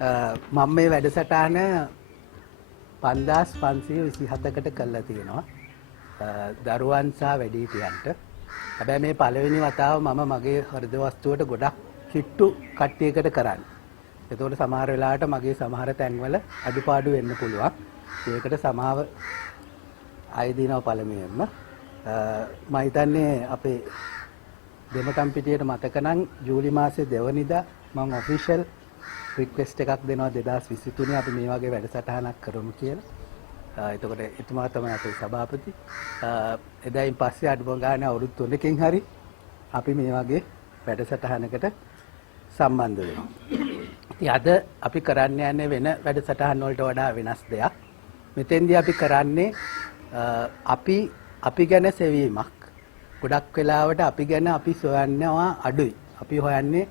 මම මේ වැඩසටහන 5527කට කළා තියෙනවා. දරුවන් සහ වැඩිහිටියන්ට. හැබැයි මේ පළවෙනි වතාව මම මගේ හෘද වස්තුවට ගොඩක් කිට්ටු කට්ටියකට කරන්නේ. ඒතකොට සමහර වෙලාවට මගේ සමහර තැන්වල අඩුපාඩු වෙන්න පුළුවන්. ඒකට සමාව අය දිනව පළමුවෙන්ම. මම හිතන්නේ අපේ දෙමකම් පිටියට මතක නම් ජූලි මාසේ 2 වෙනිදා මම ඔෆිෂල් රික්වෙස්ට් එකක් දෙනවා 2023 අපි මේ වගේ වැඩසටහනක් කරමු කියලා. එතකොට එතුමා තමයි අපේ සභාපති. එදායින් පස්සේ අඩුම ගානේ අවුරුදු 3කින් හරි අපි මේ වගේ වැඩසටහනකට සම්බන්ධ වෙනවා. ඉතින් අද අපි කරන්න යන්නේ වෙන වැඩසටහන් වලට වඩා වෙනස් දෙයක්. මෙතෙන්දී අපි කරන්නේ අපි ගැන සෙවීමක්. ගොඩක් වෙලාවට අපි ගැන අපි සොයනවා අඩුයි. අපි හොයන්නේ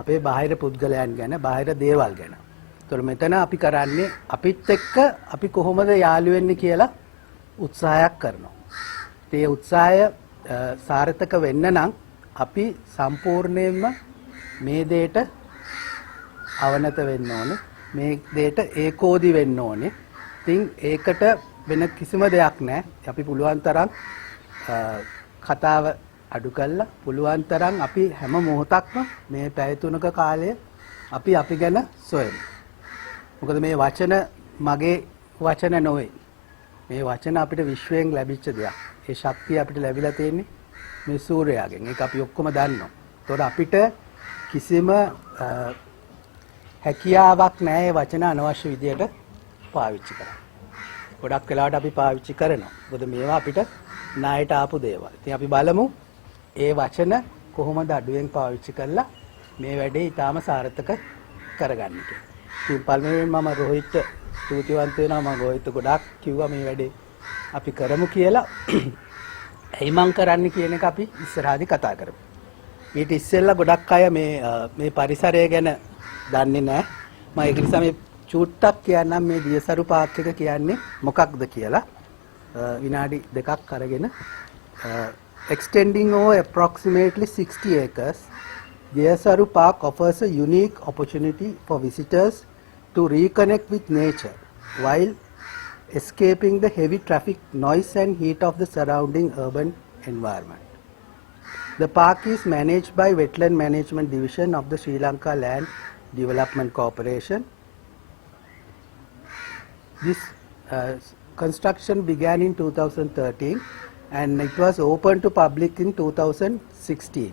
අපේ බාහිර පුද්ගලයන් ගැන, බාහිර දේවල් ගැන. ඒතකොට මෙතන අපි කරන්නේ අපිත් එක්ක අපි කොහොමද යාළු වෙන්නේ කියලා උත්සාහයක් කරනවා. ඒ උත්සාහය සාර්ථක වෙන්න නම් අපි සම්පූර්ණයෙන්ම මේ දෙයට අවනත වෙන්න ඕනේ. මේ දෙයට ඒකෝදි වෙන්න ඕනේ. ඉතින් ඒකට වෙන කිසිම දෙයක් නැහැ. අපි පුළුවන් තරම් කතාව අඩු කළා පුළුවන් තරම් අපි හැම මොහොතක්ම මේ පැය 3ක කාලය අපි ගැන සොයමු. මොකද මේ වචන මගේ වචන නොවේ. මේ වචන අපිට විශ්වයෙන් ලැබිච්ච දෙයක්. ඒ ශක්තිය අපිට ලැබිලා තියෙන්නේ මේ සූර්යයාගෙන්. ඒක අපි ඔක්කොම දන්නවා. ඒතකොට අපිට කිසිම හැකියාවක් නැහැ මේ වචන අනවශ්‍ය විදියට පාවිච්චි කරන්න. ගොඩක් වෙලාවට අපි පාවිච්චි කරනවා. මොකද මේවා අපිට ණයට ආපු දේවල්. ඉතින් අපි බලමු ඒ වචන කොහොමද අඩුවෙන් පාවිච්චි කරලා මේ වැඩේ ඊටාම සාර්ථක කරගන්න කියලා. ඉතින් පළමුවෙන් මම රෝහිත් ස්තුතිවන්ත වෙනවා. මම රෝහිත් ගොඩක් කිව්වා මේ වැඩේ අපි කරමු කියලා. එයි මං කරන්න කියන එක අපි ඉස්සරහදී කතා කරමු. ඊට ඉස්සෙල්ලා ගොඩක් අය මේ පරිසරය ගැන දන්නේ නැහැ. මම ඒක නිසා මේ චූට්ටක් කියන්නම් මේ දියසරු පාක් එක කියන්නේ මොකක්ද කියලා. විනාඩි 2ක් අරගෙන extending over approximately 60 acres, Deyasaru Park offers a unique opportunity for visitors to reconnect with nature while escaping the heavy traffic noise and heat of the surrounding urban environment. The park is managed by Wetland Management Division of the Sri Lanka Land Development Corporation. This construction began in 2013 and it was opened to public in 2016.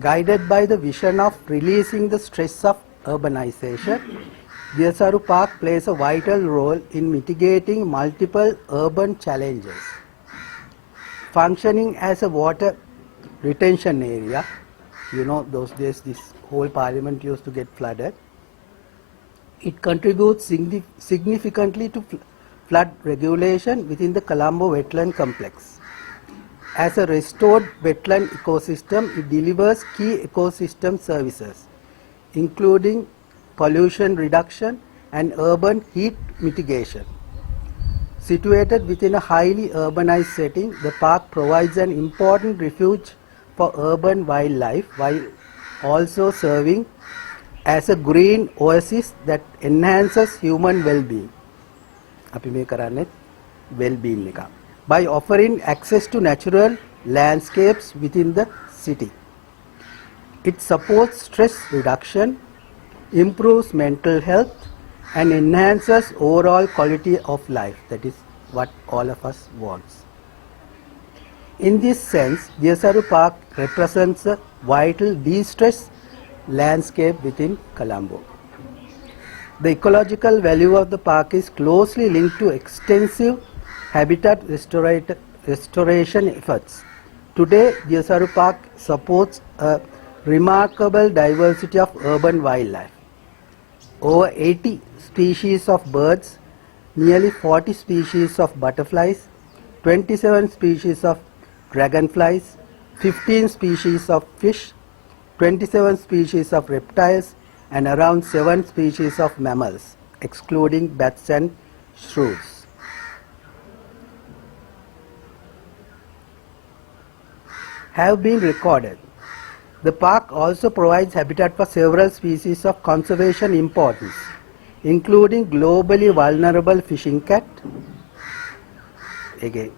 Guided by the vision of releasing the stress of urbanization, Deyasaru Park plays a vital role in mitigating multiple urban challenges. Functioning as a water retention area, you know those days this whole parliament used to get flooded. It contributes significantly to flood regulation within the Colombo wetland complex. As a restored wetland ecosystem, it delivers key ecosystem services, including pollution reduction and urban heat mitigation. Situated within a highly urbanized setting, the park provides an important refuge for urban wildlife while also serving as a green oasis that enhances human well-being. අපි මේ කරන්නේ well-being එක. By offering access to natural landscapes within the city. It supports stress reduction, improves mental health and enhances overall quality of life. That is what all of us wants. In this sense, Deyasaru Park represents a vital de-stress landscape within Colombo. The ecological value of the park is closely linked to extensive habitat restoration efforts. Today, Deyasaru Park supports a remarkable diversity of urban wildlife. Over 80 species of birds, nearly 40 species of butterflies, 27 species of dragonflies, 15 species of fish, 27 species of reptiles, and around 7 species of mammals, excluding bats and shrews. Have been recorded. The park also provides habitat for several species of conservation importance, including globally vulnerable fishing cat. Again,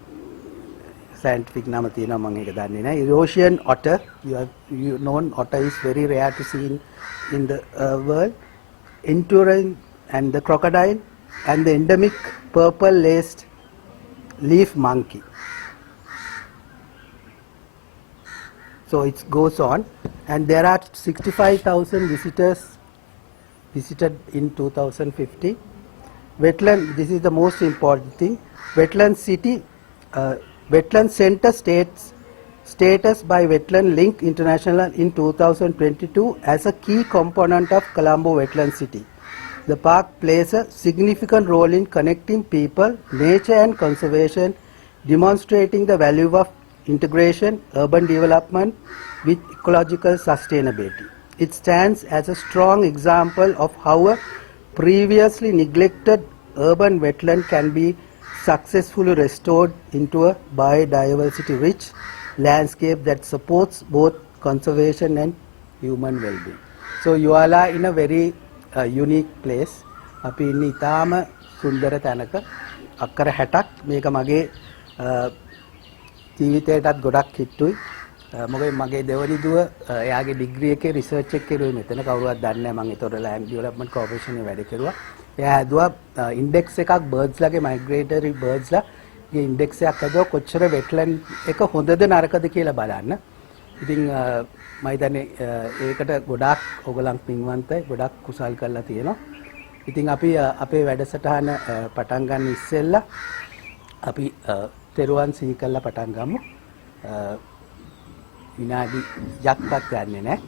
scientific name තියෙනවා මම ඒක දන්නේ නැහැ. Eurasian otter. You know otter is very rare to see in the world. Enduring and the crocodile and the endemic purple laced leaf monkey. So it goes on, and there are 65,000 visitors visited in 2050. Wetland, this is the most important thing. Wetland city, wetland center status by Wetland Link International in 2022 as a key component of Colombo Wetland City. The park plays a significant role in connecting people, nature and conservation, demonstrating the value of integration, urban development with ecological sustainability. It stands as a strong example of how a previously neglected urban wetland can be successfully restored into a biodiversity-rich landscape that supports both conservation and human well-being. So you all are in a very unique place. අපි ඉන්නේ ඊටාම සුන්දර තැනක. අක්කර 60ක් මේක මගේ ජීවිතයටත් ගොඩක් කිට්ටුයි. මොකද මගේ දෙවනි දුව එයාගේ ඩිග්‍රී එකේ රිසර්ච් එක කරුවේ මෙතන කවුරුවත් දන්නේ නැහැ. මම ඒතොර ලෑන්ඩ් ඩෙවලොප්මන්ට් කෝපරේෂන් එකේ වැඩ කරුවා. එයා හදුවා ඉන්ඩෙක්ස් එකක් බර්ඩ්ස් ලගේ මයිග්‍රේටරි බර්ඩ්ස් ලා ගේ ඉන්ඩෙක්ස් එකක් හදුවා කොච්චර වෙට්ලන්ඩ් එක හොඳද නරකද කියලා බලන්න. ඉතින් මම හිතන්නේ ඒකට ගොඩාක් ඔයගලන් පින්වන්තයි ගොඩාක් කුසල් කරලා තියෙනවා. ඉතින් අපි අපේ වැඩසටහන පටන් ගන්න ඉස්සෙල්ලා අපි තෙරුවන් සිහි කරලා පටන් ගමු. විනාඩි යක්වත් යන්නේ නැහැ.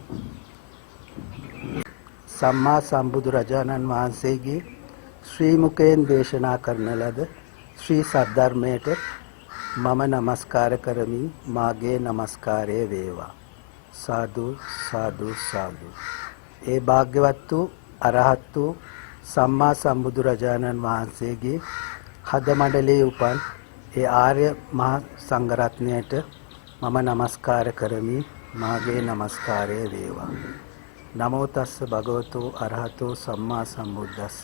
සම්මා සම්බුදු රජාණන් වහන්සේගේ ශ්‍රී මුඛයෙන් දේශනා කරන ලද ශ්‍රී සද්ධර්මයට මම නමස්කාර කරමි. මාගේ නමස්කාරය වේවා. සාදු සාදු සාදු. ඒ භාග්‍යවත් වූ අරහත් වූ සම්මා සම්බුදු රජාණන් වහන්සේගේ හද මණ්ඩලයේ උපන් ඒ ආර්ය මහා සංඝරත්නයට මම නමස්කාර කරමි. මාගේ නමස්කාරය වේවා. නමෝ තස්ස භගවතෝ අරහතෝ සම්මා සම්බුද්දස්ස.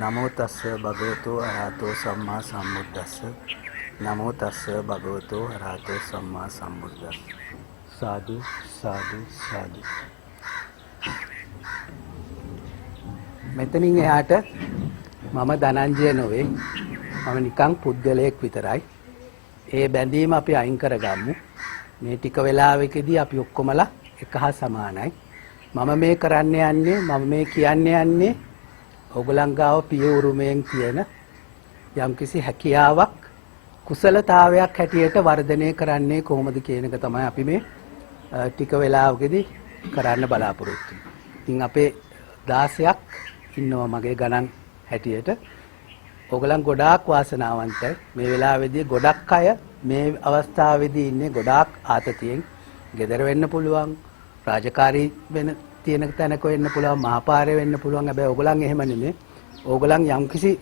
නමෝ තස්ස භගවතෝ අරහතෝ සම්මා සම්බුද්දස්ස. නමෝ තස්ස භගවතෝ අරහතෝ සම්මා සම්බුද්දස්ස. සාදු සාදු සාදු. මෙතනින් එහාට මම ධනංජය නොවේ. මම නිකන් පුද්ගලයෙක් විතරයි. ඒ බැඳීම අපි අයින් කරගමු. මේ ටික වෙලාවකදී අපි ඔක්කොමලා එක හා සමානයි. මම මේ කරන්න යන්නේ මම මේ කියන්න යන්නේ ඔයගලන් ගාව පිය උරුමයෙන් තියෙන යම්කිසි හැකියාවක් කුසලතාවයක් හැටියට වර්ධනය කරන්නේ කොහොමද කියන එක තමයි අපි මේ ටික වෙලාවකදී කරන්න බලාපොරොත්තු වෙන්නේ. ඉතින් අපේ 16ක් ඉන්නවා මගේ ගණන් හැටියට. ඔයගලන් ගොඩාක් වාසනාවන්තයි. මේ වෙලාවේදී ගොඩක් අය මේ අවස්ථාවේදී ඉන්නේ ගොඩාක් ආතතියෙන්. ගෙදර වෙන්න පුළුවන්, රාජකාරී වෙන තියෙන තැනක වෙන්න පුළුවන්, මහපාරේ වෙන්න පුළුවන්. හැබැයි ඔයගලන් එහෙම නෙමෙයි. ඔයගලන් යම්කිසි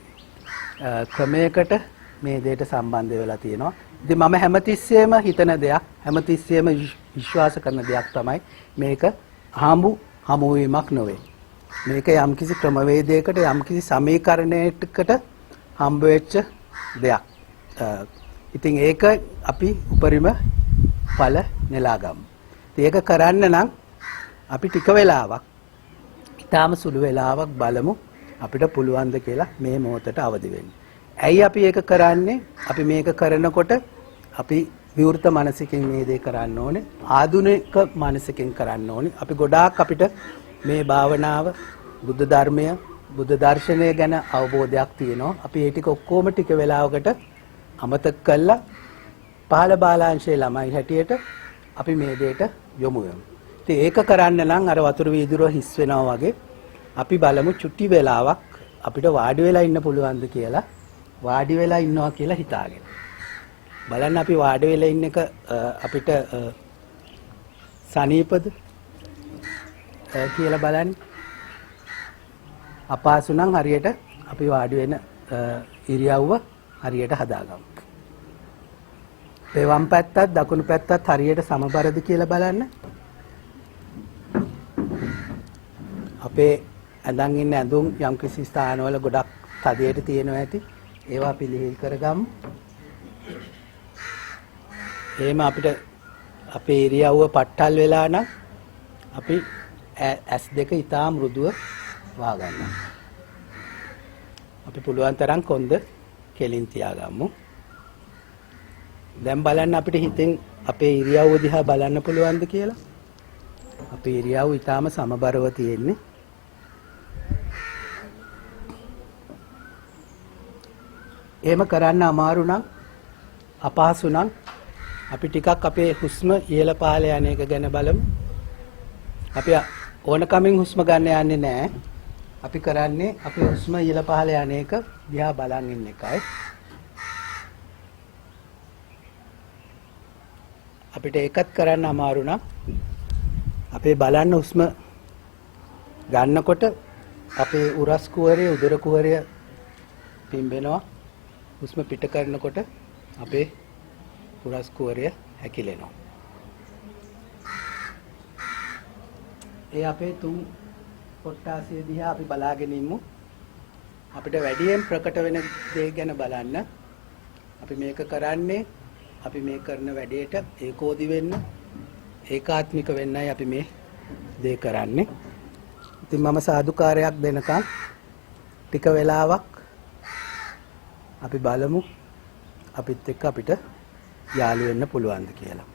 ක්‍රමයකට මේ දෙයට සම්බන්ධ වෙලා තියෙනවා. ඉතින් මම හැමතිස්සෙම හිතන දෙයක්, හැමතිස්සෙම විශ්වාස කරන දෙයක් තමයි මේක හමුවීමක් නොවේ. මේක යම්කිසි ක්‍රමවේදයකට යම්කිසි සමීකරණයකට හම්බ වෙච්ච දෙයක්. ඉතින් ඒක අපි උපරිම ඵල නෙලා ගමු. ඒක කරන්න නම් අපි ටික වෙලාවක්, ඊටාම සුළු වෙලාවක් බලමු අපිට පුළුවන්ද කියලා මේ මොහොතට අවදි වෙන්න. ඇයි අපි ඒක කරන්නේ? අපි මේක කරනකොට අපි විවෘත මනසකින් මේ දේ කරන්න ඕනේ. ආධුනික මනසකින් කරන්න ඕනේ. අපි ගොඩාක් අපිට මේ භාවනාව, බුද්ධ ධර්මය, බුද්ධ දර්ශනය ගැන අවබෝධයක් තියෙනවා. අපි ඒ ටික ඔක්කොම ටික වෙලාවකට අමතක කළා පහළ බාලාංශයේ ළමයි හැටියට අපි මේ දෙයට යොමු වෙමු. ඉතින් ඒක කරන්න නම් අර වතුර වීදුරුව හිස් වෙනවා වගේ අපි බලමු චුටි වෙලාවක් අපිට වාඩි වෙලා ඉන්න පුළුවන්ද කියලා. වාඩි වෙලා ඉන්නවා කියලා හිතාගෙන. බලන්න අපි වාඩි වෙලා ඉන්න එක අපිට සනීපද කියලා බලන්න. අපහසු නම් හරියට අපි වාඩි වෙන ඉරියව්ව හරියට හදාගමු. මේ වම් පැත්තත් දකුණු පැත්තත් හරියට සමබරද කියලා බලන්න. අපේ ඇඳන් ඉන්න ඇඳුම් යම් කිසි ස්ථානවල ගොඩක් තදයට තියෙනවා ඇති. ඒවා පිළිහිල් කරගමු. එහෙම අපිට අපේ ඉරියව්ව පට්ටල් වෙලා නම් අපි S2 ඉතා මෘදුව වහගන්නවා. අපි පුළුවන් තරම් කොන්ද කෙලින් තියාගමු. දැන් බලන්න අපිට හිතෙන් අපේ ඉරියව්ව දිහා බලන්න පුළුවන්ද කියලා. අපේ ඉරියව්ව ඉතාම සමබරව තියෙන්නේ. එහෙම කරන්න අමාරු නම් අපහසු නම් අපි ටිකක් අපේ හුස්ම ඉහළ පහළ යන එක ගැන බලමු. අපි ඕනකමින් හුස්ම ගන්න යන්නේ නැහැ. අපි කරන්නේ අපේ හුස්ම ඉහළ පහළ යන එක දිහා බලන් ඉන්න එකයි. අපිට ඒකත් කරන්න අමාරු නම් අපේ බලන්න හුස්ම ගන්නකොට අපේ උරස් කුහරය උදර කුහරය පිම්බෙනවා. හුස්ම පිට කරනකොට අපේ උරස් කුහරය හැකිලෙනවා. ඒ අපේ තුන් කොට්ටාසය දිහා අපි බලාගෙන ඉමු. අපිට වැඩියෙන් ප්‍රකට වෙන දේ ගැන බලන්න. අපි මේක කරන්නේ අපි මේ කරන වැඩේට ඒකෝදි වෙන්න ඒකාත්මික වෙන්නයි අපි මේ දේ කරන්නේ. ඉතින් මම සාදුකාරයක් දෙනකම් ටික වෙලාවක් අපි බලමු අපිත් එක්ක අපිට යාළු වෙන්න පුළුවන්ද කියලා.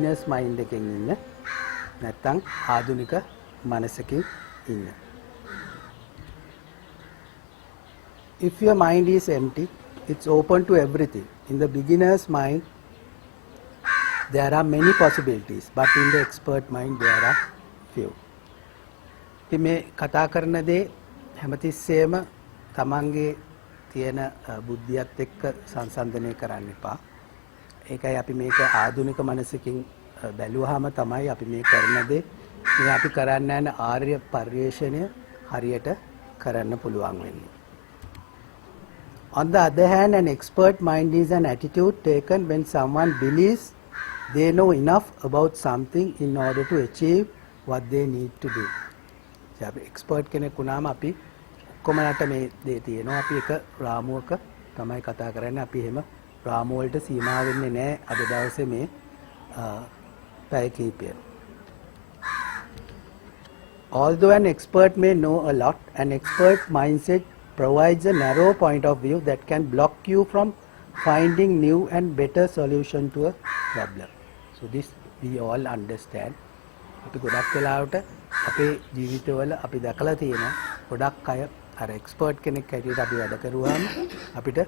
beginner's mind එකෙන් ඉන්න නැත්නම් ආධුනික මනසකින් ඉන්න. If your mind is empty, it's open to everything. In the beginner's mind, there are many possibilities, but in the expert mind, there are few. ඉතින් මේ කතා කරන දේ හැමතිස්සෙම තමන්ගේ තියෙන බුද්ධියත් එක්ක සංසන්දනය කරන්න එපා. ඒකයි අපි මේක ආධුනික මනසකින් බැලුවාම තමයි අපි මේ කරන දේ මේ අපි කරන්න යන ආර්ය පරිශ්‍රණය හරියට කරන්න පුළුවන් වෙන්නේ. On the other hand, an expert mind is an attitude taken when someone believes they know enough about something in order to achieve what they need to do. අපි එක්ස්පර්ට් කෙනෙක් වුණාම අපි ඔක්කොමලට මේ දේ තියෙනවා. අපි එක රාමුවක තමයි කතා කරන්නේ. අපි එහෙම රාමුව වලට සීමා වෙන්නේ නැහැ අද දවසේ මේ පැය කිහිපය. Although an expert may know a lot, an expert mindset provides a narrow point of view that can block you from finding new and better solution to a problem. So this we all understand. අපි ගොඩක් වෙලාවට අපේ ජීවිතවල අපි දැකලා තියෙන ගොඩක් අය අර එක්ස්පර්ට් කෙනෙක් හැටියට අපි වැඩ කරුවාම අපිට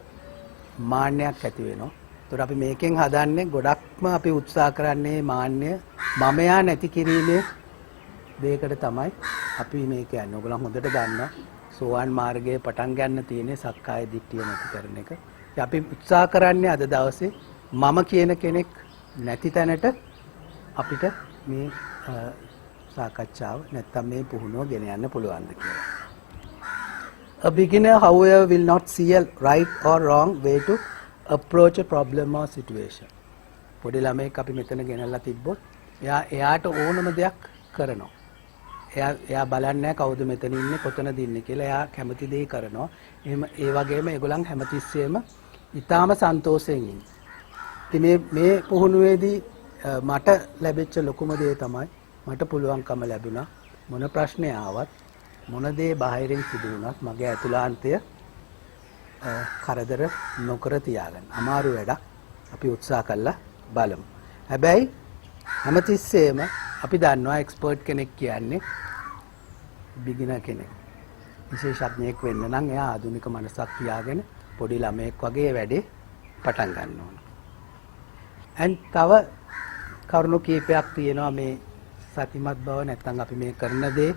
මාන්නයක් ඇති වෙනවා. ඒතකොට අපි මේකෙන් හදන්නේ ගොඩක්ම අපි උත්සාහ කරන්නේ මාන්නය මමයා නැති කිරීමේ දෙයකට තමයි අපි මේක යන්නේ. ඔයගොල්ලෝ හොඳට දන්නවා සෝවාන් මාර්ගයේ පටන් ගන්න තියෙන්නේ සක්කාය දිට්ඨිය නැති කරන එක. අපි උත්සාහ කරන්නේ අද දවසේ මම කියන කෙනෙක් නැති තැනට අපිට මේ සාකච්ඡාව නැත්තම් මේ පුහුණුව ගෙන යන්න පුළුවන්ද කියලා. A beginner, however, will not see a right or wrong way to approach a problem or situation. පොඩි ළමෙක් අපි මෙතන ගෙනල්ලා තිබ්බොත් එයාට ඕනම දෙයක් කරනවා. එයා බලන්නේ කවුද මෙතන ඉන්නේ කොතනද ඉන්නේ කියලා. එයා කැමති දේ කරනවා. එහෙම ඒ වගේම ඒගොල්ලන් හැමතිස්සෙම ඊටාම සන්තෝෂයෙන් ඉන්නේ. ඉතින් මේ පුහුණුවේදී මට ලැබිච්ච ලොකුම දේ තමයි මට පුළුවන්කම ලැබුණා මොන ප්‍රශ්නේ ආවත් මොන දේ බාහිරින් සිදු වුණත් මගේ ඇතුළාන්තය කරදර නොකර තියාගන්න. අමාරු වැඩක්. අපි උත්සාහ කළා බලමු. හැබැයි හැමතිස්සෙම අපි දන්නවා එක්ස්පර්ට් කෙනෙක් කියන්නේ බිගිනර් කෙනෙක්. විශේෂඥයෙක් වෙන්න නම් එයා ආධුනික මනසක් තියාගෙන පොඩි ළමයෙක් වගේ වැඩේ පටන් ගන්න ඕන. and තව කරුණු කීපයක් තියෙනවා මේ සතිමත් බව නැත්නම් අපි මේ කරන දේ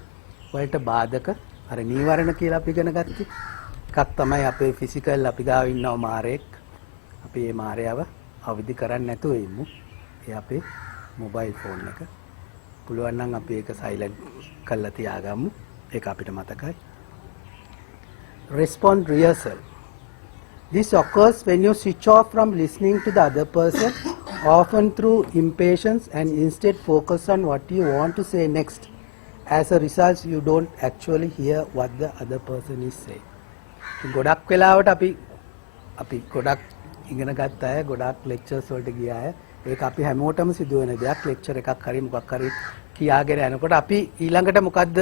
වලට බාධක අර නීවරණ කියලා අපි ඉගෙන ගත්තේ. එකක් තමයි අපේ ෆිසිකල් අපි ගාව ඉන්නව මාරෙක්. අපි මේ මාරයව අවදි කරන්නේ නැතුව ඉමු. ඒ අපේ මොබයිල් ෆෝන් එක. පුළුවන් නම් අපි ඒක සයිලන්ට් කරලා තියාගමු. ඒක අපිට මතකයි. Respond rehearsal. This occurs when you switch off from listening to the other person, often through impatience, and instead focus on what you want to say next. As a result, you don't actually hear what the other person is saying. ගොඩක් වෙලාවට අපි ගොඩක් ඉගෙන ගත්ත අය ගොඩක් lectures වලට ගියා අය ඒක අපි හැමෝටම සිදුවෙන දෙයක් ලෙක්චර් එකක් හරි මොකක් හරි කියාගෙන යනකොට අපි ඊළඟට මොකද්ද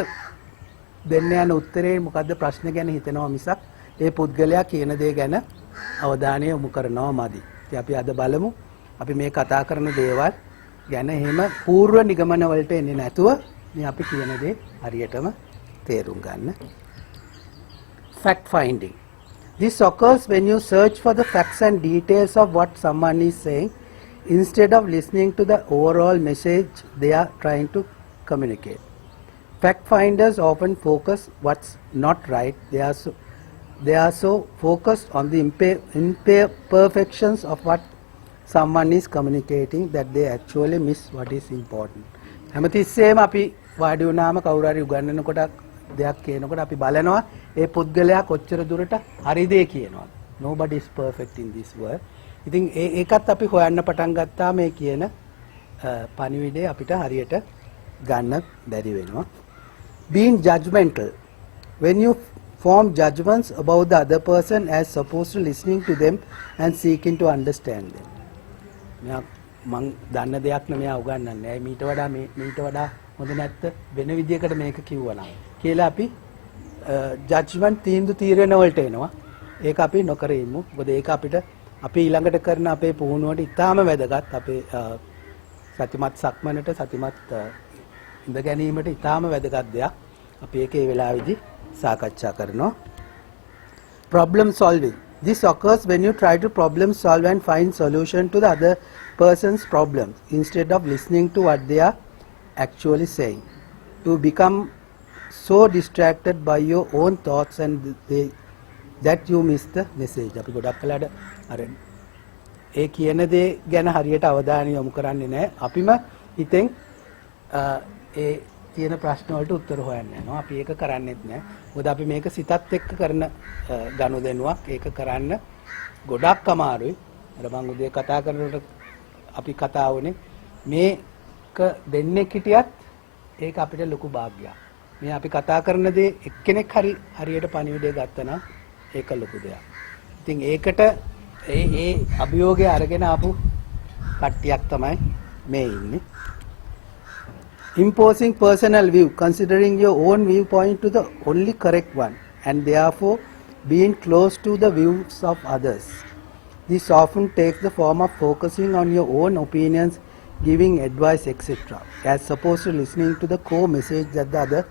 දෙන්න යන උත්තරේ මොකද්ද ප්‍රශ්න ගැන හිතනවා මිසක් ඒ පුද්ගලයා කියන දේ ගැන අවධානය යොමු කරනවා මදි. ඉතින් අපි අද බලමු අපි මේ කතා කරන දේවල් ගැන එහෙම පූර්ව නිගමන වලට එන්නේ නැතුව මේ අපි කියන දේ හරියටම තේරුම් ගන්න. Fact finding. This occurs when you search for the facts and details of what someone is saying instead of listening to the overall message they are trying to communicate. Fact finders often focus what's not right. They are so focused on the imperfections of what someone is communicating that they actually miss what is important. හැමතිස්සෙම අපි වාඩි වුණාම කවුරු හරි උගන්වනකොට දෙයක් කියනකොට අපි බලනවා ඒ පුද්ගලයා කොච්චර දුරට හරි දේ කියනවද. Nobody is perfect in this world. ඉතින් ඒකත් අපි හොයන්න පටන් ගත්තා මේ කියන පණිවිඩය අපිට හරියට ගන්න බැරි වෙනවා. Being judgmental. When you form judgments about the other person as opposed to listening to them and seeking to understand them. මං දන්න දෙයක් නෙමෙයි උගන්වන්නේ. මීට වඩා හොඳ නැත්te වෙන විදියකට මේක කිව්වනම් කියලා අපි ජජ්මන්ට් තීරණ වලට එනවා. ඒක අපි නොකර ඉමු. මොකද ඒක අපිට අපි ඊළඟට කරන අපේ පුහුණුවට ඉතාම වැදගත්. අපේ සතිමත් සක්මනට සතිමත් ඉඳ ගැනීමට ඉතාම වැදගත් දෙයක්. අපි ඒක ඒ වෙලාවේදී සාකච්ඡා කරනවා. Problem solving. This occurs when you try to problem solve and find solution to the other person's problems instead of listening to what they are actually saying. To become so distracted by your own thoughts and that you miss the message. අපි ගොඩක් කලකට අර ඒ කියන දේ ගැන හරියට අවධානය යොමු කරන්නේ නැහැ. අපිම හිතෙන් ඒ තියෙන ප්‍රශ්න වලට උත්තර හොයන්න යනවා. අපි ඒක කරන්නේත් නැහැ. මොකද අපි මේක සිතත් එක්ක කරන ගනුදෙනුවක්. ඒක කරන්න ගොඩක් අමාරුයි. අර මම උදේ කතා කරනකොට අපි කතා වුණේ මේක දෙන්නෙක් හිටියත් ඒක අපිට ලොකු භාග්‍යයක්. මේ අපි කතා කරන දේ එක්කෙනෙක් හරියට පණිවිඩය ගත්තා නම් ඒක ලොකු දෙයක්. ඉතින් ඒකට ඒ අභියෝගය අරගෙන ආපු කට්ටියක් තමයි මේ ඉන්නේ. Imposing personal view, considering your own viewpoint to the only correct one and therefore being close to the views of others. This often takes the form of focusing on your own opinions, giving advice, etc., as opposed to listening to the core message that the other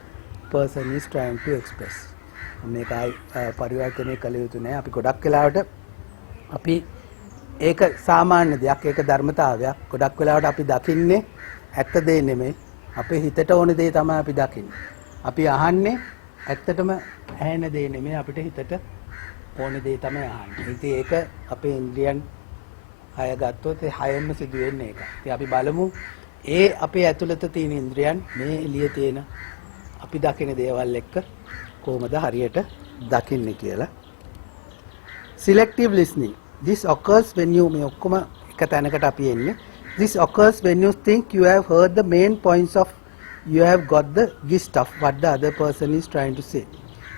person is trying to express. මේකයි පරිවර්තනය කළ යුතු නැහැ. අපි ගොඩක් වෙලාවට අපි ඒක සාමාන්‍ය දෙයක්, ඒක ධර්මතාවයක්. ගොඩක් වෙලාවට අපි දකින්නේ ඇත්ත දේ නෙමෙයි. අපේ හිතට ඕන දේ තමයි අපි දකින්නේ. අපි අහන්නේ ඇත්තටම ඇහෙන දේ නෙමෙයි, අපිට හිතට ඕන දේ තමයි අහන්නේ. ඉතින් ඒක අපේ ඉන්ද්‍රියන් හය ගත්තොත් ඒ හයෙන්ම සිදු වෙන්නේ ඒක. ඉතින් අපි බලමු ඒ අපේ ඇතුළත තියෙන ඉන්ද්‍රියන් මේ එළිය තියෙන අපි දකින දේවල් එක්ක කොහොමද හරියට දකින්නේ කියලා. Selective listening. This occurs when you මේ ඔක්කොම එක තැනකට අපි එන්නේ. This occurs when you think you have heard the main points of you have got the gist of what the other person is trying to say.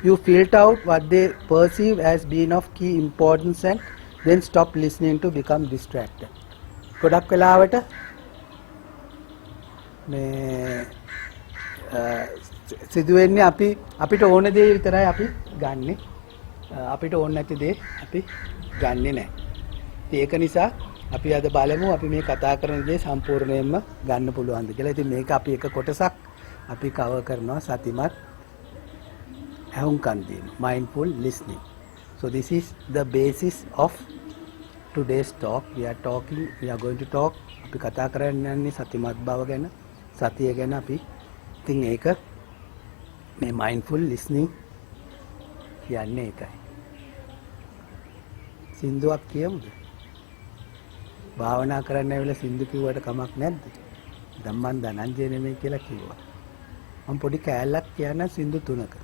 You filter out what they perceive as being of key importance and then stop listening to become distracted. ගොඩක් වෙලාවට මේ සිදුවෙන්නේ අපිට ඕන දේ විතරයි අපි ගන්නෙ. අපිට ඕන නැති දේ අපි ගන්නෙ නැහැ. ඒක නිසා අපි අද බලමු අපි මේ කතා කරන දේ සම්පූර්ණයෙන්ම ගන්න පුළුවන්ද කියලා. ඉතින් මේක අපි එක කොටසක් අපි කවර් කරනවා සතිමත් ඇහුම්කන් දීම, mindful listening. So this is the basis of today's talk we are going to talk අපි කතා කරන්න යන්නේ සතිමත් බව ගැන සතිය ගැන අපි ඉතින් ඒක මේ mindful listening කියන්නේ ඒකයි සින්දුවක් කියමුද භාවනා කරන්න ඇවිල්ලා සින්දු කිව්වට කමක් නැද්ද ධම්මං ධනංජය නෙමෙයි කියලා කිව්වා මම පොඩි කෑල්ලක් කියන්න සින්දු තුනක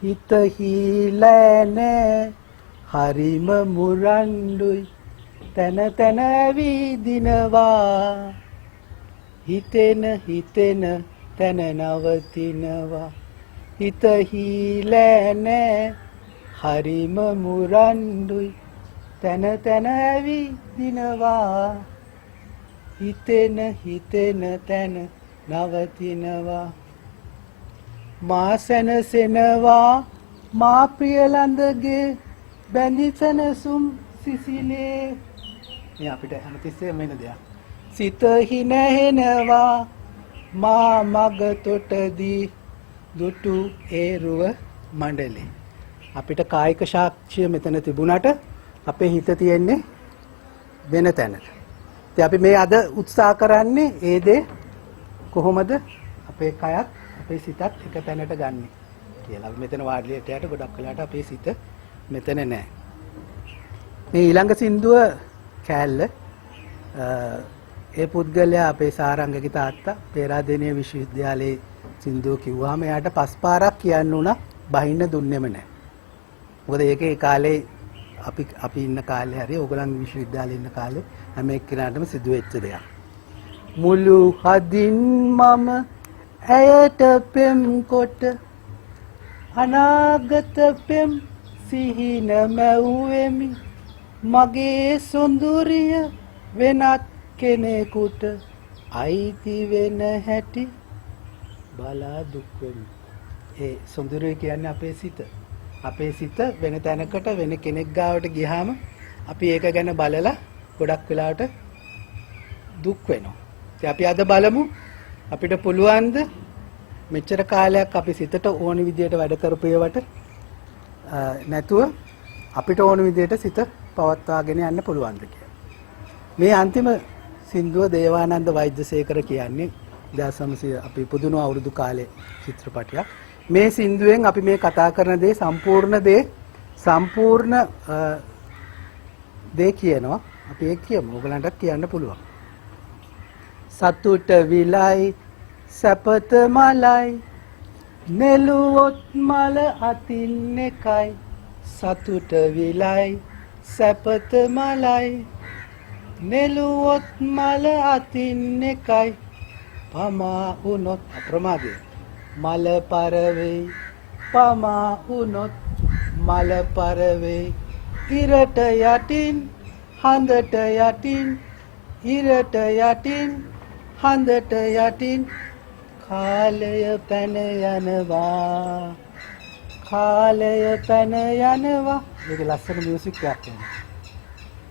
හිත හිලෑනේ හරිම මුරණ්ඩුයි තන තන විදිනවා හිතෙන තන නවතිනවා හිත හිලෑනේ හරිම මුරණ්ඩුයි තන තන විදිනවා හිතෙන තන නවතිනවා මා සැනසෙනවා මා ප්‍රිය ළඳගේ බැඳි සැනසුම් සිසිලේ මේ අපිට හැමතිස්සෙම වෙන දෙයක් සිත හිනහෙනවා මා මග තොටදී දුටු ඒරුව මණ්ඩලේ අපිට කායික සාක්ෂිය මෙතන තිබුණාට අපේ හිත තියෙන්නේ වෙන තැනක. ඉතින් අපි මේ අද උත්සාහ කරන්නේ ඒ දේ කොහොමද අපේ කයත් අපේ සිතත් එක තැනට ගන්න කියලා. අපි මෙතන වාඩිලට යට ගොඩක් වෙලාට අපේ සිත මෙතන නැහැ. මේ ඊළඟ සින්දුව කෑල්ල ඒ පුද්ගලයා අපේ සාරංගගේ තාත්තා පේරාදෙණිය විශ්වවිද්‍යාලයේ සින්දුව කිව්වහම එයාට පස් පාරක් කියන්න උනා බහින්න දුන්නෙම නැහැ. මොකද ඒකේ කාලේ අපි ඉන්න කාලේ හරි ඕගලන් විශ්වවිද්‍යාලේ ඉන්න කාලේ හැම එක්කෙනාටම සිදුවෙච්ච දෙයක්. මුළු හදින් මම ඇයට පෙම් කොට අනාගත පෙම් සිහින මැව්වෙමි මගේ සොඳුරිය වෙනත් කෙනෙකුට අයිති වෙන හැටි බලා දුක් වෙමි. ඒ සොඳුරිය කියන්නේ අපේ සිත වෙන තැනකට වෙන කෙනෙක් ගාවට ගියාම අපි ඒක ගැන බලලා ගොඩක් වෙලාවට දුක් වෙනවා. ඉතින් අපි අද බලමු අපිට පුළුවන්ද මෙච්චර කාලයක් අපි සිතට ඕන විදියට වැඩ කරපේවට නැතුව අපිට ඕන විදියට සිත පවත්වාගෙන යන්න පුළුවන්ද කියලා. මේ අන්තිම සින්දුව දේවානන්ද වෛද්‍යසේකර කියන්නේ 1900 අපි පුදුන අවුරුදු කාලේ චිත්‍රපටයක්. මේ සින්දුවෙන් අපි මේ කතා කරන දේ සම්පූර්ණ දේ කියනවා. අපි ඒක කියමු. ඔයගලන්ටත් කියන්න පුළුවන්. සතුට විලයි සැපත මලයි නෙළුවොත් මල අතින් එකයි සතුට විලයි සැපත මලයි නෙළුවොත් මල අතින් එකයි පමා වුනොත් අප්‍රමාදය මල පරවෙයි පමා වුනොත් මල පරවෙයි ඉරට යටින් හඳට යටින් ඉරට යටින් හඳට යටින් කාලය පැන යනවා මේක ලස්සන මියුසික් එකක්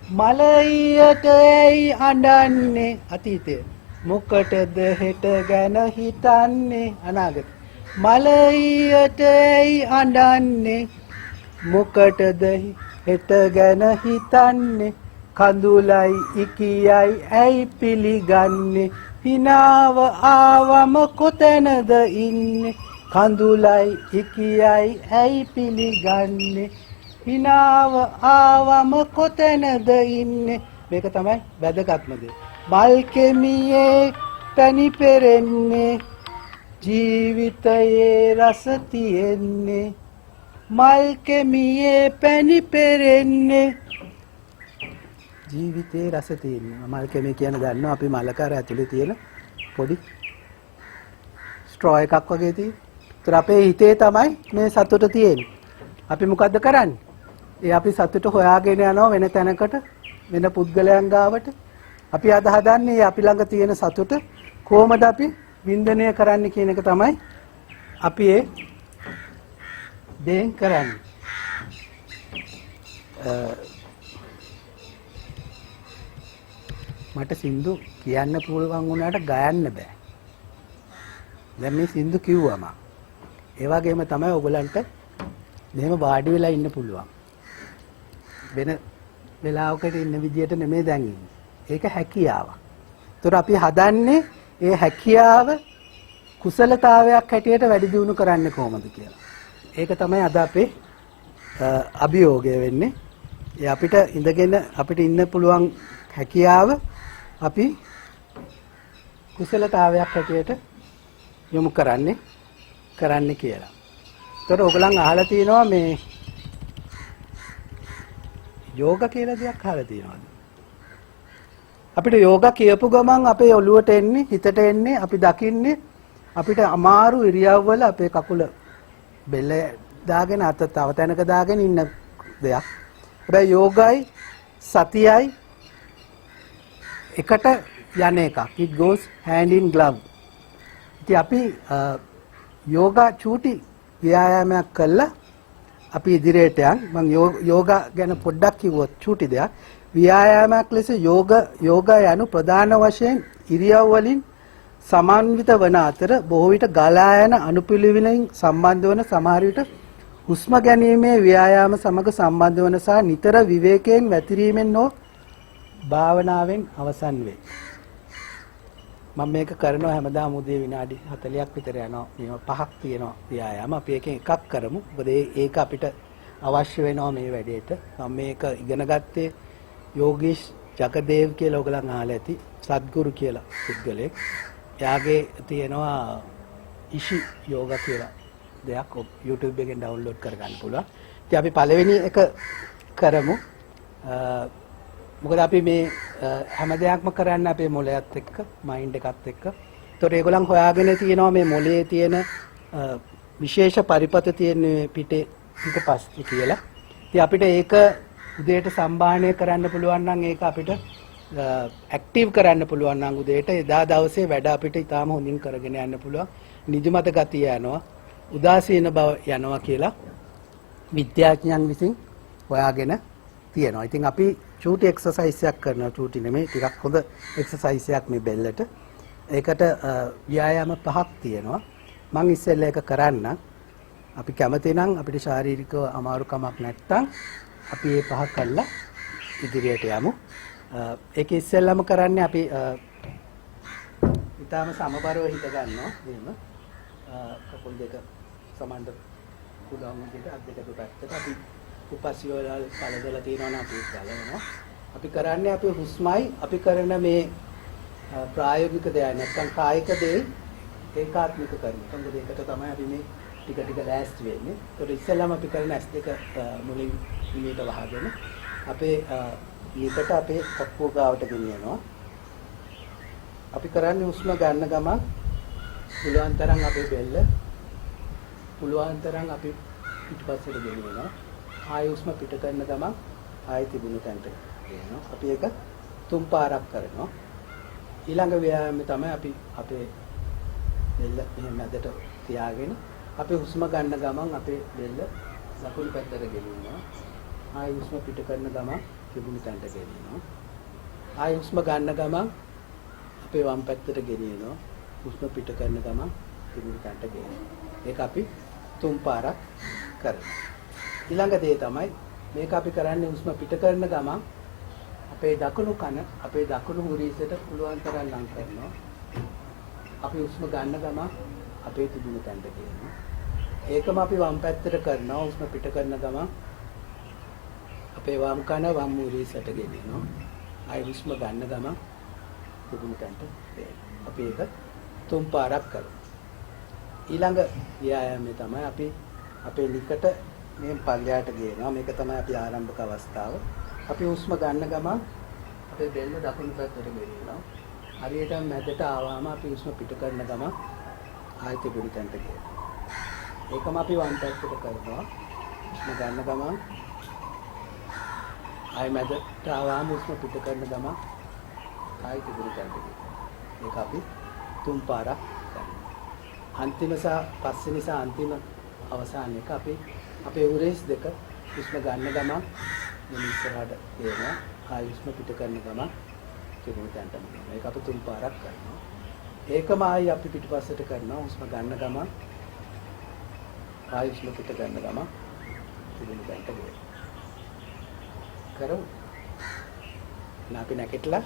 වෙනවා මලයියට ඇයි අඬන්නේ අතීතය මොකටද හෙට ගැන හිතන්නේ අනාගත මලයියට ඇයි අඬන්නේ මොකටද හෙට ගැන හිතන්නේ කඳුලයි ඉකියයි ඇයි පිළිගන්නේ හිනාව ආවම කොතැනද ඉන්නේ කඳුලයි ඉකියයි ඇයි පිළිගන්නේ හිනාව ආවම කොතැනද ඉන්නේ මේක තමයි වැදගත්ම දේ මල් කෙමියේ පැණි පෙරෙන්නේ ජීවිතයේ රස තියෙන්නේ මල් කෙමියේ පැණි පෙරෙන්නේ ජීවිතේ රස තියෙනවා මල් කෙමේ කියන දන්නවා අපි මලකර ඇතුලේ තියෙන පොඩි ස්ට්‍රෝ එකක් වගේ තියෙන. ඒතර අපේ හිතේ තමයි මේ සතුට තියෙන්නේ. අපි මොකද්ද කරන්නේ? ඒ අපි සතුට හොයාගෙන යනවා වෙන තැනකට වෙන පුද්ගලයන් ගාවට. අපි අද හදන්නේ අපි ළඟ තියෙන සතුට කොහොමද අපි වින්දනය කරන්නේ කියන එක තමයි අපි ඒ දෙයෙන් කරන්නේ. මට සින්දු කියන්න පුළුවන් වුණාට ගයන්න බෑ. දැන් මේ සින්දු කිව්වම ඒ වගේම තමයි ඔයගලන්ට මෙහෙම වාඩි වෙලා ඉන්න පුළුවන්. වෙන වෙලාවකට ඉන්න විදියට නෙමෙයි දැන් ඉන්නේ. ඒක හැකියාවක්. ඒතර අපි හදන්නේ ඒ හැකියාව කුසලතාවයක් හැටියට වැඩි දියුණු කරන්නේ කොහොමද කියලා. ඒක තමයි අද අපේ අභියෝගය වෙන්නේ. ඒ අපිට ඉඳගෙන අපිට ඉන්න පුළුවන් හැකියාව අපි කුසලතාවයක් හැටියට යොමු කරන්නේ කියලා. ඒතර ඔයගලන් අහලා තියෙනවා මේ යෝග කියලා දෙයක් අහලා තියෙනවද? අපිට යෝග කියපු ගමන් අපේ ඔළුවට එන්නේ හිතට එන්නේ අපි දකින්නේ අපිට අමාරු ඉරියව්වල අපේ කකුල බෙල්ල දාගෙන අත තව තැනක දාගෙන ඉන්න දෙයක්. හැබැයි යෝගයි සතියයි එකට යන එකක්. It goes hand in glove. ඉතින් අපි යෝගා චූටි ව්‍යායාමයක් කළා අපි ඉදිරියට යන් මම යෝගා ගැන පොඩ්ඩක් කිව්වොත් චූටි දෙයක්. ව්‍යායාමයක් ලෙස යෝගා යනු ප්‍රධාන වශයෙන් ඉරියව් වලින් සමන්විත වන අතර බොහෝ විට ගලා යන අනුපිළිවෙලින් සම්බන්ධ වන සමහර විට හුස්ම ගැනීමේ ව්‍යායාම සමග සම්බන්ධ වන සහ නිතර විවේකයෙන් වැතිරීමෙන් හෝ භාවනාවෙන් අවසන් වේ. මම මේක කරනවා හැමදාම උදේ විනාඩි 40ක් විතර යනවා. මේවා 5ක් තියෙනවා ව්‍යායාම. අපි එකෙන් එකක් කරමු. මොකද ඒක අපිට අවශ්‍ය වෙනවා මේ වැඩේට. මම මේක ඉගෙන ගත්තේ යෝගීෂ් ජගදේව් කියලා ඔයගලන් අහලා ඇති. සද්ගුරු කියලා පුද්ගලෙක්. එයාගේ තියෙනවා ඉෂි යෝගා කියලා දෙයක් YouTube එකෙන් ඩවුන්ලෝඩ් කරගන්න පුළුවන්. ඉතින් අපි පළවෙනි එක කරමු. මොකද අපි මේ හැම දෙයක්ම කරන්නේ අපේ මොළයත් එක්ක, මයින්ඩ් එකත් එක්ක. ඒතකොට ඒගොල්ලන් හොයාගෙන තියෙනවා මේ මොළයේ තියෙන විශේෂ පරිපත තියෙන පිටපස්සේ කියලා. ඉතින් අපිට ඒක උදේට සම්බාහනය කරන්න පුළුවන් නම් ඒක අපිට ඇක්ටිව් කරන්න පුළුවන් නම් උදේට එදා දවසේ වැඩ අපිට ඉතාම හොඳින් කරගෙන යන්න පුළුවන්. නිදිමත ගතිය යනවා, උදාසීන බව යනවා කියලා විද්‍යාඥයන් විසින් හොයාගෙන තියෙනවා. ඉතින් අපි චූටි එක්සර්සයිස් එකක් කරනවා. චූටි නෙමෙයි, ටිකක් හොඳ එක්සර්සයිස් එකක් මේ බෙල්ලට. ඒකට ව්‍යායාම 5ක් තියෙනවා. මම ඉස්සෙල්ලා ඒක කරන්න. අපි කැමති නම් අපිට ශාරීරිකව අමාරුකමක් නැත්තම් අපි මේ 5 කළා ඉදිරියට යමු. ඒක ඉස්සෙල්ලාම කරන්නේ අපි ඊටාම සමබරව හිත ගන්නවා. එහෙම කකුල් දෙක සමාන්තර පුළුවන් විදිහට අත් දෙක දෙපැත්තට අපි උපස්සිය වල පළදලා තියෙනවා නම් අපි ගලවනවා. අපි කරන්නේ අපි හුස්මයි අපි කරන මේ ප්‍රායෝගික දෙයක් නැත්නම් කායික දේ ඒකාත්මික කරනවා. මොකද ඒකට තමයි අපි මේ ටික ටික ලෑස්ති වෙන්නේ. ඒකට ඉස්සෙල්ලාම අපි කරන S2 මුලින් නිමේට වහගෙන අපේ ඊකට අපේ කප්පුව ගාවට ගෙනියනවා. අපි කරන්නේ හුස්ම ගන්න ගමන් පුළුවන් තරම් අපේ බෙල්ල පුළුවන් තරම් අපි පිටපස්සට ගෙනියනවා. ආය හුස්ම පිට කරන ගමන් ආය තිබුණු තැනට ගෙනියනවා. අපි ඒක 3 පාරක් කරනවා. ඊළඟ ව්‍යායාමය තමයි අපි අපේ බෙල්ල මෙහෙම මැදට තියාගෙන අපි හුස්ම ගන්න ගමන් අපේ බෙල්ල දකුණු පැත්තට ගෙනියනවා. ආය හුස්ම පිට කරන ගමන් තිබුණු තැනට ගෙනියනවා. ආය හුස්ම ගන්න ගමන් අපේ වම් පැත්තට ගෙනියනවා. හුස්ම පිට කරන ගමන් තිබුණු තැනට ගෙනියනවා. ඒක අපි 3 පාරක් කරනවා. ඊළඟ දේ තමයි මේක අපි කරන්නේ හුස්ම පිට කරන ගමන් අපේ දකුණු කන අපේ දකුණු හුරීසට පුළුවන් තරම් ලං කරනවා. අපි හුස්ම ගන්න ගමන් අපේ තිබුණු තැනට ගෙනියනවා. ඒකම අපි වම් පැත්තට කරනවා. හුස්ම පිට කරන ගමන් අපේ වම් කන වම් හුරීසට ගෙනියනවා. ආයි හුස්ම ගන්න ගමන් තිබුණු තැනට ගෙනියනවා. අපි ඒක 3 පාරක් කරනවා. ඊළඟ ව්‍යායාමය තමයි අපි අපේ නිකට මේ පල්ලයට ගේනවා. මේක තමයි අපි ආරම්භක අවස්ථාව. අපි හුස්ම ගන්න ගමන් අපේ බෙල්ල දකුණු පැත්තට ගෙනියනවා. හරියට මැදට ආවම අපි හුස්ම පිට කරන ගමන් ආයෙත් තිබුණු තැනට ගේනවා. ඒකම අපි වම් පැත්තට කරනවා. හුස්ම ගන්න ගමන් ආයෙ මැදට ආවම හුස්ම පිට කරන ගමන් ආයෙත් තිබුණු තැනට ගේනවා. ඒක අපි 3 පාරක් කරනවා. අන්තිම සහ පස්වෙනි සහ අන්තිම අවසාන එක අපි අපේ උරේස් දෙක හුස්ම ගන්න ගමන් මෙන්න ඉස්සරහට ගේනවා. ආයෙ හුස්ම පිට කරන ගමන් තිබුණු තැනටම ගේනවා. ඒක අපි 3 පාරක් කරනවා. ඒකම ආයෙ අපි පිටිපස්සට කරනවා. හුස්ම ගන්න ගමන් ආයෙ හුස්ම පිට ගන්න ගමන් තිබුණු තැනට ගේනවා. කරමු. අපි නැගිටලා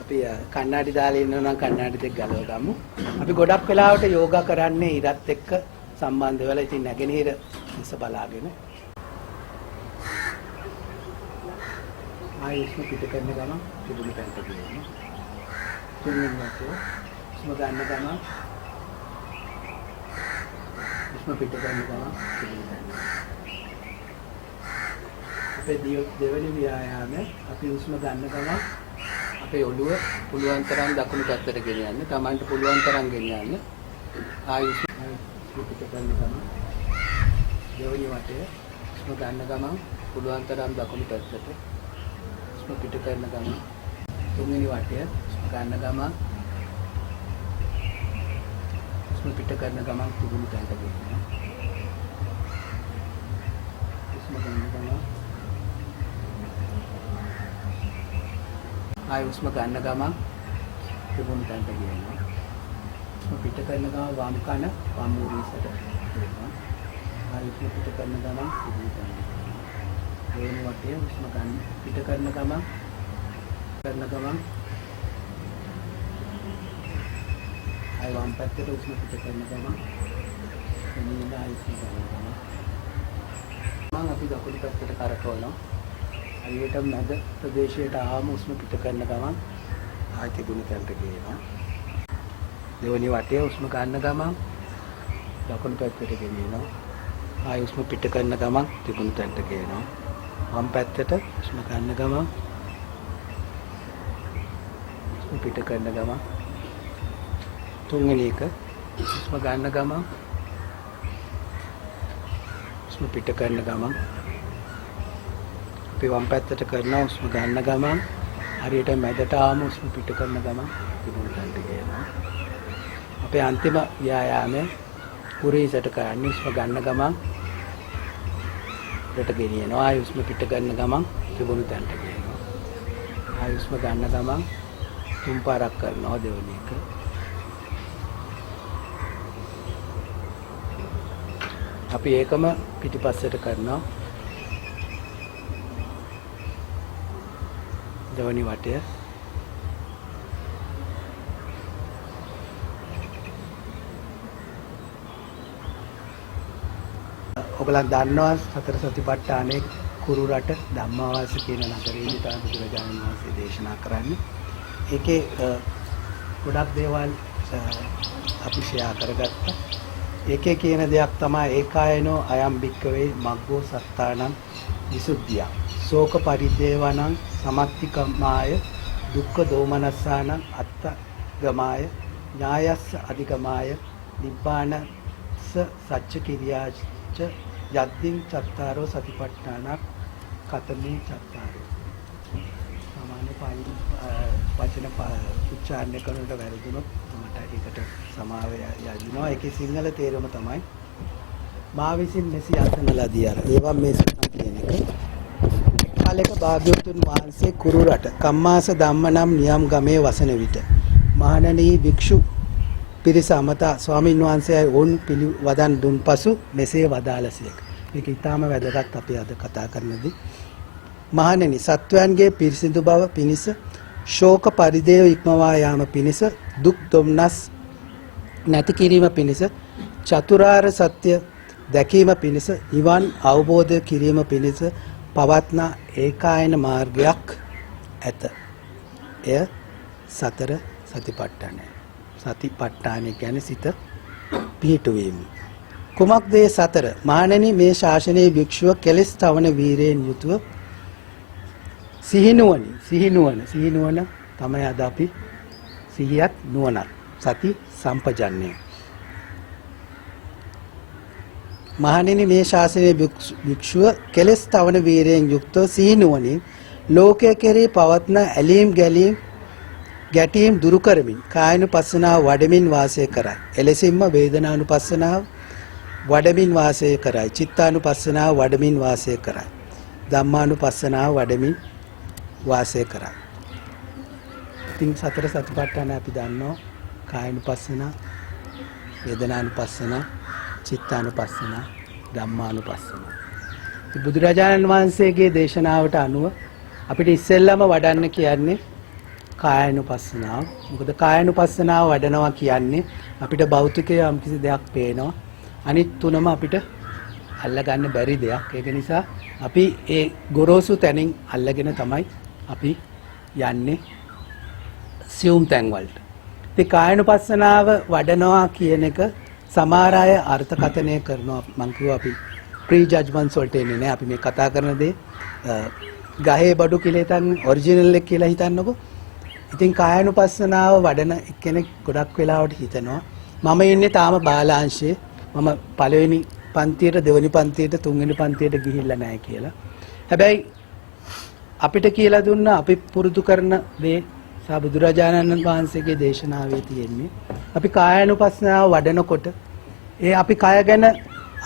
අපි කන්නඩි දාලා ඉන්නවා නම් කන්නඩි දෙක ගලව ගමු. අපි ගොඩක් වෙලාවට යෝගා කරන්නේ ඉරත් එක්ක සම්බන්ධ වෙලා ඉතින් නැගෙනහිර ඉස්ස බලාගෙන. ආයෙත් පිට කරන ගමන් පිටුලි පැන්ට ගියනවා. තුන්වෙනි වතාව ඉස්ම ගන්න ගමන් ඉස්ම පිට කරන ගමන් පිටුලි පැන්ට. අපේ දෙවෙනි ව්‍යායාමය අපි උස්ම ගන්න ගමන් අපේ ඔළුව පුළුවන් තරම් දකුණු පැත්තට ගෙනියන්න. Tamanට පුළුවන් තරම් ගෙනියන්න. ආයෙත් පිට කරන ගමන් දෙවෙනි වටය උස්ම ගන්න ගමන් පුළුවන් තරම් දකුණු පැත්තට පිට කරන ගමන් තුන්වෙනි වටය ගන්න ගමන් ඉස්ම පිට කරන ගමන් තිබුණු තැනට ගෙනියනවා. ඉස්ම ගන්න ගමන් ආයෙ ඉස්ම ගන්න ගමන් තිබුණු තැනට ගෙනියනවා. ඉස්ම පිට කරන ගමන් වම් කන වම් උරහිසට ගෙනියනවා. ආයෙ ඉස්ම පිට කරන ගමන් තිබුණු තැනට දෙවෙනි වටය ඉස්ම ගන්න පිට කරන ගමන් ආයෙ වම් පැත්තට ඉස්ම පිට කරන ගමන් එනින ආයෙත් ගන්නවා. මම අපි දකුණු පැත්තට කරකවනවා. හරියට මැද ප්‍රදේශයට ආවම ඉස්ම පිට කරන ගමන් ආයෙ තිබුණු තැනට ගේනවා. දෙවෙනි වටය ඉස්ම ගන්න ගමන් දකුණු පැත්තට ගෙනියනවා. ආයෙ ඉස්ම පිට කරන ගමන් තිබුණු තැනට ගේනවා. වම් පැත්තට ඉස්ම ගන්න ගමන් ඉස්ම පිට කරන ගමන් තුන්වෙනි එක ඉස්ම ගන්න ගමන් ඉස්ම පිට කරන ගමන් අපි වම් පැත්තට කරනවා. ඉස්ම ගන්න ගමන් හරියට මැදට ආවම ඉස්ම පිට කරන ගමන් තිබුණු තැනට ගේනවා. අපේ අන්තිම ව්‍යායාමය උරහිසට කරන්නේ. ඉස්ම ගන්න ගමන් පිට ගෙනියනවා. ආයෙ ඉස්ම පිට ගන්න ගමන් තිබුණු තැනට ගෙනියනවා. ආයෙ ඉස්ම ගන්න ගමන් තුන් පාරක් කරනවා දෙවෙනි එක. අපි ඒකම පිටිපස්සට කරනවා. දෙවෙනි වටය ඔයගලන් දන්නවා සතර සතිපට්ඨානයේ කුරු රට ධම්මාවාස කියන නගරයේදී තමයි බුදුරජාණන් වහන්සේ දේශනා කරන්නේ. ඒකේ ගොඩක් දේවල් අපි ෂෙයා කරගත්තා. ඒකේ කියන දෙයක් තමයි ඒකායනෝ අයම් භික්කවේ මග්ගෝ සත්තානං විසුද්ධිය. ශෝක පරිදේවනං සමත්තිකමාය දුක්ඛ දෝමනස්සානං අත්තගමාය ඥායස්ස අධිගමාය නිබ්බානස්ස සච්ච කිරියාච යද්දින් චත්තාරෝ සතිපට්ඨානක් කතමේ චත්තාරෝ. සාමාන්‍ය වචන උච්චාරණය කරනට වැරදුනොත් මට ඒකට සමාව යදිනවා. ඒකේ සිංහල තේරුම තමයි මා විසින් මෙසි අසන ලදී අර. ඒවා මේ කියන එක. කාලයක භාග්‍යවතුන් වහන්සේ කුරු රට කම්මාස ධම්ම නම් නියම් ගමේ වසන විට මහණෙනි භික්ෂු පිරිස අමතා ස්වාමීන් වහන්සේ වුන් පිළිවදන් දුන් පසු මෙසේ වදාළසේක. මේක ඊටාම වැදගත් අපි අද කතා කරනදී. මහණෙනි සත්වයන්ගේ පිරිසිදු බව පිණිස ශෝක පරිදේව ඉක්මවා යාම පිණිස දුක් දුම්නස් නැති කිරීම පිණිස චතුරාර්ය සත්‍ය දැකීම පිණිස නිවන් අවබෝධ කිරීම පිණිස පවත්නා ඒකායන මාර්ගයක් ඇත. එය සතර සතිපට්ඨානය. සතිපට්ඨානය කියන්නේ සිත පිහිටුවීම. කුමක්ද ඒ සතර? මහණෙනි මේ ශාසනයේ භික්ෂුව කෙලෙස් තවන වීරයෙන් යුතුව සිහිනුවණ තමයි අද අපි සිහියත් නුවණත් සති සම්පජන්ණය. මහණෙනි මේ ශාසනයේ භික්ෂුව කෙලෙස් තවන වීරයෙන් යුක්තව සිහිනුවණින් ලෝකයේ කෙරෙහි පවත්න ඇලීම් ගැලීම් ගැටීම් දුරු කරමින් කායනුපස්සනාව වඩමින් වාසය කරයි. එලෙසින්ම වේදනානුපස්සනාව වඩමින් වාසය කරයි. චිත්තානුපස්සනාව වඩමින් වාසය කරයි. ධම්මානුපස්සනාව වඩමින් වාසය කරයි. ඉතින් සතර සතිපට්ඨාන අපි දන්නවා. කායනුපස්සනාව, වේදනානුපස්සනාව, චිත්තානුපස්සනාව, ධම්මානුපස්සනාව. බුදුරජාණන් වහන්සේගේ දේශනාවට අනුව අපිට ඉස්සෙල්ලාම වඩන්න කියන්නේ කායानुපස්සනාව. මොකද කායानुපස්සනාව වඩනවා කියන්නේ අපිට භෞතිකයේ යම්කිසි දෙයක් පේනවා. අනිත් තුනම අපිට අල්ලගන්න බැරි දෙයක්. ඒක නිසා අපි ඒ ගොරෝසු තැනින් අල්ලගෙන තමයි අපි යන්නේ සියුම් තැන් වලට. ඉතින් කායानुපස්සනාව වඩනවා කියන එක සමහර අය අර්ථකථනය කරනවා. මම කිව්වා අපි ප්‍රී ජජ්මන්ට්ස් වලට එන්නේ නැහැ. අපි මේ කතා කරන දේ ගහේ බඩු කියලා හිතන්න ඔරිජිනල් එක කියලා හිතන්නකෝ. ඉතින් කායानुපස්සනාව වඩන කෙනෙක් ගොඩක් වෙලාවට හිතනවා මම ඉන්නේ තාම බාලාංශයේ මම පළවෙනි පන්තියට දෙවෙනි පන්තියට තුන්වෙනි පන්තියට ගිහිල්ලා නැහැ කියලා. හැබැයි අපිට කියලා දුන්න අපි පුරුදු කරන දේ සා බුදුරජාණන් වහන්සේගේ දේශනාවේ තියෙන්නේ අපි කායानुපස්සනාව වඩනකොට ඒ අපි කය ගැන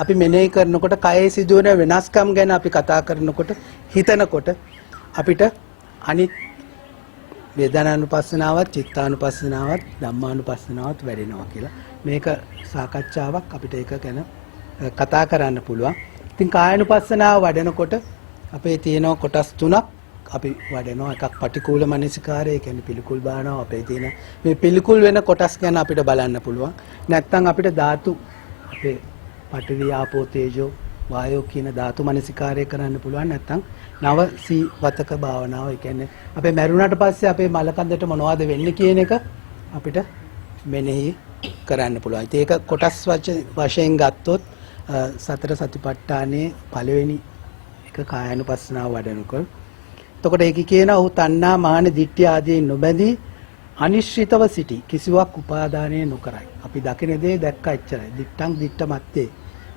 අපි මෙනෙහි කරනකොට කයේ සිදුවන වෙනස්කම් ගැන අපි කතා කරනකොට හිතනකොට අපිට අනිත් වේදනානුපස්සනාවත් චිත්තානුපස්සනාවත් ධම්මානුපස්සනාවත් වැඩෙනවා කියලා. මේක සාකච්ඡාවක් අපිට ඒක ගැන කතා කරන්න පුළුවන්. ඉතින් කායानुපස්සනාව වඩනකොට අපේ තියෙන කොටස් තුනක් අපි වඩනවා. එකක් පටිකූල මනසිකාරය, ඒ කියන්නේ පිළිකුල් බානවා. අපේ තියෙන මේ පිළිකුල් වෙන කොටස් ගැන අපිට බලන්න පුළුවන්. නැත්නම් අපිට ධාතු අපේ පඨවි ආපෝ තේජෝ වායෝ කියන ධාතු මනසිකාරය කරන්න පුළුවන්. නැත්නම් නව සීවතක භාවනාව, ඒ කියන්නේ අපේ මරුණාට පස්සේ අපේ මලකඳට මොනවද වෙන්නේ කියන එක අපිට මෙනෙහි කරන්න පුළුවන්. ඉතින් ඒක කොටස් වශයෙන් ගත්තොත් සතර සතිපට්ඨානයේ පළවෙනි එක කායानुපස්සනාව වඩනකොට එතකොට ඒක කියනවා ඔහු තණ්හා මාන දිට්ඨිය ආදී නොබැඳී අනිශ්චිතව සිටි කිසිවක් උපාදානය නොකරයි. අපි දකින දේ දැක්ක එච්චරයි. දිත්තං දිට්ඨ මත්තේ.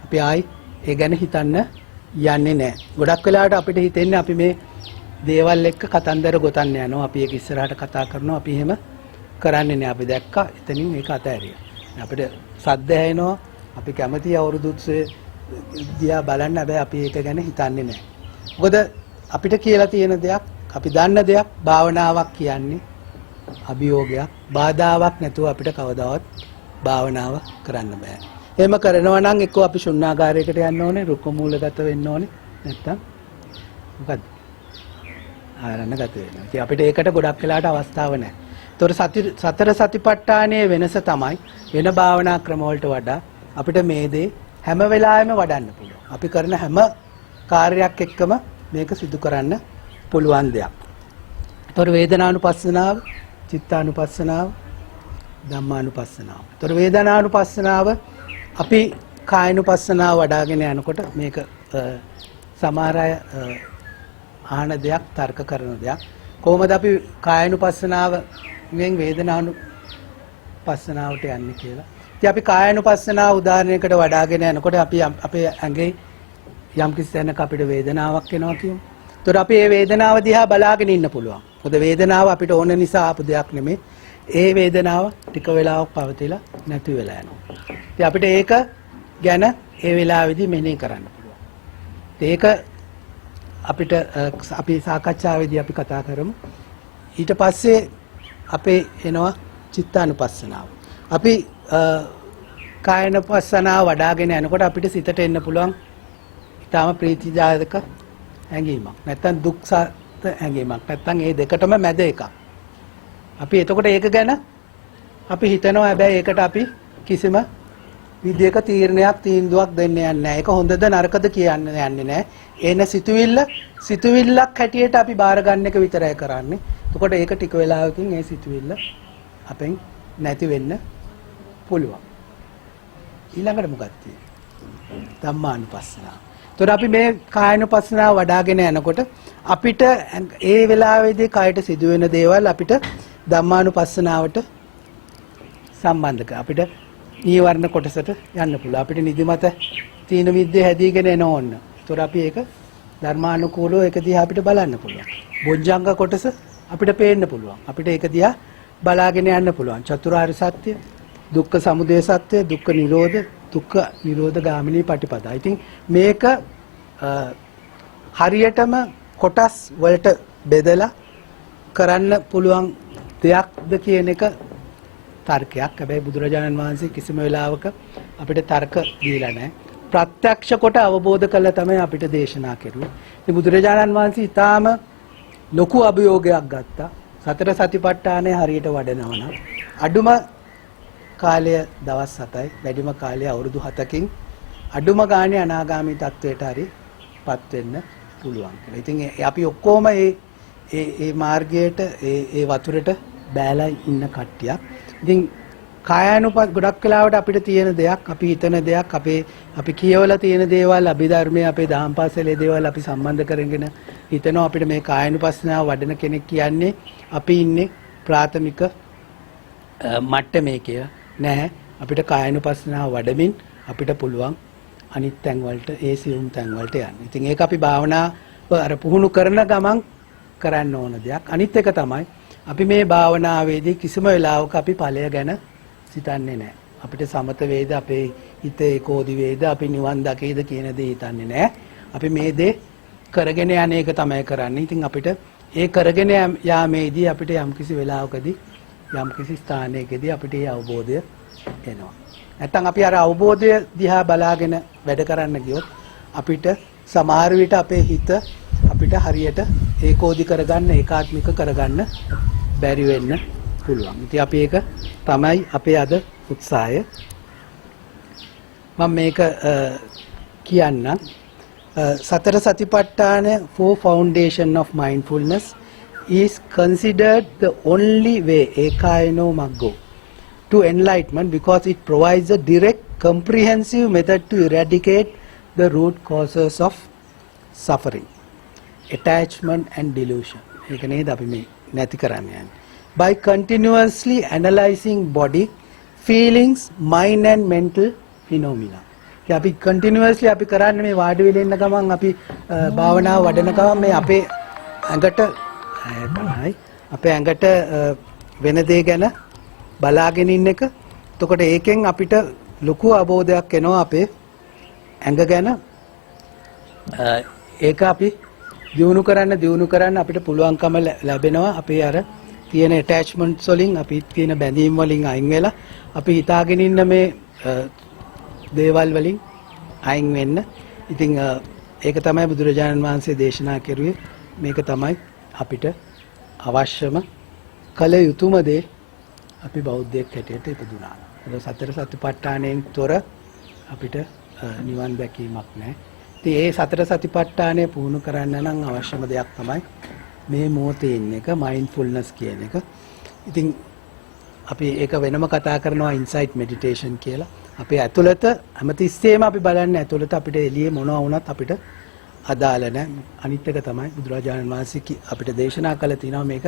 අපි ආයි ඒ ගැන හිතන්න යන්නේ නැහැ. ගොඩක් වෙලාවට අපිට හිතෙන්නේ අපි මේ දේවල් එක්ක කතන්දර ගොතන්න යනවා. අපි ඒක ඉස්සරහට කතා කරනවා. අපි එහෙම කරන්නේ නැහැ. අපි දැක්කා එතනින් මේක අතහැරියා. අපිට සද්ද ඇහෙනවා. අපි කැමති අවුරුදු දිහා බලන්න. හැබැයි අපි ඒක ගැන හිතන්නේ නැහැ. මොකද අපිට කියලා තියෙන දෙයක්, අපි දන්න දෙයක් භාවනාවක් කියන්නේ අභියෝගයක්, බාධාවක් නැතුව අපිට කවදාවත් භාවනාව කරන්න බෑ. එහෙම කරනවා නම් එක්ක අපි ශුන්‍යාගාරයකට යන්න ඕනේ, රුක්ක මූලගත වෙන්න ඕනේ. නැත්තම් මොකද්ද? ආරණ්‍යගත වෙනවා. ඉතින් අපිට ඒකට ගොඩක් වෙලාට අවස්ථාව නැහැ. ඒතකොට සතර සතිපට්ඨානයේ වෙනස තමයි වෙන භාවනා ක්‍රම වලට වඩා අපිට මේ දේ හැම වෙලාවෙම වඩන්න පුළුවන්. අපි කරන හැම කාර්යයක් එක්කම මේක සිදු කරන්න පුළුවන් දෙයක්. ඒතකොට වේදනානුපස්සනාව, චිත්තානුපස්සනාව, ධම්මානුපස්සනාව. ඒතකොට වේදනානුපස්සනාව අපි කායानुපස්සනාව වඩාගෙන යනකොට මේක සමහර අය ආහන දෙයක්, තර්ක කරන දෙයක්. කොහොමද අපි කායानुපස්සනාවෙන් වේදනානුපස්සනාවට යන්නේ කියලා. ඉතින් අපි කායानुපස්සනාව උදාහරණයකට වඩාගෙන යනකොට අපි අපේ ඇඟේ යම් කිසි තැනක අපිට වේදනාවක් එනවා කියමු. ඒතකොට අපි මේ වේදනාව දිහා බලාගෙන ඉන්න පුළුවන්. මොකද වේදනාව අපිට ඕන නිසා ආපු දෙයක් නෙමෙයි. ඒ වේදනාව ටික වෙලාවක් පවතිලා නැති වෙලා යනවා. ඉතින් අපිට ඒක ගැන ඒ වෙලාවේදී මෙනෙහි කරන්න පුළුවන්. ඒක අපිට අපි සාකච්ඡාවේදී අපි කතා කරමු. ඊට පස්සේ අපේ එනවා චිත්තානුපස්සනාව. අපි කායानुපස්සනාව වඩාගෙන යනකොට අපිට සිතට එන්න පුළුවන් ඊටාම ප්‍රීතිදායක හැඟීමක්. නැත්තම් දුක්සත් හැඟීමක්. නැත්තම් මේ දෙකටම මැද එකක්. අපි එතකොට ඒක ගැන අපි හිතනවා. හැබැයි ඒකට අපි කිසිම විදියක තීරණයක් තීන්දුවක් දෙන්න යන්නේ නැහැ. ඒක හොඳද නරකද කියන්න යන්නේ නැහැ. එන සිතුවිල්ලක් හැටියට අපි බාර ගන්න එක විතරයි කරන්නේ. එතකොට ඒක ටික වෙලාවකින් ඒ සිතුවිල්ල අපෙන් නැති වෙන්න පුළුවන්. ඊළඟට මොකක්ද තියෙන්නේ? ධම්මානුපස්සනාව. එතකොට අපි මේ කායानुපස්සනාව වඩාගෙන යනකොට අපිට ඒ වෙලාවේදී කයට සිදුවෙන දේවල් අපිට ධම්මානුපස්සනාවට සම්බන්ධ කර අපිට නීවරණ කොටසට යන්න පුළුවන්. අපිට නිදිමත තීන විද්‍ය හැදීගෙන එන ඕන. ඒතොර අපි ඒක ධර්මානුකූලව ඒක දිහා අපිට බලන්න පුළුවන්. බොජ්ජංග කොටස අපිට පේන්න පුළුවන්. අපිට ඒක දිහා බලාගෙන යන්න පුළුවන්. චතුරාර්ය සත්‍ය, දුක්ඛ සමුදය සත්‍ය, දුක්ඛ නිරෝධ ගාමිනී පටිපදා. ඉතින් මේක හරියටම කොටස් වලට බෙදලා කරන්න පුළුවන් දෙයක්ද කියන එක තර්කයක්. හැබැයි බුදුරජාණන් වහන්සේ කිසිම වෙලාවක අපිට තර්ක දීලා නැහැ. ප්‍රත්‍යක්ෂ කොට අවබෝධ කළා තමයි අපිට දේශනා කෙරුවේ. ඉතින් බුදුරජාණන් වහන්සේ ඊටාම ලොකු අභියෝගයක් ගත්තා. සතර සතිපට්ඨානය හරියට වඩනවා නම් අඩුම කාලය දවස් 7යි, වැඩිම කාලය අවුරුදු 7කින් අඩුම ගානේ අනාගාමී තත්වයට හරිපත් වෙන්න පුළුවන් කියලා. ඉතින් අපි ඔක්කොම ඒ මාර්ගයට ඒ වතුරට බෑලා ඉන්න කට්ටියක්. ඉතින් කායානුපත් ගොඩක් වෙලාවට අපිට තියෙන දෙයක්, අපි හිතන දෙයක්, අපි කියවලා තියෙන දේවල්, අභිධර්මයේ අපේ දහම් පාසලේ දේවල් අපි සම්බන්ධ කරගෙන හිතනවා අපිට මේ කායानुපස්සනාව වඩන කෙනෙක් කියන්නේ අපි ඉන්නේ ප්‍රාථමික මට්ටමේ කියලා නෑ. අපිට කායानुපස්සනාව වඩමින් අපිට පුළුවන් අනිත් තැන් වලට ඒ සියුම් තැන් වලට යන්න. ඉතින් ඒක අපි භාවනාව අර පුහුණු කරන ගමන් කරන්න ඕන දෙයක්. අනිත් එක තමයි අපි මේ භාවනාවේදී කිසිම වෙලාවක අපි ඵලය ගැන හිතන්නේ නැහැ. අපිට සමත වේද, අපේ හිත ඒකෝදි වේද, අපි නිවන් දකේද කියන දේ හිතන්නේ නැහැ. අපි මේ දේ කරගෙන යන එක තමයි කරන්නේ. ඉතින් අපිට ඒ කරගෙන යාමේදී අපිට යම්කිසි වෙලාවකදී යම්කිසි ස්ථානයකදී අපිට ඒ අවබෝධය එනවා. නැත්තම් අපි අර අවබෝධය දිහා බලාගෙන වැඩ කරන්න ගියොත් අපිට සමහර විට අපේ හිත අපිට හරියට ඒකෝදි කරගන්න, ඒකාත්මික කරගන්න බැරි වෙන්න පුළුවන්. ඉතින් අපි ඒක තමයි අපේ අද උත්සාහය. මම මේක කියන්නම්. සතර සතිපට්ඨාන for foundation of mindfulness is considered the only way ekayano maggo to enlightenment because it provides a direct comprehensive method to eradicate the root causes of suffering, attachment and delusion. ඒක නේද අපි මේ නැති කරන්න යන්නේ. By continuously analyzing body, feelings, mind and mental phenomena. අපි continuously අපි කරන්නේ මේ වාඩි වෙලා ඉන්න ගමන් අපි භාවනාව වඩන ගමන් මේ අපේ ඇඟට අපේ ඇඟට වෙන දේ ගැන බලාගෙන ඉන්න එක. එතකොට ඒකෙන් අපිට ලොකු අවබෝධයක් එනවා අපේ ඇඟ ගැන. ඒක අපි දියුණු කරන්න අපිට පුළුවන්කම ලැබෙනවා. අපේ අර තියෙන attachments වලින්, අපි තියෙන බැඳීම් වලින් අයින් වෙලා අපි හිතාගෙන ඉන්න මේ දේවල් වලින් අයින් වෙන්න. ඉතින් ඒක තමයි බුදුරජාණන් වහන්සේ දේශනා කරුවේ. මේක තමයි අපිට අවශ්‍යම කළ යුතුම දේ. අපි බෞද්ධයෙක් හැටියට ඉපදුනා. ඒක සතර සතිපට්ඨානයෙන් තොර අපිට නිවන් දැකීමක් නැහැ. ඉතින් ඒ සතර සතිපට්ඨානය පුහුණු කරන්න නම් අවශ්‍යම දෙයක් තමයි මේ මොහොතේ ඉන්න එක, mindfulness කියන එක. ඉතින් අපි ඒක වෙනම කතා කරනවා insight meditation කියලා. අපේ ඇතුළත හැමතිස්සෙම අපි බලන්නේ ඇතුළත අපිට එළියේ මොනවා වුණත් අපිට අදාළ නැහැ. අනිත් එක තමයි බුදුරජාණන් වහන්සේ අපිට දේශනා කළ තියෙනවා මේක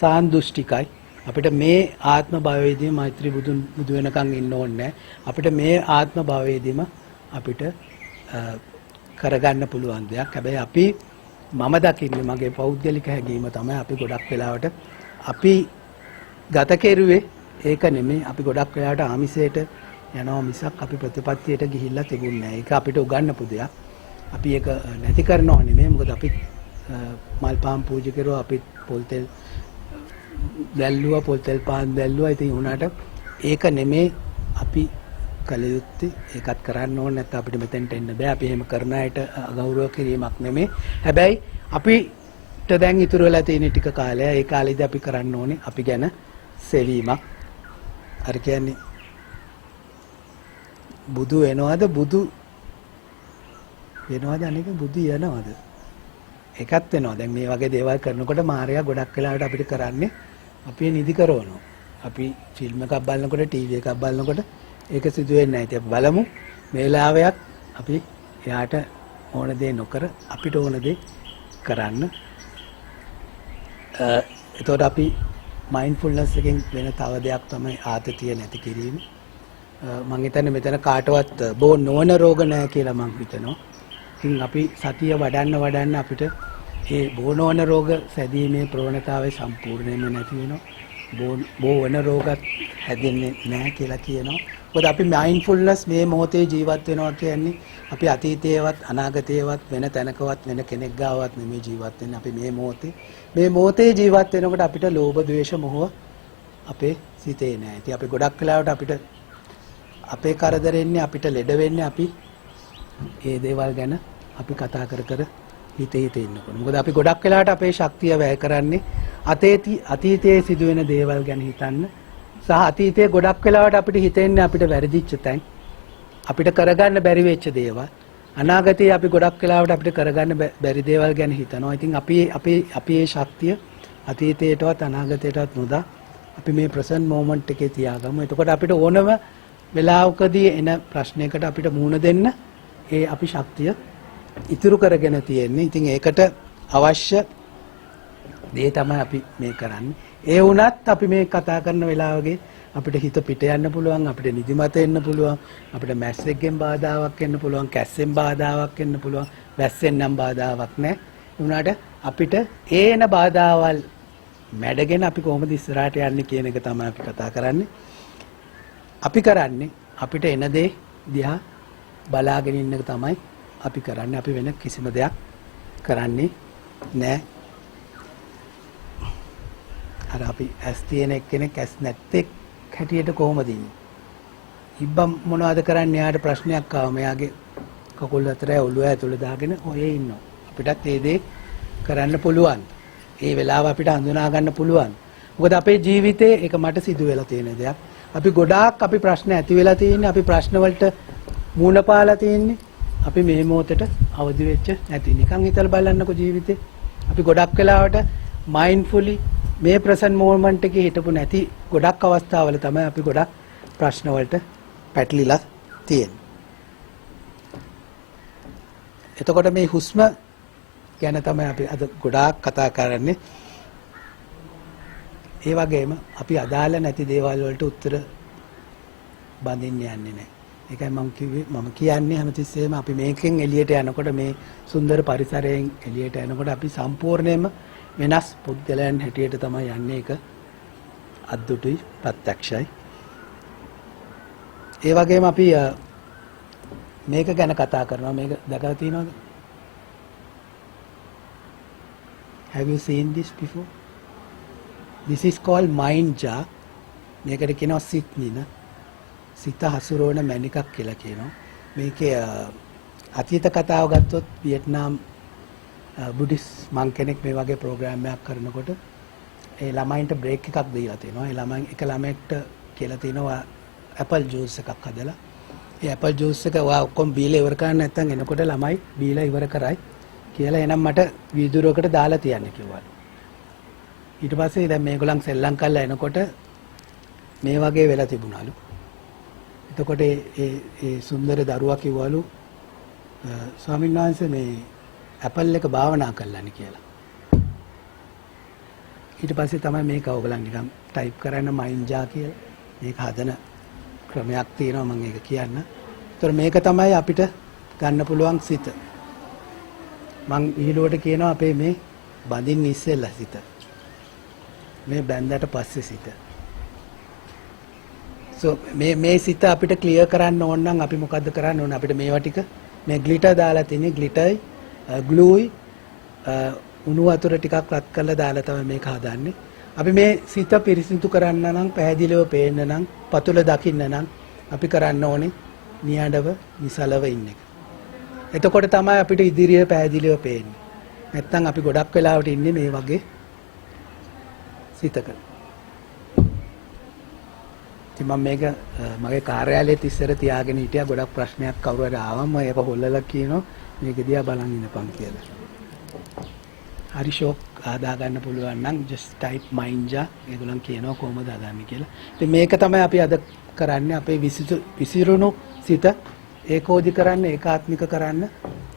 සාන්දෘෂ්ටිකයි. අපිට මේ ආත්ම භවයේදී මෛත්‍රී බුදු වෙනකන් ඉන්න ඕනේ නැහැ. අපිට මේ ආත්ම භවයේදීම අපිට කරගන්න පුළුවන් දෙයක්. හැබැයි අපි මම දකින්නේ මගේ පෞද්ගලික හැඟීම තමයි අපි ගොඩක් වෙලාවට අපි ගත කෙරුවේ ඒක නෙමෙයි. අපි ගොඩක් වෙලාවට ආමිසයට යනවා මිසක් අපි ප්‍රතිපත්තියට ගිහිල්ලා තිබුණේ නැහැ. ඒක අපිට උගන්වපු දෙයක්. අපි ඒක නැති කරනව නෙමෙයි. මොකද අපි මල් පාන් පූජා කරුවා, අපි පොල් තෙල් දැල්ලුවා, පොල් තෙල් පාන් දැල්ලුවා. ඉතින් උනාට ඒක නෙමෙයි අපි කල යුත්තේ. ඒකත් කරන්න ඕනේ නැත්නම් අපිට මෙතෙන්ට එන්න බෑ. අපි එහෙම කරන අයට අගෞරව කිරීමක් නෙමෙයි. හැබැයි අපිට දැන් ඉතුරු වෙලා තියෙන ටික කාලය, ඒ කාලෙදී අපි කරන්න ඕනේ අපි ගැන සෙවීමක්. අර කියන්නේ බුදු වෙනවද, බුදු වෙනවද, අනේක බුදු යනවද? එකක් වෙනවා. දැන් මේ වගේ දේවල් කරනකොට මායя ගොඩක් වෙලාවට අපිට කරන්නේ අපි නිදි කරවනවා. අපි ෆිල්ම් එකක් බලනකොට, ටීවී එකක් බලනකොට ඒක සිදු වෙන්නේ නැහැ. ඉතින් අපි බලමු මේ වෙලාවෙත් අපි එයාට ඕන දේ නොකර අපිට ඕන දේ කරන්න. එතකොට අපි මයින්ඩ්ෆුල්නස් එකෙන් වෙන තව දෙයක් තමයි ආතතිය නැති කිරීම. මම හිතන්නේ මෙතන කාටවත් බෝ නොවන රෝග නැහැ කියලා මම හිතනවා. ඉතින් අපි සතිය වඩන්න අපිට ඒ බෝ නොවන රෝග සැදීමේ ප්‍රවණතාවය සම්පූර්ණයෙන්ම නැති වෙනවා. බෝ වන රෝගත් හැදෙන්නේ නැහැ කියලා කියනවා. මොකද අපි මයින්ඩ්ෆුල්නස් මේ මොහොතේ ජීවත් වෙනවා කියන්නේ අපි අතීතයේවත් අනාගතයේවත් වෙන තැනකවත් වෙන කෙනෙක් ගාවත් නෙමෙයි ජීවත් වෙන්නේ. අපි මේ මොහොතේ ජීවත් වෙනකොට අපිට ලෝභ ද්වේෂ මොහ අපේ සිතේ නැහැ. ඉතින් අපි ගොඩක් වෙලාවට අපිට අපේ කරදරෙන්නේ, අපිට ලෙඩ වෙන්නේ අපි ඒ දේවල් ගැන අපි කතා කර හිතේ ඉන්නකොට. මොකද අපි ගොඩක් වෙලාවට අපේ ශක්තිය වැය කරන්නේ අතීතයේ සිදුවෙන දේවල් ගැන හිතන්න. සහ අතීතයේ ගොඩක් වෙලාවට අපිට හිතෙන්නේ අපිට වැරදිච්ච තැන්, අපිට කරගන්න බැරි වෙච්ච දේවල්. අනාගතයේ අපි ගොඩක් වෙලාවට අපිට කරගන්න බැරි දේවල් ගැන හිතනවා. ඉතින් අපි මේ ශක්තිය අතීතයටවත් අනාගතයටවත් නොදා අපි මේ ප්‍රසන්ට් මොමන්ට් එකේ තියාගමු. එතකොට අපිට ඕනම වෙලාවකදී එන ප්‍රශ්නයකට අපිට මුහුණ දෙන්න ඒ අපි ශක්තිය ඉතුරු කරගෙන තියෙන්නේ. ඉතින් ඒකට අවශ්‍ය දේ තමයි අපි මේ කරන්නේ. ඒ වුණත් අපි මේ කතා කරන වෙලාවගේ අපිට හිත පිට යන්න පුළුවන්, අපිට නිදිමත එන්න පුළුවන්, අපිට මැස්සෙක්ගෙන් බාධාවක් එන්න පුළුවන්, කැස්සෙන් බාධාවක් එන්න පුළුවන්, වැස්සෙන් නම් බාධාවක් නැහැ. ඒ වුණාට අපිට ඒන බාධාවල් මැඩගෙන අපි කොහොමද ඉස්සරහට යන්නේ කියන එක තමයි අපි කතා කරන්නේ. අපි කරන්නේ අපිට එන දේ දිහා බලාගෙන ඉන්න එක තමයි අපි කරන්නේ. අපි වෙන කිසිම දෙයක් කරන්නේ නැහැ. අර අපි ඇස් තියෙන එක්කෙනෙක් ඇස් නැත්තේ හැටියට කොහොමද ඉන්නේ? ඉබ්බම් මොනවද කරන්නේ? යාට ප්‍රශ්නයක් ආවම එයාගේ කකුල් අතරේ ඔළුව ඇතුළේ දාගෙන ඔයේ ඉන්නවා. අපිටත් ඒ දේ කරන්න පුළුවන්. ඒ වෙලාව අපිට හඳුනා ගන්න පුළුවන්. මොකද අපේ ජීවිතේ ඒක මට සිදු වෙලා තියෙන දෙයක්. අපි ගොඩාක් අපි ප්‍රශ්න ඇති වෙලා තියෙන්නේ. අපි ප්‍රශ්න වලට මූණ පාලා තියෙන්නේ. අපි මේ මොහොතට අවදි වෙච්ච නැති. නිකන් හිතලා බලන්නකෝ ජීවිතේ. අපි ගොඩක් වෙලාවට මයින්ඩ්ෆුලි මේ ප්‍රසන්ට් මොමන්ට් එකේ හිටපු නැති ගොඩක් අවස්ථාවල තමයි අපි ගොඩක් ප්‍රශ්න වලට පැටලිලා තියෙන්නේ. එතකොට මේ හුස්ම ගැන තමයි අපි අද ගොඩාක් කතා කරන්නේ. ඒ වගේම අපි අදාළ නැති දේවල් වලට උත්තර බඳින්න යන්නේ නැහැ. ඒකයි මම කියන්නේ හැමතිස්සෙම අපි මේකෙන් එළියට යනකොට මේ සුන්දර පරිසරයෙන් එළියට යනකොට අපි සම්පූර්ණයෙන්ම වෙනස් පුද්ගලයන් හැටියට තමයි යන්නේ. ඒක අද්දුටුයි ප්‍රත්‍යක්ෂයි. ඒ වගේම අපි මේක ගැන කතා කරනවා. මේක දැකලා තියෙනවද? Have you seen this before? This is called mind jar. මේකට කියනවා සිත් නින. සිත හසුරවන මණිකක් කියලා කියනවා. මේකේ අතීත කතාව ගත්තොත් වියට්නාම් බුද්දිස් මං කෙනෙක් මේ වගේ ප්‍රෝග්‍රෑම් එකක් කරනකොට ඒ ළමයින්ට බ්‍රේක් එකක් දීලා තියෙනවා. ඒ ළමයි එක ළමයෙක්ට කියලා තියෙනවා ඇපල් ජූස් එකක් හදලා. ඒ ඇපල් ජූස් එක ඔයා ඔක්කොම බීලා ඉවර කරන්න නැත්නම් එනකොට ළමයි බීලා ඉවර කරයි කියලා එනම් මට වීදුරුවකට දාලා තියන්න කිව්වා. ඊට පස්සේ දැන් මේගොල්ලන් සෙල්ලම් කරලා එනකොට මේ වගේ වෙලා තිබුණලු. එතකොට ඒ සුන්දර දරුවා කිව්වලු ස්වාමීන් වහන්සේ මේ ඇපල් එක භාවනා කළානේ කියලා. ඊට පස්සේ තමයි මේක ඔයගොල්ලන් නිකන් ටයිප් කරන්න මයින්ඩ් ජා කියලා. මේක හදන ක්‍රමයක් තියෙනවා මම ඒක කියන්න. ඒතර මේක තමයි අපිට ගන්න පුළුවන් සිත. මං ඊළොට කියනවා අපේ මේ බඳින්න ඉස්සෙල්ලා සිත. මේ බැඳලා පස්සේ සිත. මේ සිත අපිට ක්ලියර් කරන්න ඕන නම් අපි මොකද්ද කරන්න ඕන? අපිට මේවා ටික මේ ග්ලිටර් දාලා තියෙන්නේ ග්ලිටර්යි ග්ලූයි උණු වතුර ටිකක් රත් කරලා දාලා තමයි මේක හදන්නේ. අපි මේ සිත පිරිසිදු කරන්න නම් පැහැදිලිව පේන්න නම් පතුල දකින්න නම් අපි කරන්න ඕනේ නියඬව නිසලව ඉන්න එක. එතකොට තමයි අපිට ඉදිරිය පැහැදිලිව පේන්නේ. නැත්තම් අපි ගොඩක් වෙලාවට ඉන්නේ මේ වගේ සිතක. ඉතින් මම මේක මගේ කාර්යාලයේ ඉස්සර තියාගෙන හිටියා. ගොඩක් ප්‍රශ්නයක් කවුරු හරි ආවම මම ඒක හොල්ලලා කියනවා මේක දිහා බලන් ඉන්නපන් කියලා. හරි ෂොක් ආදා ගන්න පුළුවන් නම් just type mind jar ඒගොල්ලන් කියනවා කොහොමද හදන්නේ කියලා. ඉතින් මේක තමයි අපි අද කරන්නේ. අපේ විසිරුණු සිත ඒකෝදි කරන්න, ඒකාත්මික කරන්න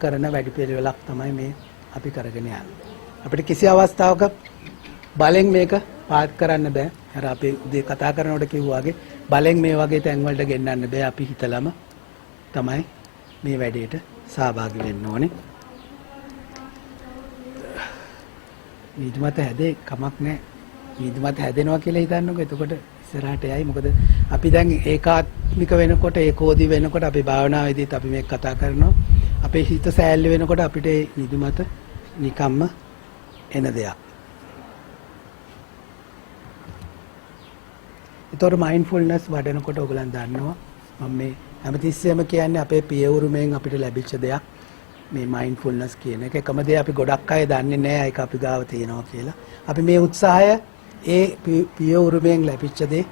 කරන වැඩපිළිවෙලක් තමයි මේ අපි කරගෙන යන්නේ. අපිට කිසි අවස්ථාවක බලෙන් මේක පාත් කරන්න බෑ. අර අපි උදේ කතා කරනකොට කිව්වා වගේ බලෙන් මේ වගේ තැන් වලට ගෙන්නන්න බෑ. අපි හිතලම තමයි මේ වැඩේට සහභාගී වෙන්න ඕනේ. නිදිමත හැදේ කමක් නැහැ. නිදිමත හැදෙනවා කියලා හිතන්නකො. එතකොට ඉස්සරහට යයි. මොකද අපි දැන් ඒකාත්මික වෙනකොට, ඒකෝදි වෙනකොට අපි භාවනාවේදීත් අපි මේක කතා කරනවා. අපේ හිත සෑල්ලු වෙනකොට අපිට නිදිමත නිකම්ම එන දෙයක්. ඒතොර මයින්ඩ්ෆුල්නස් වඩනකොට ඔයගලන් දන්නවා මම මේ හැමතිස්සෙම කියන්නේ අපේ පියවුරුමෙන් අපිට ලැබිච්ච දෙයක්. මේ මයින්ඩ්ෆුල්නස් කියන එක. එකම දේ අපි ගොඩක් අය දන්නේ නැහැ ඒක අපි ගාව තියෙනවා කියලා. අපි මේ උත්සාහය ඒ පිය උරුමයෙන් ලැබිච්ච දේ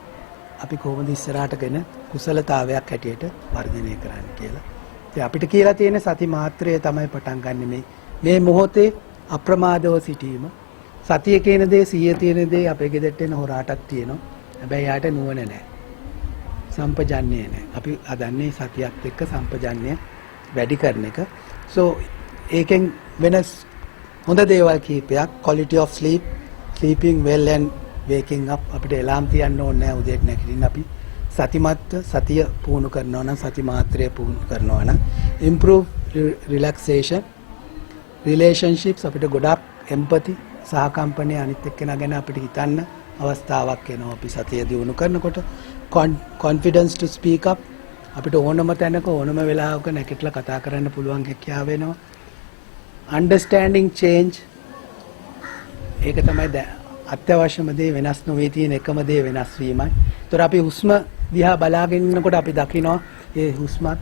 අපි කොහොමද ඉස්සරහටගෙන කුසලතාවයක් හැටියට වර්ධනය කරන්න කියලා. ඉතින් අපිට කියලා තියෙන සති මාත්‍රය තමයි පටන් ගන්න මේ මොහොතේ අප්‍රමාදව සිටීම. සතිය කියන දේ සිහිය තියෙන දේ අපේ ගෙදරට එන හොරාටක් තියෙනවා. හැබැයි යාට නුවණ නැහැ. සම්පජන්ණය නැහැ. අපි අදන්නේ සතියත් එක්ක සම්පජන්ණය වැඩි කරන එක. So ඒකෙන් වෙනස් හොඳ දේවල් කීපයක් quality of sleep, sleeping well and waking up. අපිට එලාම් තියන්න ඕනේ නැහැ උදේට නැගිටින්න. අපි සතිමත් සතිය පුහුණු කරනවා නම් සති මාත්‍රය පුහුණු කරනවා නම් improve relaxation, relationships අපිට ගොඩක් empathy සහකම්පනය අනිත් එක්කෙනා ගැන අපිට හිතන්න අවස්ථාවක් එනවා අපි සතිය දියුණු කරනකොට. confidence to speak up අපිට ඕනම තැනක ඕනම වෙලාවක නැගිටලා කතා කරන්න පුළුවන් හැකියාව වෙනවා. understanding change ඒක තමයි අත්‍යවශ්‍යම දේ. වෙනස් නොවේ තියෙන එකම දේ වෙනස් වීමයි. ඒතර අපි හුස්ම දිහා බලාගෙන ඉන්නකොට අපි දකිනවා මේ හුස්මත්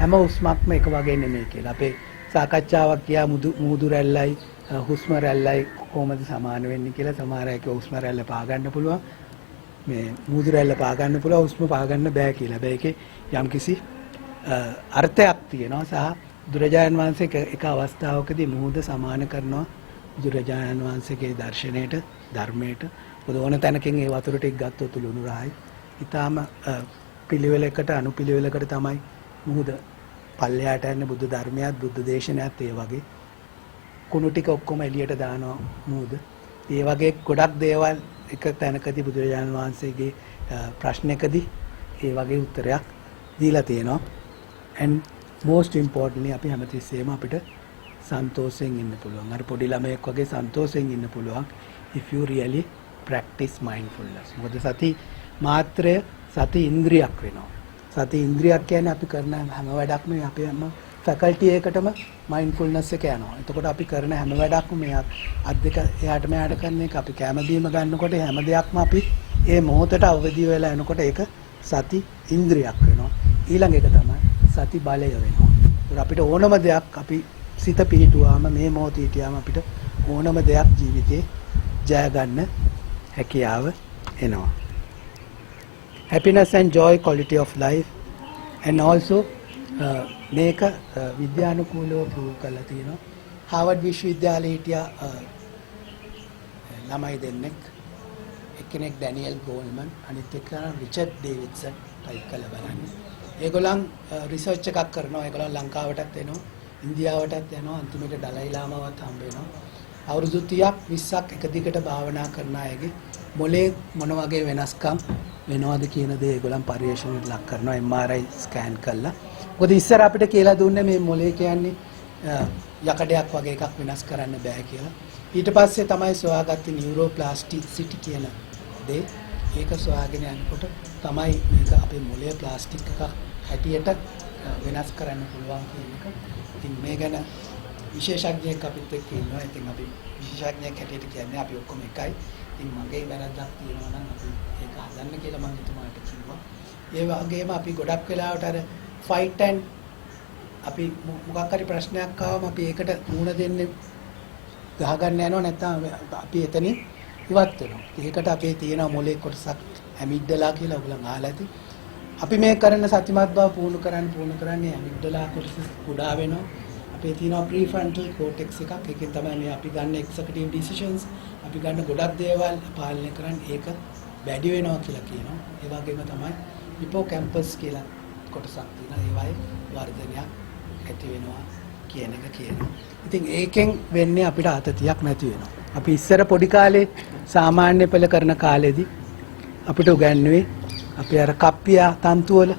හැම හුස්මක්ම එක වගේ නෙමෙයි කියලා. අපේ සාකච්ඡාවක් කියා මුහුදු රැල්ලයි හුස්ම රැල්ලයි කොහොමද සමාන වෙන්නේ කියලා. සමහර අය කිව්වා හුස්ම රැල්ල පා ගන්න පුළුවන්, මේ මුහුදු රැල්ල පා ගන්න පුළුවන්, හුස්ම පා ගන්න බෑ කියලා. හැබැයි ඒකේ යම්කිසි අර්ථයක් තියෙනවා. සහ බුදුරජාණන් වහන්සේ එක අවස්ථාවකදී මුහුද සමාන කරනවා බුදුරජාණන් වහන්සේගේ දර්ශනයට, ධර්මයට. මොකද ඕන තැනකින් ඒ වතුර ටික ගත්තොත් ලුණු රායි. ඊටාම පිළිවෙලකට අනුපිළිවෙලකට තමයි මුහුද පල්ලෙහාට යන්නේ. බුද්ධ ධර්මයත් බුද්ධ දේශනාවත් ඒ වගේ කුණු ටික ඔක්කොම එළියට දානවා මුහුද. ඒ වගේ ගොඩක් දේවල් එක තැනකදී බුදුරජාණන් වහන්සේගේ ප්‍රශ්නයකදී ඒ වගේ උත්තරයක් දීලා තියෙනවා. and most importantly අපි හැමතිස්සෙම අපිට සන්තෝෂයෙන් ඉන්න පුළුවන්. අර පොඩි ළමයෙක් වගේ සන්තෝෂයෙන් ඉන්න පුළුවන් if you really practice mindfulness. මොකද සති මාත්‍රය සති ඉන්ද්‍රියක් වෙනවා. සති ඉන්ද්‍රියක් කියන්නේ අපි කරන හැම වැඩක්ම අපේ හැම ෆැකල්ටි එකටම මයින්ඩ්ෆුල්නස් එක යනවා. එතකොට අපි කරන හැම වැඩක්ම මේ අත් දෙක එහාට මෙහාට කරන එක, අපි කැම බීම ගන්නකොට හැම දෙයක්ම අපි ඒ මොහොතට අවදි වෙලා එනකොට ඒක සති ඉන්ද්‍රියක් වෙනවා. ඊළඟ එක තමයි සති බලය වෙනවා. ඒක අපිට ඕනම දෙයක් අපි සිත පිහිටුවාම මේ මොහොතේ හිටියාම අපිට ඕනම දෙයක් ජීවිතේ ජය ගන්න හැකියාව එනවා. Happiness and joy, quality of life, and also මේක විද්‍යානුකූලව ප්‍රූව් කරලා තියෙනවා. හාවර්ඩ් විශ්වවිද්‍යාලයේ හිටියා ළමයි දෙන්නෙක්. එක්කෙනෙක් ඩැනියල් ගෝල්මන්, අනිත් එක්කෙනා රිචඩ් ඩේවිඩ්සන්. ටයිප් කරලා බලන්න. ඒගොල්ලන් රිසර්ච් එකක් කරනවා. ඒගොල්ලන් ලංකාවටත් එනවා, ඉන්දියාවටත් යනවා, අන්තිමට ඩලයි ලාමාවත් හම්බ වෙනවා. අවුරුදු 30ක් 20ක් එක දිගට භාවනා කරන අයගේ මොලේ මොන වගේ වෙනස්කම් වෙනවද කියන දේ ඒගොල්ලන් පරිශීලනයට ලක් කරනවා MRI ස්කෑන් කරලා. මොකද ඉස්සර අපිට කියලා දුන්නේ මේ මොලේ කියන්නේ යකඩයක් වගේ එකක් වෙනස් කරන්න බෑ කියලා. ඊට පස්සේ තමයි සොයාගත්තේ නියුරෝප්ලාස්ටිසිටි කියන දේ. ඒක සොයාගෙන යනකොට තමයි මේක අපේ මොලේ ප්ලාස්ටික් එකක් හැටියට වෙනස් කරන්න පුළුවන් කියන එක. ඉතින් මේ ගැන විශේෂඥයෙක් අපිත් එක්ක ඉන්නවා. ඉතින් අපි විශේෂඥයෙක් හැටියට කියන්නේ අපි ඔක්කොම එකයි. ඉතින් මගේ වැරද්දක් තියෙනවා නම් අපි ඒක හදන්න කියලා මම එතුමාට කිව්වා. ඒ වගේම අපි ගොඩක් වෙලාවට අර ෆයිට් ඇන්ඩ් අපි මොකක් හරි ප්‍රශ්නයක් ආවම අපි ඒකට මුහුණ දෙන්නේ ගහගන්න යනවා, නැත්නම් අපි එතනින් ඉවත් වෙනවා. ඒකට අපේ තියෙන මොලේ කොටසක් ඇමිග්ඩලා කියලා ඔයගොල්ලන් අහලා ඇති. අපි මේ කරන සතිමත් බව පුහුණු කරන්නේ ඇමිග්ඩලා කොටස කුඩා වෙනවා. අපේ තියෙනවා ප්‍රීෆ්‍රන්ටල් කෝටෙක්ස් එකක්. ඒකෙන් තමයි මේ අපි ගන්න එක්සිකියුටිව් ඩිසිෂන්ස්, අපි ගන්න ගොඩක් දේවල් පාලනය කරන්නේ. ඒක වැඩි වෙනවා කියලා කියනවා. ඒ වගේම තමයි හිපෝකැම්පස් කියලා කොටසක් තියෙනවා. ඒවයි වර්ධනයක් ඇති වෙනවා කියන එක කියනවා. ඉතින් ඒකෙන් වෙන්නේ අපිට ආතතියක් නැති වෙනවා. අපි ඉස්සර පොඩි කාලේ සාමාන්‍ය පෙළ කරන කාලෙදී අපිට උගන්වුවේ අපි අර කප්පියා තන්තු වල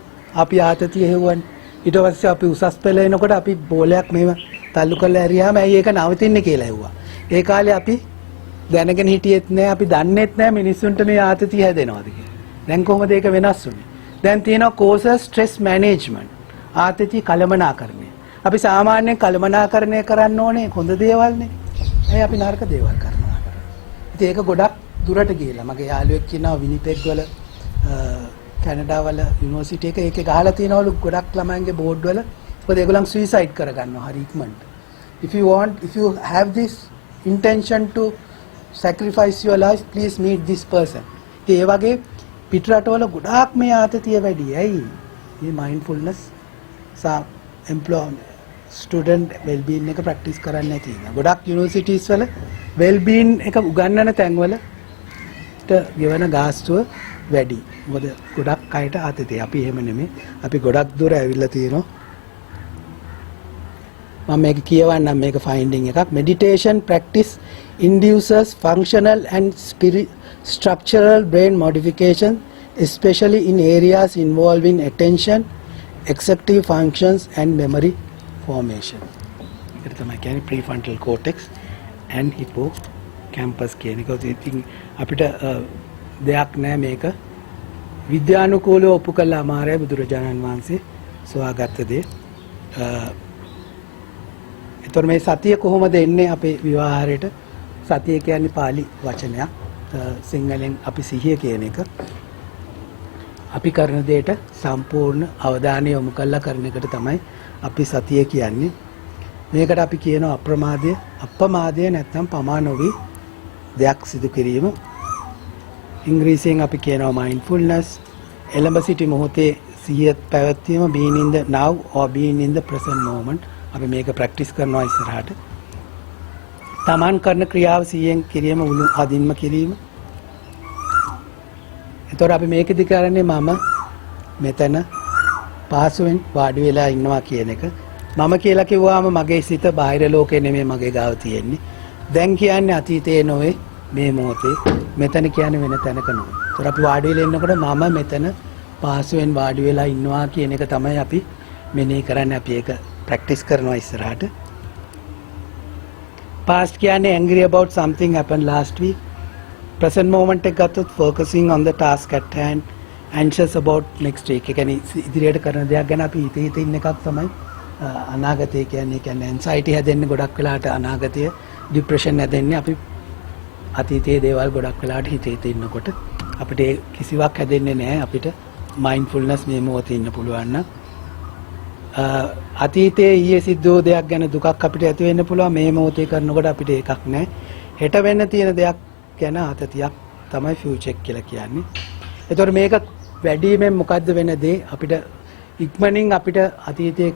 අපි ආතතිය හෙව්වන්නේ. ඊට පස්සේ අපි උසස් පෙළ එනකොට අපි බෝලයක් මෙහෙම තල්ලු කරලා ඇරියාම ඇයි ඒක නවතින්නේ කියලා හෙව්වා. ඒ කාලේ අපි දැනගෙන හිටියෙත් නෑ, අපි දන්නෙත් නෑ මිනිස්සුන්ට මේ ආතතිය හැදෙනවද කියලා. දැන් කොහොමද ඒක වෙනස් වුනේ? දැන් තියෙනවා කෝසස් ස්ට්‍රෙස් මැනේජ්මන්ට්, ආතතිය කළමනාකරණය. අපි සාමාන්‍යයෙන් කළමනාකරණය කරන්න ඕනේ හොඳ දේවල්නේ. ඇයි අපි නරක දේවල් කරනවා කරන්නේ? ඉතින් ඒක ගොඩක් දුරට ගිහිල්ලා මගේ යාළුවෙක් කියනවා විනිපෙග් වල කැනඩා වල යුනිවර්සිටි එකේ ගහලා තියෙනවලු ගොඩක් ළමයින්ගේ බෝඩ් වල මොකද ඒගොල්ලන් suicide කරගන්නවා හරි ඉක්මනට. If you have this intention to sacrifice your life, please meet this person. ඒ වගේ පිටරටවල ගොඩාක් මේ ආතතිය වැඩි. ඇයි? මේ mindfulness සා employment student well-being එක practice කරන්න නැති එක. ගොඩක් universities වල well-being එක උගන්වන තැන්වල ගෙවන ගාස්තුව වැඩි. මොකද ගොඩක් අයට ආතතිය. අපි එහෙම නෙමෙයි. අපි ගොඩක් දුර ඇවිල්ලා තියෙනවා. මම මේක කියවන්නම් මේක finding එකක්. Meditation practice induces functional and structural brain modification, especially in areas involving attention, executive functions and memory formation. ඒක තමයි කියන්නේ prefrontal cortex and hippocampus කියන එක. ඉතින් අපිට දෙයක් නෑ මේක විද්‍යානුකූලව ඔප්පු කළ අමාරයි බුදුරජාණන් වහන්සේ සොයාගත්ත දේ. ඒතර මේ සතිය කොහොමද එන්නේ අපේ විවහාරයට? සතිය කියන්නේ pāli වචනයක්. සිංහලෙන් අපි සිහිය කියන එක. අපි කරන දෙයට සම්පූර්ණ අවධානය යොමු කරලා කරන එකට තමයි අපි සතිය කියන්නේ. මේකට අපි කියනවා අප්‍රමාදය නැත්නම් පමා නොවි දෙයක් සිදු කිරීම. ඉංග්‍රීසියෙන් අපි කියනවා mindfulness. එළඹ සිටි මොහොතේ සිහිය පැවැත්වීම, being in the now or being in the present moment. අපි මේක ප්‍රැක්ටිස් කරනවා ඉස්සරහට. තමන් කරන ක්‍රියාව සිහියෙන් කිරීම, මුළු අදින්ම කිරීම. එතකොට අපි මේකෙදි කරන්නේ මම මෙතන පාසුවෙන් වාඩි වෙලා ඉන්නවා කියන එක. මම කියලා කිව්වම මගේ සිත බාහිර ලෝකේ නෙමෙයි මගේ ගාව තියෙන්නේ. දැන් කියන්නේ අතීතයේ නොවේ මේ මොහොතේ. මෙතන කියන්නේ වෙන තැනක නෙවෙයි. ඒතකොට අපි වාඩි වෙලා ඉන්නකොට මම මෙතන පාසුවෙන් වාඩි වෙලා ඉන්නවා කියන එක තමයි අපි මෙනෙහි කරන්නේ. අපි ඒක ප්‍රැක්ටිස් කරනවා ඉස්සරහට. past කියන්නේ angry about something happened last week. present moment එක ගත්තොත් focusing on the task at hand, anxious about next week. ඒ කියන්නේ ඉදිරියට කරන දෙයක් ගැන අපි හිත ඉන්න එකක් තමයි අනාගතය කියන්නේ. ඒ කියන්නේ anxiety හැදෙන්නේ ගොඩක් වෙලාවට අනාගතය, depression හැදෙන්නේ අපි අතීතයේ දේවල් ගොඩක් වෙලාවට හිත ඉන්නකොට. අපිට කිසිවක් හැදෙන්නේ නැහැ. අපිට mindfulness මේ මොහොතේ ඉන්න පුළුවන් නම් අතීතයේ ඊයේ සිද්ධ වූ දෙයක් ගැන දුකක් අපිට ඇති වෙන්න පුළුවන්. මේ මොහොතේ කරනකොට අපිට ඒකක් නැහැ. හෙට වෙන්න තියෙන දෙයක් ගැන ආතතියක් තමයි future කියලා කියන්නේ. ඒතකොට මේක වැඩිමෙන් මොකද්ද වෙන දේ? අපිට ඉක්මනින් අපිට අතීතයේ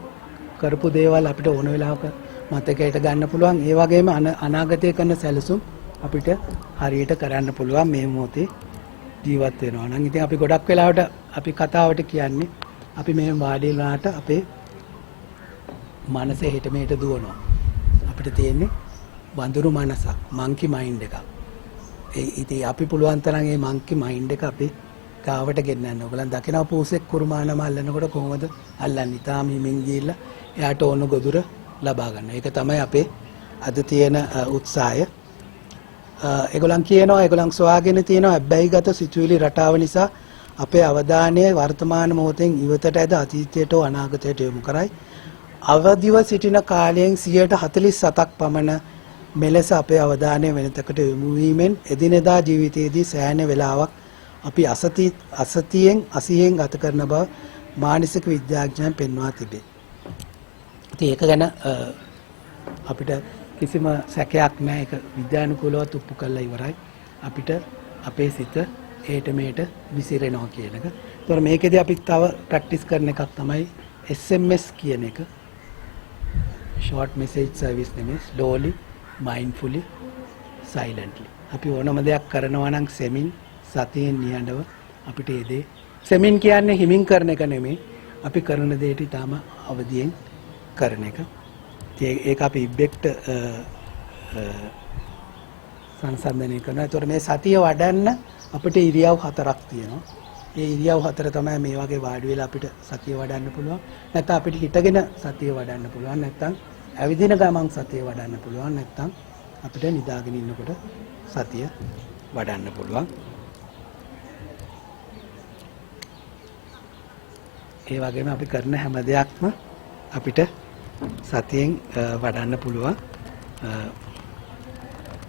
කරපු දේවල් අපිට ඕන වෙලාවක මතකයට ගන්න පුළුවන්. ඒ වගේම අනාගතයේ කරන සැලසුම් අපිට හරියට කරන්න පුළුවන් මේ මොහොතේ ජීවත් වෙනවා නම්. ඉතින් අපි ගොඩක් වෙලාවට අපි කතාවට කියන්නේ අපි මේ වාඩි වෙලාට අපේ මනස හෙට මෙහෙට දුවනවා. අපිට තියෙන්නේ වඳුරු මනසක්, monkey mind එකක්. ඉතින් අපි පුළුවන් තරම් මේ monkey mind එක අපි ගාවට ගෙන්නන්න. ඔයගලන් දකිනවා පූසෙක් කුරුමානම අල්ලනකොට කොහොමද අල්ලන්නේ? තාම හිමින් ගිහිල්ලා එයාට ඕන ගොදුර ලබා ගන්න. ඒක තමයි අපේ අද තියෙන උත්සාහය. ඒගොල්ලන් කියනවා ඒගොල්ලන් සොයාගෙන තියෙනවා හැබැයිගත සිතුවිලි රටාව නිසා අපේ අවධානය වර්තමාන මොහොතෙන් ඉවතට ඇද අතීතයට හෝ අනාගතයට යොමු කරයි. අවදිව සිටින කාලයෙන් 47%ක් පමණ මෙලෙස අපේ අවධානය වෙනතකට යොමු වීමෙන් එදිනෙදා ජීවිතයේදී සෑහෙන වෙලාවක් අපි අසියෙන් ගත කරන බව මානසික විද්‍යාඥයන් පෙන්වා තිබේ. ඉතින් ඒක ගැන අපිට කිසිම සැකයක් නැහැ. ඒක විද්‍යානුකූලව ඔප්පු කරලා ඉවරයි. අපිට අපේ සිත ඒට මේට විසිරෙනවා කියන එක. ඒතකොට මේකෙදී අපි තව ප්‍රැක්ටිස් කරන එකක් තමයි SMS කියන එක. short message service නෙමෙයි, slowly, mindfully, silently. අපි ඕනම දෙයක් කරනවා නම් සෙමින් සතියෙන් නිහඬව අපිට ඒ දේ සෙමින් කියන්නේ හිමින් කරන එක නෙමෙයි. අපි කරන දෙයට ඊටම අවදියෙන් කරන එක. ඒක අපි ඉබ්බෙක්ට සංසන්දනය කරනවා. ඒතකොට මේ සතිය වඩන්න අපිට ඉරියව් 4ක් තියෙනවා. ඒ ඉරියව් 4 තමයි මේ වගේ වාඩි වෙලා අපිට සතිය වඩන්න පුළුවන්. නැත්නම් අපිට හිටගෙන සතිය වඩන්න පුළුවන්. නැත්නම් ඇවිදින ගමන් සතිය වඩන්න පුළුවන්. නැත්නම් අපිට නිදාගෙන ඉන්නකොට සතිය වඩන්න පුළුවන්. ඒ වගේම අපි කරන හැම දෙයක්ම අපිට සතියෙන් වඩන්න පුළුවන්.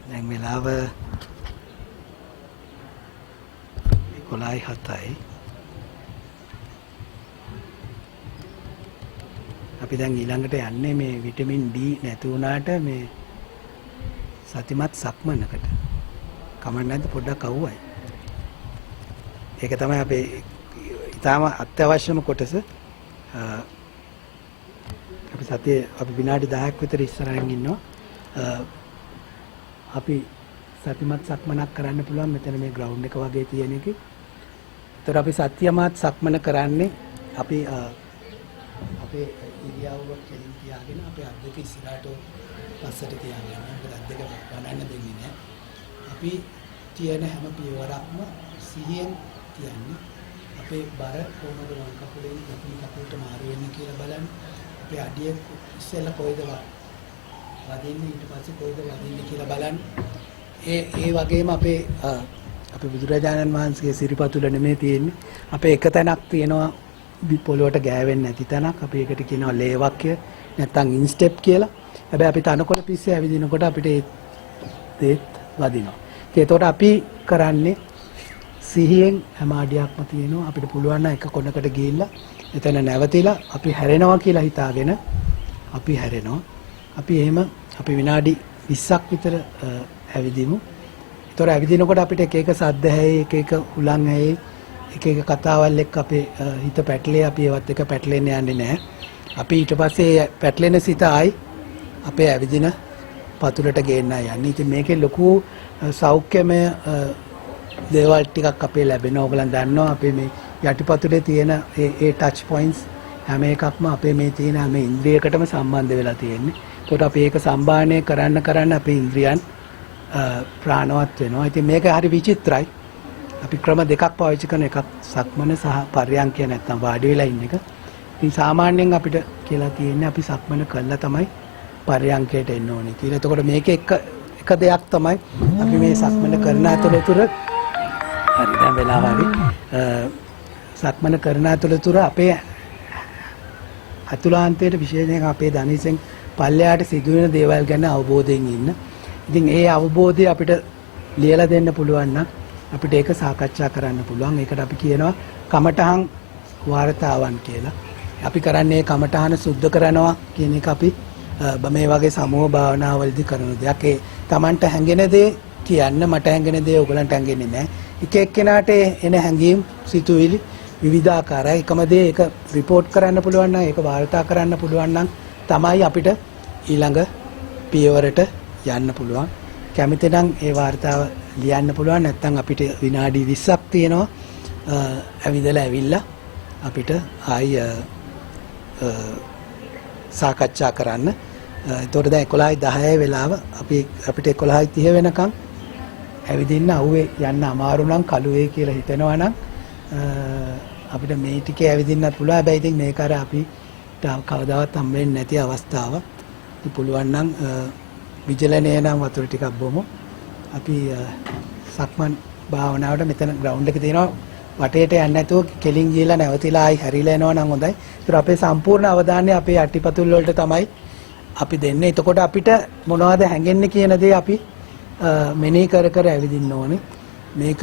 දැන් වෙලාව 11:07යි. අපි දැන් ඊළඟට යන්නේ මේ විටමින් D නැති වුණාට මේ සතිමත් සක්මනකට. කමක් නැද්ද පොඩ්ඩක් අහුවයි. ඒක තමයි අපේ ඊටාම අත්‍යවශ්‍යම කොටස. අපි සතියේ අපි විනාඩි 10ක් විතර ඉස්සරහින් ඉන්නවා. අපි සතිමත් සක්මනක් කරන්න පුළුවන් මෙතන මේ ග්‍රවුන්ඩ් එක වගේ තියෙන එකේ. ඒතර අපි සතියමත් සක්මන කරන්නේ අපි අපේ ඉරියව්ව කෙලින් තියාගෙන අපේ අත් දෙක ඉස්සරහට පස්සට තියාගෙන මොකද අත් දෙක වඩන්න දෙන්නේ නැහැ. අපි තියෙන හැම පියවරක්ම සිහියෙන් තියන්නේ. අපේ බර කොහොමද වම් කකුලෙන් දකුණු කකුලට මාරු වෙන්නේ කියලා බලන්න. අපේ අඩිය ඉස්සෙල්ලා කොයිද වදින්නේ ඊට පස්සේ කොයිද වදින්නේ කියලා බලන්න. ඒ වගේම අපේ බුදුරජාණන් වහන්සේගේ සිරිපතුල නෙමෙයි තියෙන්නේ. අපේ එක තැනක් තියෙනවා පොළොවට ගෑවෙන්නේ නැති තැනක්. අපි ඒකට කියනවා ලේවක්ය නැත්නම් ඉන්ස්ටෙප් කියලා. හැබැයි අපි තනකොළ පිස්සේ ඇවිදිනකොට අපිට ඒත් වදිනවා. ඒතකොට අපි කරන්නේ සිහියෙන් හැම අඩියක්ම තියෙනවා. අපිට පුළුවන් නම් එක කොනකට ගිහිල්ලා එතන නැවතිලා අපි හැරෙනවා කියලා හිතාගෙන අපි හැරෙනවා. අපි එහෙම අපි විනාඩි 20ක් විතර ඇවිදිමු. ඒතොර ඇවිදිනකොට අපිට එක එක සද්ද ඇහි, එක එක හුලං ඇහි, එක එක කතාවල් එක්ක අපේ හිත පැටලේ. අපි ඒවත් එක පැටලෙන්න යන්නේ නැහැ. අපි ඊට පස්සේ පැටලෙන සිත ආයි අපේ ඇවිදින පතුලට ගේන්න යන්නේ. ඉතින් මේකේ ලොකු සෞඛ්‍යමය දේවල් ටිකක් අපේ ලැබෙනවා. ඔයගලන් දන්නවා අපේ මේ යටිපතුලේ තියෙන ඒ ටච් පොයින්ට්ස් හැම එකක්ම අපේ මේ තියෙන හැම ඉන්ද්‍රියකටම සම්බන්ධ වෙලා තියෙන්නේ. ඒකට අපි ඒක සම්බාහනය කරන්න අපේ ඉන්ද්‍රියන් ප්‍රාණවත් වෙනවා. ඉතින් මේක හරි විචිත්‍රයි. අපි ක්‍රම දෙකක් පාවිච්චි කරන එකක් සක්මන සහ පර්යංකය නැත්නම් වාඩි වෙලා ඉන්න එක. ඉතින් සාමාන්‍යයෙන් අපිට කියලා තියෙන්නේ අපි සක්මන කළා තමයි පර්යංකයට එන්න ඕනේ කියලා. එතකොට මේක එක දෙයක් තමයි අපි මේ සක්මන කරන අතරතුර හරි දැන් වෙලාව හරි සක්මන කරන අතරතුර අපේ අතුලාන්තයේ විශේෂයෙන් අපේ ධනිසෙන් පල්ලෙහාට සිදුවෙන දේවල් ගැන අවබෝධයෙන් ඉන්න. ඉතින් ඒ අවබෝධය අපිට ලියලා දෙන්න පුළුවන් නම් අපිට ඒක සාකච්ඡා කරන්න පුළුවන්. ඒකට අපි කියනවා කමඨහං වාර්තාවන් කියලා. අපි කරන්නේ කමඨහන සුද්ධ කරනවා කියන එක අපි මේ වගේ සමූහ භාවනාවලදී කරන දෙයක්. ඒ Tamanට හැඟෙන දේ කියන්න, මට හැඟෙන දේ ඔයගලන්ට හැඟෙන්නේ නැහැ. එක එක්කෙනාට එන හැඟීම් සිතුවිලි විවිධාකාරයි. එකම දේ ඒක රිපෝට් කරන්න පුළුවන් නම්, ඒක වාර්තා කරන්න පුළුවන් නම් තමයි අපිට ඊළඟ පියවරට යන්න පුළුවන්. කැමති නම් ඒ වාර්තාව ලියන්න පුළුවන්. නැත්නම් අපිට විනාඩි 20ක් තියෙනවා ඇවිදලා ඇවිල්ලා අපිට ආයි සාකච්ඡා කරන්න. එතකොට දැන් 11:10 වෙලාව අපිට 11:30 වෙනකන් ඇවිදින්න අවුවේ යන්න අමාරු නම් කළුවේ කියලා හිතෙනවා නම් අපිට මේ ටිකේ ඇවිදින්නත් පුළුවන්. හැබැයි ඉතින් මේක අර අපි කවදාවත් හම් වෙන්නේ නැති අවස්ථාවක්. ඉතින් පුළුවන් නම් විජලනයේ නම් වතුර ටිකක් බොමු. අපි සක්මන් භාවනාවට මෙතන ග්‍රවුන්ඩ් එක තියෙනවා. වටේට යන්නේ නැතුව කෙලින් ගිහලා නැවතිලා ආයි හැරිලා එනවා නම් හොඳයි. ඒතර අපේ සම්පූර්ණ අවධානය අපේ අට්ටිපතුල් වලට තමයි අපි දෙන්නේ. එතකොට අපිට මොනවද හැංගෙන්නේ කියන දේ අපි මෙනෙහි කර ඇවිදින්න ඕනේ. මේක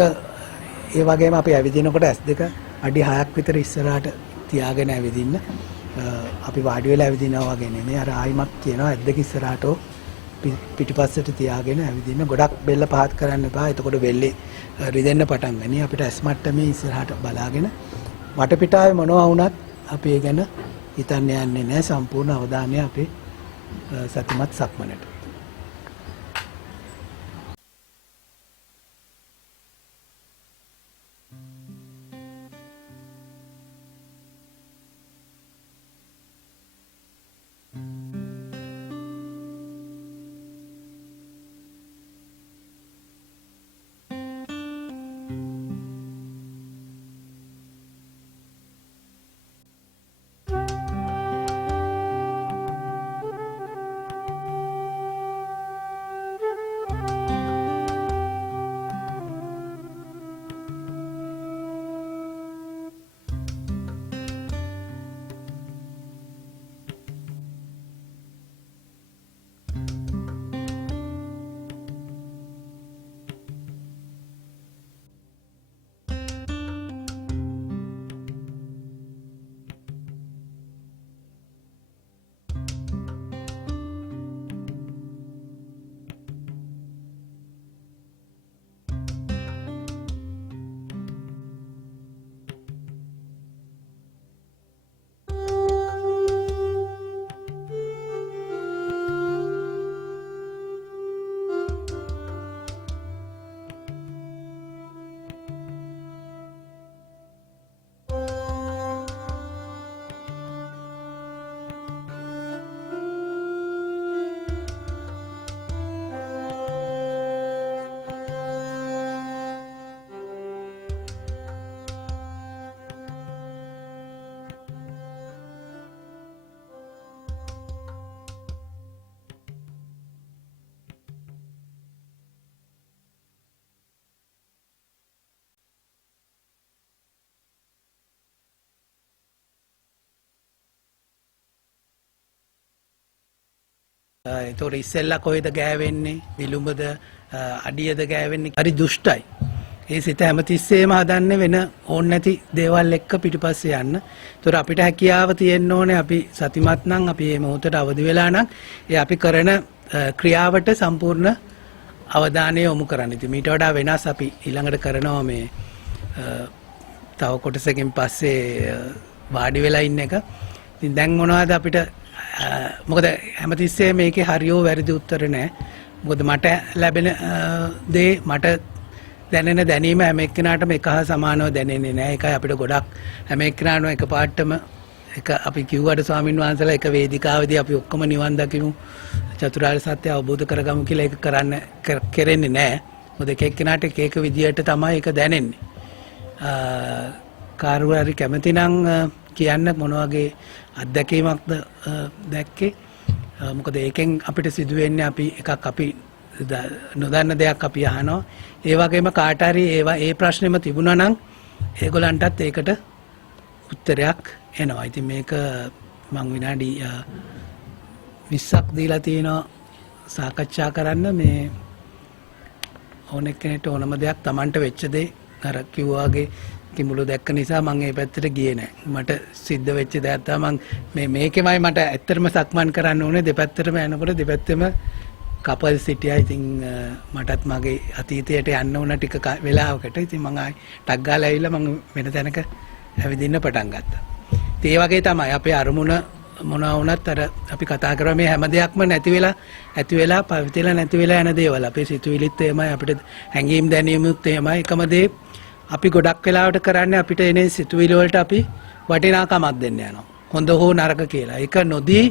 ඒ වගේම අපි ඇවිදිනකොට S2 අඩි 6ක් විතර ඉස්සරහට තියාගෙන ඇවිදින්න. අපි වාඩි වෙලා ඇවිදිනවා වගේ නෙමෙයි. අර ආයිමත් කියනවා S2 ඉස්සරහට පිටිපස්සට තියාගෙන ඇවිදින්න. ගොඩක් බෙල්ල පහත් කරන්න එපා. එතකොට බෙල්ලේ රිදෙන්න පටන් ගනී. අපිට S මට්ටමේ ඉස්සරහට බලාගෙන වටපිටාවේ මොනවා වුණත් අපි ඒ ගැන හිතන්න යන්නේ නැහැ. සම්පූර්ණ අවධානය අපේ සතිමත් සක්මනට. ඒතොර ඉස්සෙල්ලා කොහෙද ගෑවෙන්නේ විලුඹද අඩියද ගෑවෙන්නේ හරි දුෂ්ටයි. ඒ සිත හැමතිස්සෙම හදන්නේ වෙන ඕන නැති දේවල් එක්ක පිටිපස්සේ යන්න. ඒතොර අපිට හැකියාව තියෙන්න ඕනේ අපි සතිමත් නම් අපි මේ මොහොතට අවදි වෙලා නම් ඒ අපි කරන ක්‍රියාවට සම්පූර්ණ අවධානය යොමු කරන්න. ඉතින් මීට වඩා වෙනස් අපි ඊළඟට කරනවා මේ තව කොටසකින් පස්සේ වාඩි වෙලා ඉන්න එක. ඉතින් දැන් මොනවද අපිට මොකද හැමතිස්සෙම මේකේ හරියෝ වැරදි උත්තර නැහැ. මොකද මට ලැබෙන දේ මට දැනෙන දැනීම හැම එක්කෙනාටම එක හා සමානව දැනෙන්නේ නැහැ. ඒකයි අපිට ගොඩක් හැම එක්කෙනාටම එකපාරටම එක අපි කිව්වට ස්වාමින් වහන්සේලා එක වේදිකාවේදී අපි ඔක්කොම නිවන් දකිමු චතුරාර්ය සත්‍ය අවබෝධ කරගමු කියලා ඒක කරන්න කෙරෙන්නේ නැහැ. මොකද එක එක්කෙනාට එක එක විදියට තමයි ඒක දැනෙන්නේ. කාර්යකාරී කැමති නම් කියන්න මොන වගේ අත්දැකීමක්ද දැක්කේ. මොකද ඒකෙන් අපිට සිදුවෙන්නේ අපි එකක් අපි නොදන්න දෙයක් අපි අහනවා. ඒ වගේම කාට හරි ඒ ප්‍රශ්නෙම තිබුණා නම් ඒගොල්ලන්ටත් ඒකට උත්තරයක් එනවා. ඉතින් මේක මම විනාඩි 20ක් දීලා තියෙනවා සාකච්ඡා කරන්න. මේ ඕන එක්කෙනෙක්ට ඕනම දෙයක් Tamanට වෙච්ච දේ අර කිව්වා වගේ කිඹුල දැක්ක නිසා මම ඒ පැත්තට ගියේ නැහැ. මට සිද්ධ වෙච්ච දේ තමයි මේකෙමයි මට ඇත්තටම සක්මන් කරන්න ඕනේ. දෙපැත්තටම යනකොට දෙපැත්තෙම කපල් සිටියා. ඉතින් මටත් මගේ අතීතයට යන්න ඕන ටික වෙලාවකට. ඉතින් මම ආයි ටක් ගාලා ඇවිල්ලා මම වෙන තැනක ඇවිදින්න පටන් ගත්තා. ඉතින් ඒ වගේ තමයි අපේ අරමුණ මොනවා වුණත් අර අපි කතා කරා මේ හැම දෙයක්ම නැති වෙලා ඇති වෙලා පවිතලා නැති වෙලා යන දේවල්. අපේ සිතුවිලිත් එහෙමයි, අපිට හැඟීම් දැනීමුත් එහෙමයි. එකම දේ අපි ගොඩක් වෙලාවට කරන්නේ අපිට එන සිතුවිලි වලට අපි වටිනාකමක් දෙන්න යනවා. හොඳ හෝ නරක කියලා. ඒක නොදී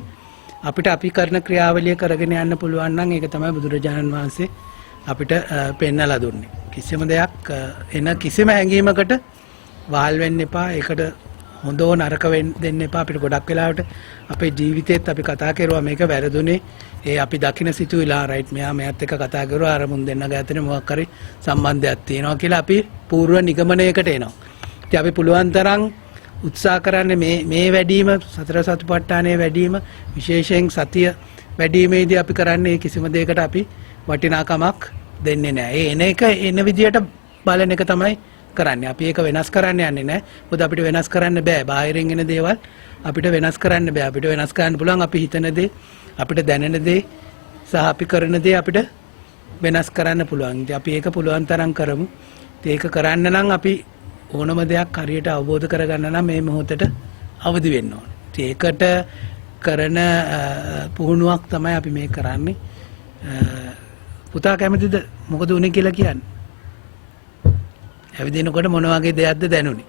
අපිට අපි කරන ක්‍රියාවලිය කරගෙන යන්න පුළුවන් නම් ඒක තමයි බුදුරජාණන් වහන්සේ අපිට පෙන්නලා දුන්නේ. කිසිම දෙයක් එන කිසිම හැඟීමකට වාල් වෙන්න එපා. ඒකට හොඳෝ නරක දෙන්න එපා. අපිට ගොඩක් වෙලාවට අපේ ජීවිතේත් අපි කතා කරුවා මේක වැරදුනේ. ඒ අපි දකින සිතුවිලා රයිට් මෙයාත් එක්ක කතා කරුවා අර මුන් දෙන්න ගාතනේ මොකක් හරි සම්බන්ධයක් තියෙනවා කියලා අපි පූර්ව නිගමනයකට එනවා. ඉතින් අපි පුළුවන් තරම් උත්සාහ කරන්නේ මේ වැඩිම සතර සතිපට්ඨානයේ වැඩිම විශේෂයෙන් සතිය වැඩිමේදී අපි කරන්නේ කිසිම දෙයකට අපි වටිනාකමක් දෙන්නේ නැහැ. ඒ එන එක එන විදියට බලන එක තමයි කරන්නේ. අපි ඒක වෙනස් කරන්න යන්නේ නැහැ. මොකද අපිට වෙනස් කරන්න බෑ. බාහිරින් එන දේවල් අපිට වෙනස් කරන්න බෑ. අපිට වෙනස් කරන්න පුළුවන් අපි හිතන දේ, අපිට දැනෙන දේ සහ අපි කරන දේ අපිට වෙනස් කරන්න පුළුවන්. ඉතින් අපි ඒක පුළුවන් තරම් කරමු. ඒක කරන්න නම් අපි ඕනම දෙයක් හරියට අවබෝධ කරගන්න නම් මේ මොහොතට අවදි වෙන්න ඕන. ඒකට කරන පුහුණුවක් තමයි අපි මේ කරන්නේ. පුතා කැමතිද මොකද උනේ කියලා කියන්නේ? ඇවිදිනකොට මොන වගේ දෙයක්ද දැනුනේ?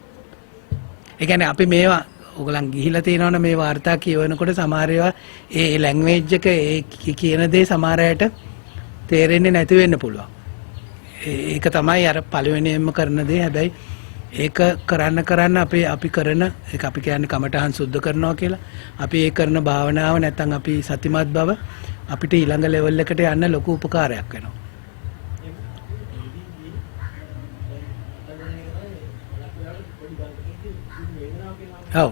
ඒ කියන්නේ අපි මේවා ඔයගලන් ගිහිලා තියෙනවනේ මේ වාර්තා කියවනකොට සමහර ඒවා ඒ ලැන්ග්වේජ් එක ඒ කියන දේ සමහර අයට තේරෙන්නේ නැති වෙන්න පුළුවන්. ඒක තමයි අර පළවෙනියෙන්ම කරන දේ. හැබැයි ඒක කරන්න අපි කරන ඒක අපි කියන්නේ කමඨහන් සුද්ධ කරනවා කියලා. අපි ඒ කරන භාවනාව නැත්නම් අපි සතිමත් බව අපිට ඊළඟ ලෙවල් එකට යන්න ලොකු උපකාරයක් වෙනවා. ඔව්.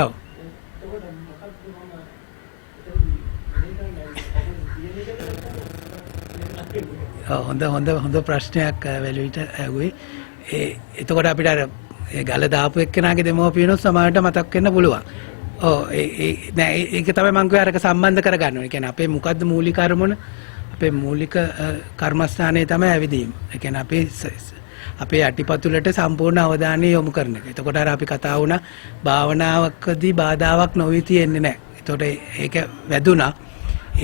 ඔව්. හොඳ ප්‍රශ්නයක් වැලවිට ඇහුවේ. එතකොට අපිට අර ඒ ගල දාපු එක්කෙනාගේ දෙමෝපියනොත් සමහරට මතක් වෙන්න පුළුවන්. ඔව් ඒක තමයි මම කිව්වේ අරක සම්බන්ධ කරගන්න ඕනේ. කියන්නේ අපේ මොකද්ද මූලික අරමුණ? අපේ මූලික කර්මස්ථානයේ තමයි ඇවිදීම. ඒ කියන්නේ අපේ යටිපතුලට සම්පූර්ණ අවධානය යොමු කරන එක. එතකොට අර අපි කතා වුණා භාවනාවකදී බාධාවක් නොවි තියෙන්නේ නැහැ. එතකොට ඒක වැදුනා.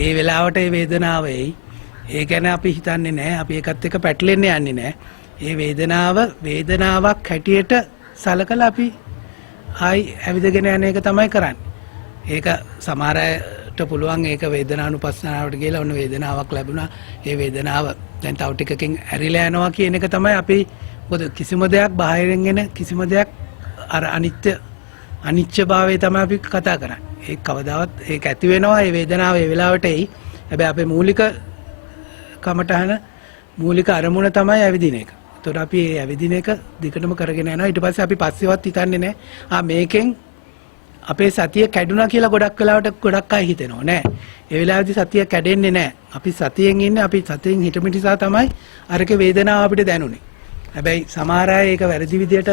ඒ වෙලාවට ඒ වේදනාව එයි. ඒ ගැන අපි හිතන්නේ නැහැ. අපි ඒකත් එක්ක පැටලෙන්න යන්නේ නැහැ. ඒ වේදනාවක් හැටියට සලකලා අපි ආයි ඇවිදගෙන යන එක තමයි කරන්නේ. ඒක සමහර අයට පුළුවන් ඒක වේදනානුපස්සනාවට කියලා ඔන්න වේදනාවක් ලැබුණා. ඒ වේදනාව දැන් තව ටිකකින් ඇරිලා යනවා කියන එක තමයි අපි මොකද කිසිම දෙයක් බාහිරින් එන කිසිම දෙයක් අර අනිත්‍යභාවය තමයි අපි කතා කරන්නේ. ඒක කවදාවත් ඒක ඇති වෙනවා. ඒ වේදනාව ඒ වෙලාවට එයි. හැබැයි අපේ මූලික කමටහන මූලික අරමුණ තමයි ඇවිදින එක. ඒතකොට අපි මේ ඇවිදින එක දිගටම කරගෙන යනවා. ඊට පස්සේ අපි පස්සේවත් හිතන්නේ නැහැ. මේකෙන් අපේ සතිය කැඩුනා කියලා ගොඩක් වෙලාවට ගොඩක් අය හිතෙනවා නෑ. ඒ වෙලාවේදී සතිය කැඩෙන්නේ නෑ. අපි සතියෙන් ඉන්නේ අපි සතියෙන් හිටපු නිසා තමයි අරක වේදනාව අපිට දැනුනේ. හැබැයි සමහර අය ඒක වැරදි විදියට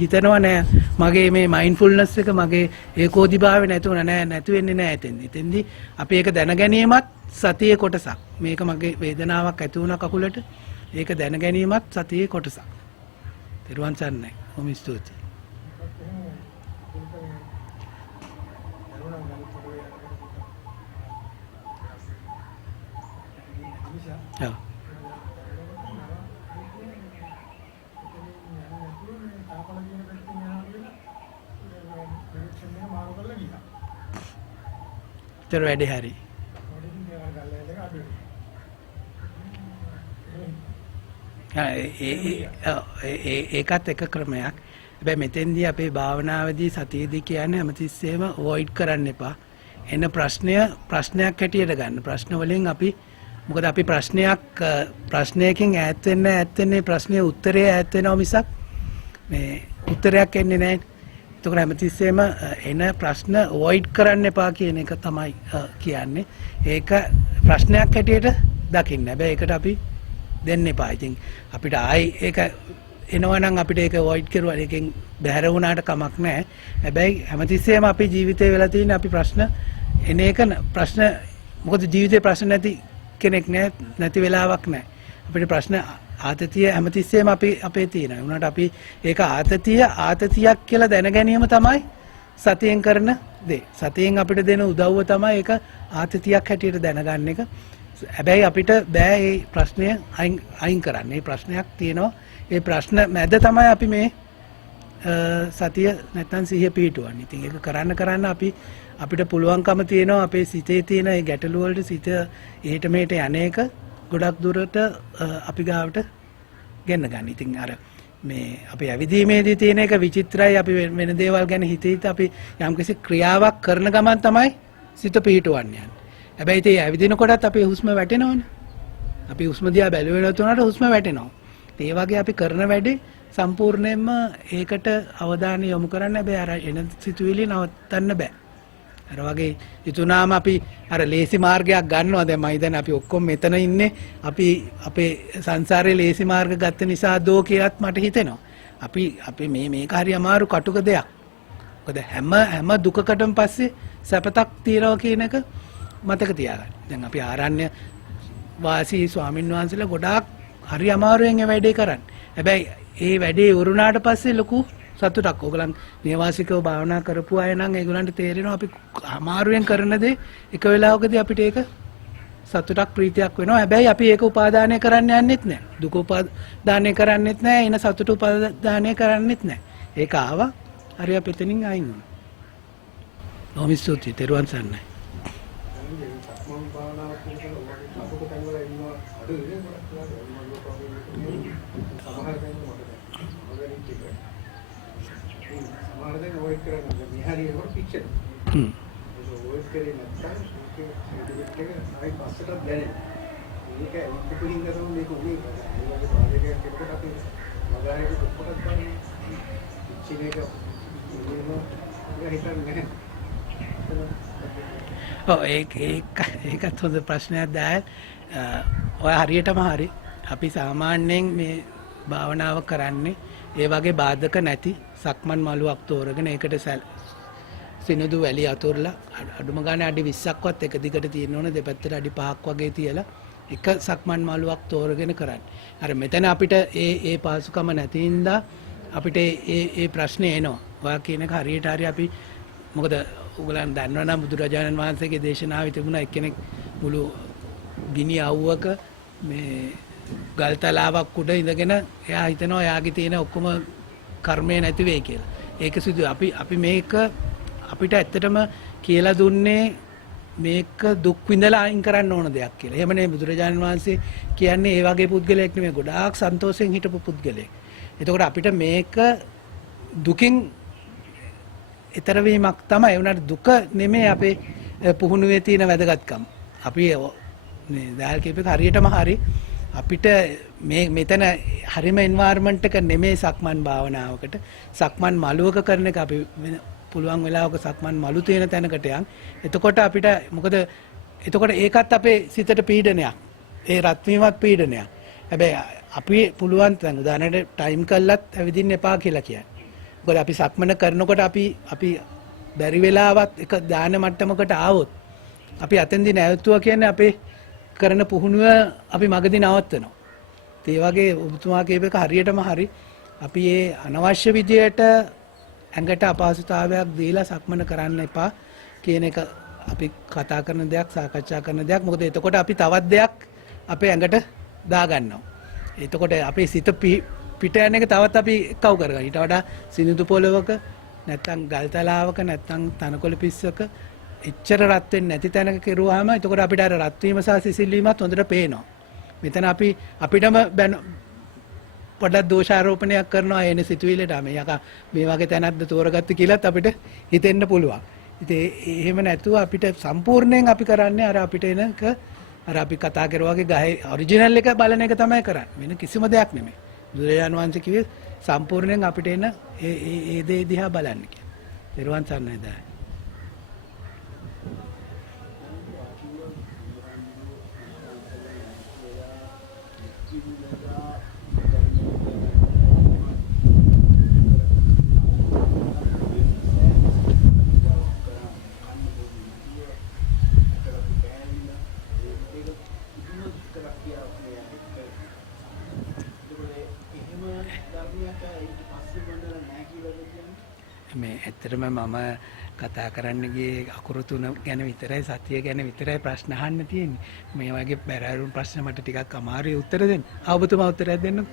හිතනවා නෑ. මගේ මේ මයින්ඩ්ෆුල්නස් එක මගේ ඒකෝදිභාවය නැතු වෙන්නේ නෑ එතෙන්දී. එතෙන්දී අපි ඒක දැන ගැනීමත් සතියේ කොටසක්. මේක මගේ වේදනාවක් ඇති වුණා කකුලට. ඒක දැන ගැනීමත් සතියේ කොටසක්. තිරුවන් සරණයි. බොහොම ස්තුතියි. Ja. තර වැඩි හරි. ඒකත් එක ක්‍රමයක්. හැබැයි මෙතෙන්දී අපේ භාවනාවේදී සතියේදී කියන්නේ හැමතිස්සෙම අවොයිඩ් කරන්න එපා. එන ප්‍රශ්නයක් හැටියට ගන්න. ප්‍රශ්න වලින් අපි මොකද අපි ප්‍රශ්නයකින් ඈත් වෙන්නේ ප්‍රශ්නයේ උත්තරේ ඈත් වෙනවා මිසක් මේ උත්තරයක් එන්නේ නැහැ. ඒකෝර හැමතිස්සෙම එන ප්‍රශ්න අවොයිඩ් කරන්න එපා කියන එක තමයි කියන්නේ. ඒක ප්‍රශ්නයක් හැටියට දකින්න. හැබැයි ඒකට අපි දෙන්න එපා. ඉතින් අපිට ආයි ඒක එනවා නම් අපිට ඒක අවොයිඩ් කරුවා එකෙන් බැහැර වුණාට කමක් නැහැ. හැබැයි හැමතිස්සෙම අපේ ජීවිතේ වෙලා තියෙන අපි ප්‍රශ්න එන එක ප්‍රශ්න මොකද ජීවිතේ ප්‍රශ්න කෙනෙක් නැති වෙලාවක් නැහැ. අපිට ප්‍රශ්න ආතතිය හැමතිස්සෙම අපේ තියෙනවා. උනාට අපි ඒක ආතතියක් කියලා දැන ගැනීම තමයි සතියෙන් කරන දේ. සතියෙන් අපිට දෙන උදව්ව තමයි ඒක ආතතියක් හැටියට දැනගන්න එක. හැබැයි අපිට බෑ මේ ප්‍රශ්නය අයින් කරන්න. මේ ප්‍රශ්නයක් තියෙනවා. ඒ ප්‍රශ්න මැද තමයි අපි මේ සතිය නැත්තම් සිහිය පිහිටුවන්නේ. ඉතින් ඒක කරන්න අපිට පුළුවන්කම තියෙනවා අපේ සිතේ තියෙන මේ ගැටලු වලට සිත එහෙට මෙහෙට යන්නේක ගොඩක් දුරට අපි ගාවට ගෙන්න ගන්න. ඉතින් අර මේ අපි ඇවිදීමේදී තියෙන එක විචිත්‍රයි. අපි වෙන දේවල් ගැන හිත අපි යම්කිසි ක්‍රියාවක් කරන ගමන් තමයි සිත පිහිටවන්නේ. හැබැයි ඒ ඇවිදිනකොටත් අපි හුස්ම වැටෙනවනේ. අපි හුස්ම දිහා බැලුවේ නැතුණාට හුස්ම වැටෙනවා. ඒ වගේ අපි කරන වැඩේ සම්පූර්ණයෙන්ම ඒකට අවධානය යොමු කරන්න බෑ. අර එන සිතුවිලි නවත්තන්න බෑ. අර වගේ යුතුයනාම අපි අර ලේසි මාර්ගයක් ගන්නවා. දැන් මම හිතන්නේ අපි ඔක්කොම මෙතන ඉන්නේ අපි අපේ සංසාරේ ලේසි මාර්ග ගත්ත නිසා දෝ කියලාත් මට හිතෙනවා. අපි මේක හරි අමාරු කටුක දෙයක්. මොකද හැම දුකකටම පස්සේ සැපතක් තියනවා කියන එක මතක තියාගන්න. දැන් අපි ආරණ්‍ය වාසී ස්වාමින් වහන්සේලා ගොඩාක් හරි අමාරුවෙන් ඒ වැඩේ කරන්නේ. හැබැයි ඒ වැඩේ වුණාට පස්සේ ලොකු සතුටක්. ඕගලන් නිවාසිකව භාවනා කරපු අය නම් ඒගොල්ලන්ට තේරෙනවා අපි අමාරුවෙන් කරන දේ එක වෙලාවකදී අපිට ඒක සතුටක් ප්‍රීතියක් වෙනවා. හැබැයි අපි ඒක උපාදානය කරන්න යන්නෙත් නැහැ. දුක උපාදානය කරන්නෙත් නැහැ. එන සතුට උපාදානය කරන්නෙත් නැහැ. ඒක ආවා. හරි අපි එතනින් අයින් වුණා. බොහොම ස්තුතියි. තෙරුවන් සරණයි. ඒකත් හොඳ ප්‍රශ්නයක් දැන් ඔය හරියටම හරි අපි සාමාන්‍යයෙන් මේ භාවනාව කරන්නේ ඒ වගේ බාධක නැති සක්මන් මළුවක් තෝරගෙන ඒකට සිනිඳු වැලි අතොරලා අඩුම ගානේ අඩි 20ක්වත් එක දිගට තියෙන්න ඕන දෙපැත්තට අඩි 5ක් වගේ තියලා එක සක්මන් මළුවක් තෝරගෙන කරන්න. අර මෙතන අපිට ඒ පාසුකම නැති හින්දා අපිට ඒ ප්‍රශ්නේ එනවා. ඔයා කියන එක හරියට හරි අපි මොකද ඔයගලන් දන්නවනම් බුදුරජාණන් වහන්සේගේ දේශනාවේ තිබුණා එක්කෙනෙක් මුළු ගිනි අවුවක මේ ගල්තලාවක් උඩ ඉඳගෙන එයා හිතනවා එයාගේ තියෙන ඔක්කොම කර්මය නැති වෙයි කියලා. ඒක සිදු අපි මේක අපිට ඇත්තටම කියලා දුන්නේ මේක දුක් විඳලා අයින් කරන්න ඕන දෙයක් කියලා. එහෙම නෙමෙයි බුදුරජාණන් වහන්සේ කියන්නේ ඒ වගේ පුද්ගලයෙක් නෙමෙයි ගොඩාක් සන්තෝෂෙන් හිටපු පුද්ගලයෙක්. එතකොට අපිට මේක දුකින් ඊතර වීමක් තමයි. ඒ වුණාට දුක නෙමෙයි අපේ පුහුණුවේ තියෙන වැදගත්කම. අපි මේ දාල් කීපෙක හරියටම හරි අපිට මෙතන හරිම එන්වයරන්මන්ට් එක නෙමෙයි සක්මන් භාවනාවකට සක්මන් මළුවක කරන එක අපි පුළුවන් වෙලාවක සක්මන් මලු තියෙන තැනකට යන්. එතකොට අපිට මොකද එතකොට ඒකත් අපේ සිතට පීඩනයක්. ඒ රත් වීමත් පීඩනයක්. හැබැයි අපි පුළුවන් දැන් උදාහරණයට ටයිම් කළත් ඇවිදින්න එපා කියලා කියන්නේ. මොකද අපි සක්මන කරනකොට අපි බැරි වෙලාවත් එක ධාන මට්ටමකට ආවොත් අපි අතෙන්දී නැවතුවා කියන්නේ අපේ කරන පුහුණුව අපි මගදී නවත්තනවා. ඒ වගේ ඔබතුමා කියප එක හරියටම හරි. අපි මේ අනවශ්‍ය විදියට ඇඟට අපහසුතාවයක් දීලා සක්මන කරන්න එපා කියන එක අපි කතා කරන දෙයක් සාකච්ඡා කරන දෙයක්. මොකද එතකොට අපි තවත් දෙයක් අපේ ඇඟට දාගන්නවා. එතකොට අපේ සිත පිට යන එක තවත් අපි කව් කරගන්නවා. ඊට වඩා සිනිඳු පොළවක නැත්නම් ගල් තලාවක නැත්නම් තනකොළ පිස්සක එච්චර රත් වෙන්නේ නැති තැනක කෙරුවාම එතකොට අපිට අර රත් වීම සහ සිසිල් වීමත් හොඳට පේනවා. මෙතන අපිටම පොඩ්ඩක් දෝෂාරෝපණයක් කරනවා එන සිතුවිල්ලට මේ වගේ තැනක්ද තෝරගත්ත කියලාත් අපිට හිතෙන්න පුළුවන්. ඉතින් එහෙම නැතුව අපිට සම්පූර්ණයෙන් අපි කරන්නේ අර අපිට එනක අර අපි කතා කරුවා වගේ ගහේ ඔරිජිනල් එක බලන එක තමයි කරන්නේ. වෙන කිසිම දෙයක් නෙමෙයි. බුදුරජාණන් වහන්සේ කිව්වේ සම්පූර්ණයෙන් අපිට එන ඒ දේ දිහා බලන්න කියලා. ඊර්වන් සන්නයි දා. මේ ඇත්තටම මම කතා කරන්න ගියේ අකුරු තුන ගැන විතරයි සතිය ගැන විතරයි ප්‍රශ්න අහන්න තියෙන්නේ. මේ වගේ බැරෑරුම් ප්‍රශ්න මට ටිකක් අමාරුයි උත්තර දෙන්න. ඔබතුමා උත්තරයක් දෙන්නකෝ.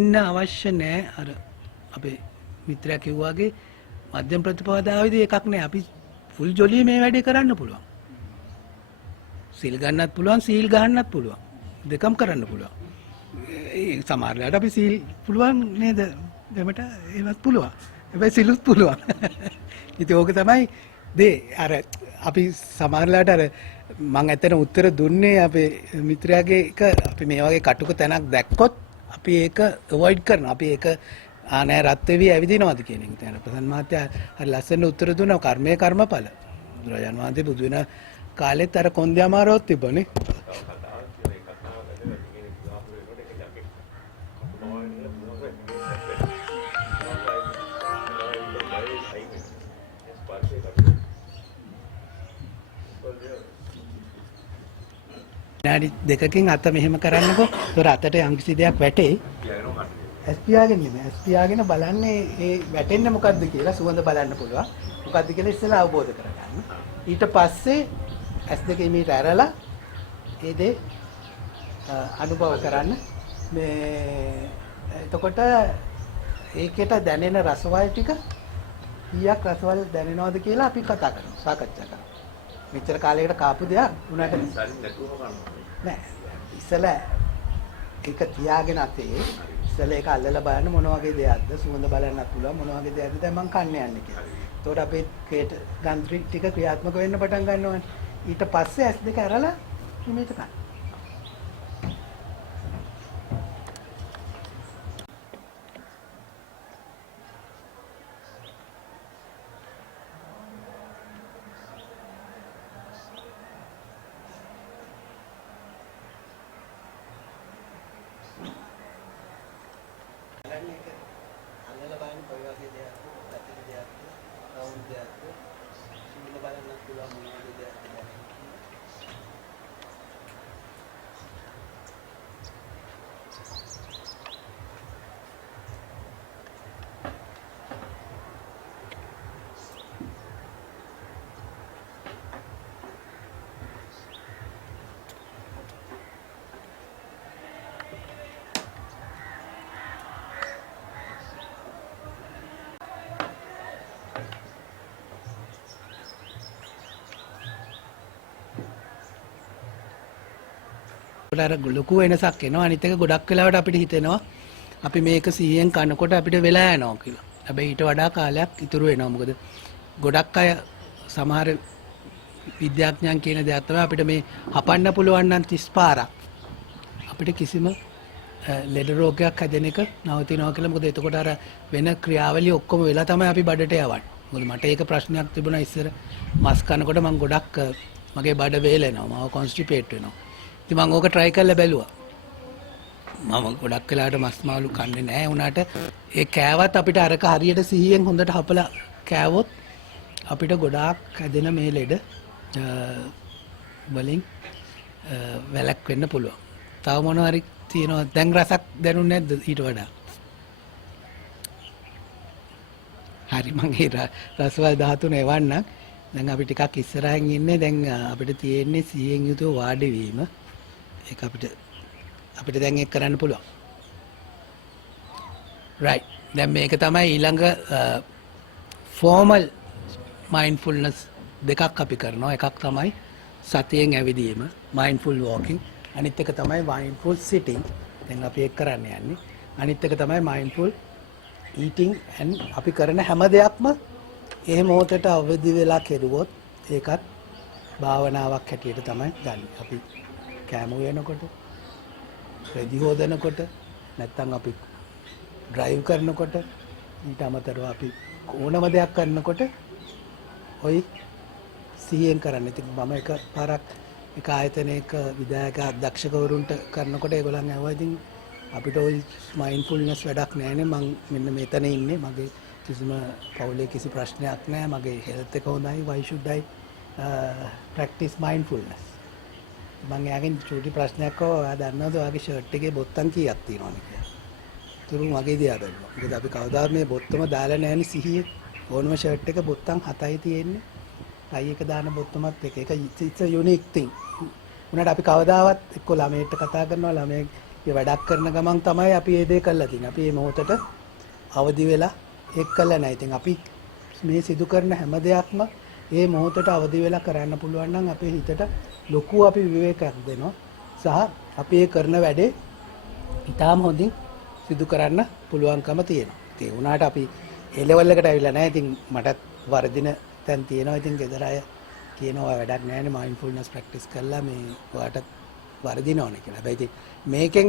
ඉන්න අවශ්‍ය නැහැ අර අපේ මිත්‍රයා කිව්වා වගේ මධ්‍යම ප්‍රතිපදාවේදී එකක් නෑ. අපි ෆුල් ජොලිය මේ වැඩේ කරන්න පුළුවන්. සීල් ගන්නත් පුළුවන් සීල් ගහන්නත් පුළුවන්. දෙකම කරන්න පුළුවන්. ඒ සමහරවිට අපි සීල් පුළුවන් නේද? දෙමට ඒවත් පුළුවන්. හැබැයි සීලුත් පුළුවන්. ඉතින් ඕක තමයි දේ අර අපි සමහරවිට අර මම ඇත්තට උත්තර දුන්නේ අපේ මිත්‍රයාගේ එක අපි මේ වගේ කටුක තැනක් දැක්කොත් අපි ඒක අවොයිඩ් කරනවා. අපි ඒක ආනෑ රත් වෙවි ඇවිදිනවද කියන එක. දැන් ප්‍රසන්න මහත්තයා හරි ලස්සන උත්තර දුන්නා කර්මයේ කර්මඵල. බුදුරජාණන් වහන්සේ බුදු වෙන කාලෙත් අර කොන්දේ අමාරුවක් තිබ්බනේ. විනාඩි දෙකකින් අත මෙහෙම කරන්නකෝ. ඒතර අතට යම්කිසි දෙයක් වැටේ. ඇස් පියාගෙන නෙමෙයි. ඇස් පියාගෙන බලන්නේ ඒ වැටෙන්නේ මොකද්ද කියලා සුවඳ බලන්න පුළුවන්. මොකද්ද කියලා ඉස්සෙල්ලා අවබෝධ කරගන්න. ඊට පස්සේ ඇස් දෙක ඉමීට ඇරලා ඒ දේ අනුභව කරන්න. මේ එතකොට ඒකට දැනෙන රසවල් ටික කීයක් රසවල් දැනෙනවද කියලා අපි කතා කරනවා. සාකච්ඡා කරනවා. මෙච්චර කාලයකට කාපු දෙයක් උනාට නෑ ඉස්සලා ඒක තියාගෙන අතේ ඉස්සලා ඒක අල්ලලා බලන්න මොන වගේ දෙයක්ද සුවඳ බලන්නත් පුළුවන් මොන වගේ දෙයක්ද දැන් මං කන්න යන්නේ කියලා. එතකොට අපේ කේට ගන්ත්‍රි ටික ක්‍රියාත්මක වෙන්න පටන් ගන්නවානේ. ඊට පස්සේ ඇස් දෙක අරලා මේක කන්න. අර ලොකු වෙනසක් එනවා. අනිත් එක ගොඩක් වෙලාවට අපිට හිතෙනවා අපි මේක 100න් කනකොට අපිට වෙලා යනවා කියලා. හැබැයි ඊට වඩා කාලයක් ඉතුරු වෙනවා. මොකද ගොඩක් අය සමහර විද්‍යාඥයන් කියන දේක් තමයි අපිට මේ හපන්න පුළුවන් නම් 30 පාරක් අපිට කිසිම ලෙඩ රෝගයක් හැදෙන එක නවතිනවා කියලා. මොකද එතකොට අර වෙන ක්‍රියාවලිය ඔක්කොම වෙලා තමයි අපි බඩට යවන්නේ. මොකද මට ඒක ප්‍රශ්නයක් තිබුණා ඉස්සර මස් කනකොට මම ගොඩක් මගේ බඩ වේලෙනවා. මාව කොන්ස්ටිපේට් වෙනවා. ඉතින් මම ඕක try කරලා බැලුවා. මම ගොඩක් වෙලාවට මස් මාළු කන්නේ නැහැ. උනාට ඒ කෑවත් අපිට අරක හරියට සිහියෙන් හොඳට හපලා කෑවොත් අපිට ගොඩාක් හැදෙන මේ ලෙඩ වලින් වැළැක්වෙන්න පුළුවන්. තව මොනවා හරි තියෙනවා. දැන් රසක් දැනුන්නේ නැද්ද ඊට වඩා? හරි මම ඒ රසවල 13 එවන්නම්. දැන් අපි ටිකක් ඉස්සරහින් ඉන්නේ. දැන් අපිට තියෙන්නේ සිහියෙන් යුතුව වාඩි වීම. ඒක අපිට දැන් ඒක කරන්න පුළුවන්. right. දැන් මේක තමයි ඊළඟ formal mindfulness දෙකක් අපි කරනවා. එකක් තමයි සතියෙන් ඇවිදීම mindful walking. අනිත් එක තමයි mindful sitting. දැන් අපි ඒක කරන්න යන්නේ. අනිත් එක තමයි mindful eating and අපි කරන හැම දෙයක්ම ඒ මොහොතට අවදි වෙලා කෙරුවොත් ඒකත් භාවනාවක් හැටියට තමයි ගන්න. අපි කෑම වෙනකොට, රෙදි හොදනකොට, නැත්නම් අපි ඩ්‍රයිව් කරනකොට, ඊට අමතරව අපි ඕනම දෙයක් කරනකොට ඔයි සිහියෙන් කරන්න. ඉතින් මම එක පාරක් එක ආයතනයක විධායක අධ්‍යක්ෂකවරුන්ට කරනකොට ඒගොල්ලන් ඇහුවා ඉතින් අපිට ওই මයින්ඩ්ෆුල්නස් වැඩක් නැහැනේ. මං මෙන්න මෙතන ඉන්නේ. මගේ කිසිම පවුලේ කිසි ප්‍රශ්නයක් නැහැ. මගේ හෙල්ත් එක හොඳයි. why should I practice mindfulness? මං යාගෙන් චූටි ප්‍රශ්නයක් ආවා. ඔයා දන්නවද ඔයාගේ ෂර්ට් එකේ බොත්තම් කීයක් තියෙනවද කියලා. තුරුන් වගේ දිහා බැලුවා. මොකද අපි කවදාවත් මේ බොත්තම දාලා නැහැනේ සිහියේ. ඕනම ෂර්ට් එක බොත්තම් 7යි තියෙන්නේ. ටයි එක දාන බොත්තමත් එක. ඒක it's a unique thing. උනාට අපි කවදාවත් එක්ක ළමයට කතා කරනවා ළමයේ වැඩක් කරන ගමන් තමයි අපි මේ දේ කරලා තියෙන්නේ. අපි මේ මොහොතට අවදි වෙලා ඒක කළා නැහැ. ඉතින් අපි මේ සිදු කරන හැම දෙයක්ම මේ මොහොතට අවදි වෙලා කරන්න පුළුවන් නම් අපේ හිතට ලොකු අපි විවේකයක් දෙනවා. සහ අපි මේ කරන වැඩේ ඊටාම හොඳින් සිදු කරන්න පුළුවන්කම තියෙනවා. ඒ වුණාට අපි ඒ ලෙවල් එකට ඇවිල්ලා නැහැ. ඉතින් මටත් වර්ධින තැන් තියෙනවා. ඉතින් ගෙදර අය කියනවා වැඩක් නැහැනේ මයින්ඩ්ෆුල්නස් ප්‍රැක්ටිස් කළා මේ ඔයාට වර්ධිනවනේ කියලා. හැබැයි ඉතින් මේකෙන්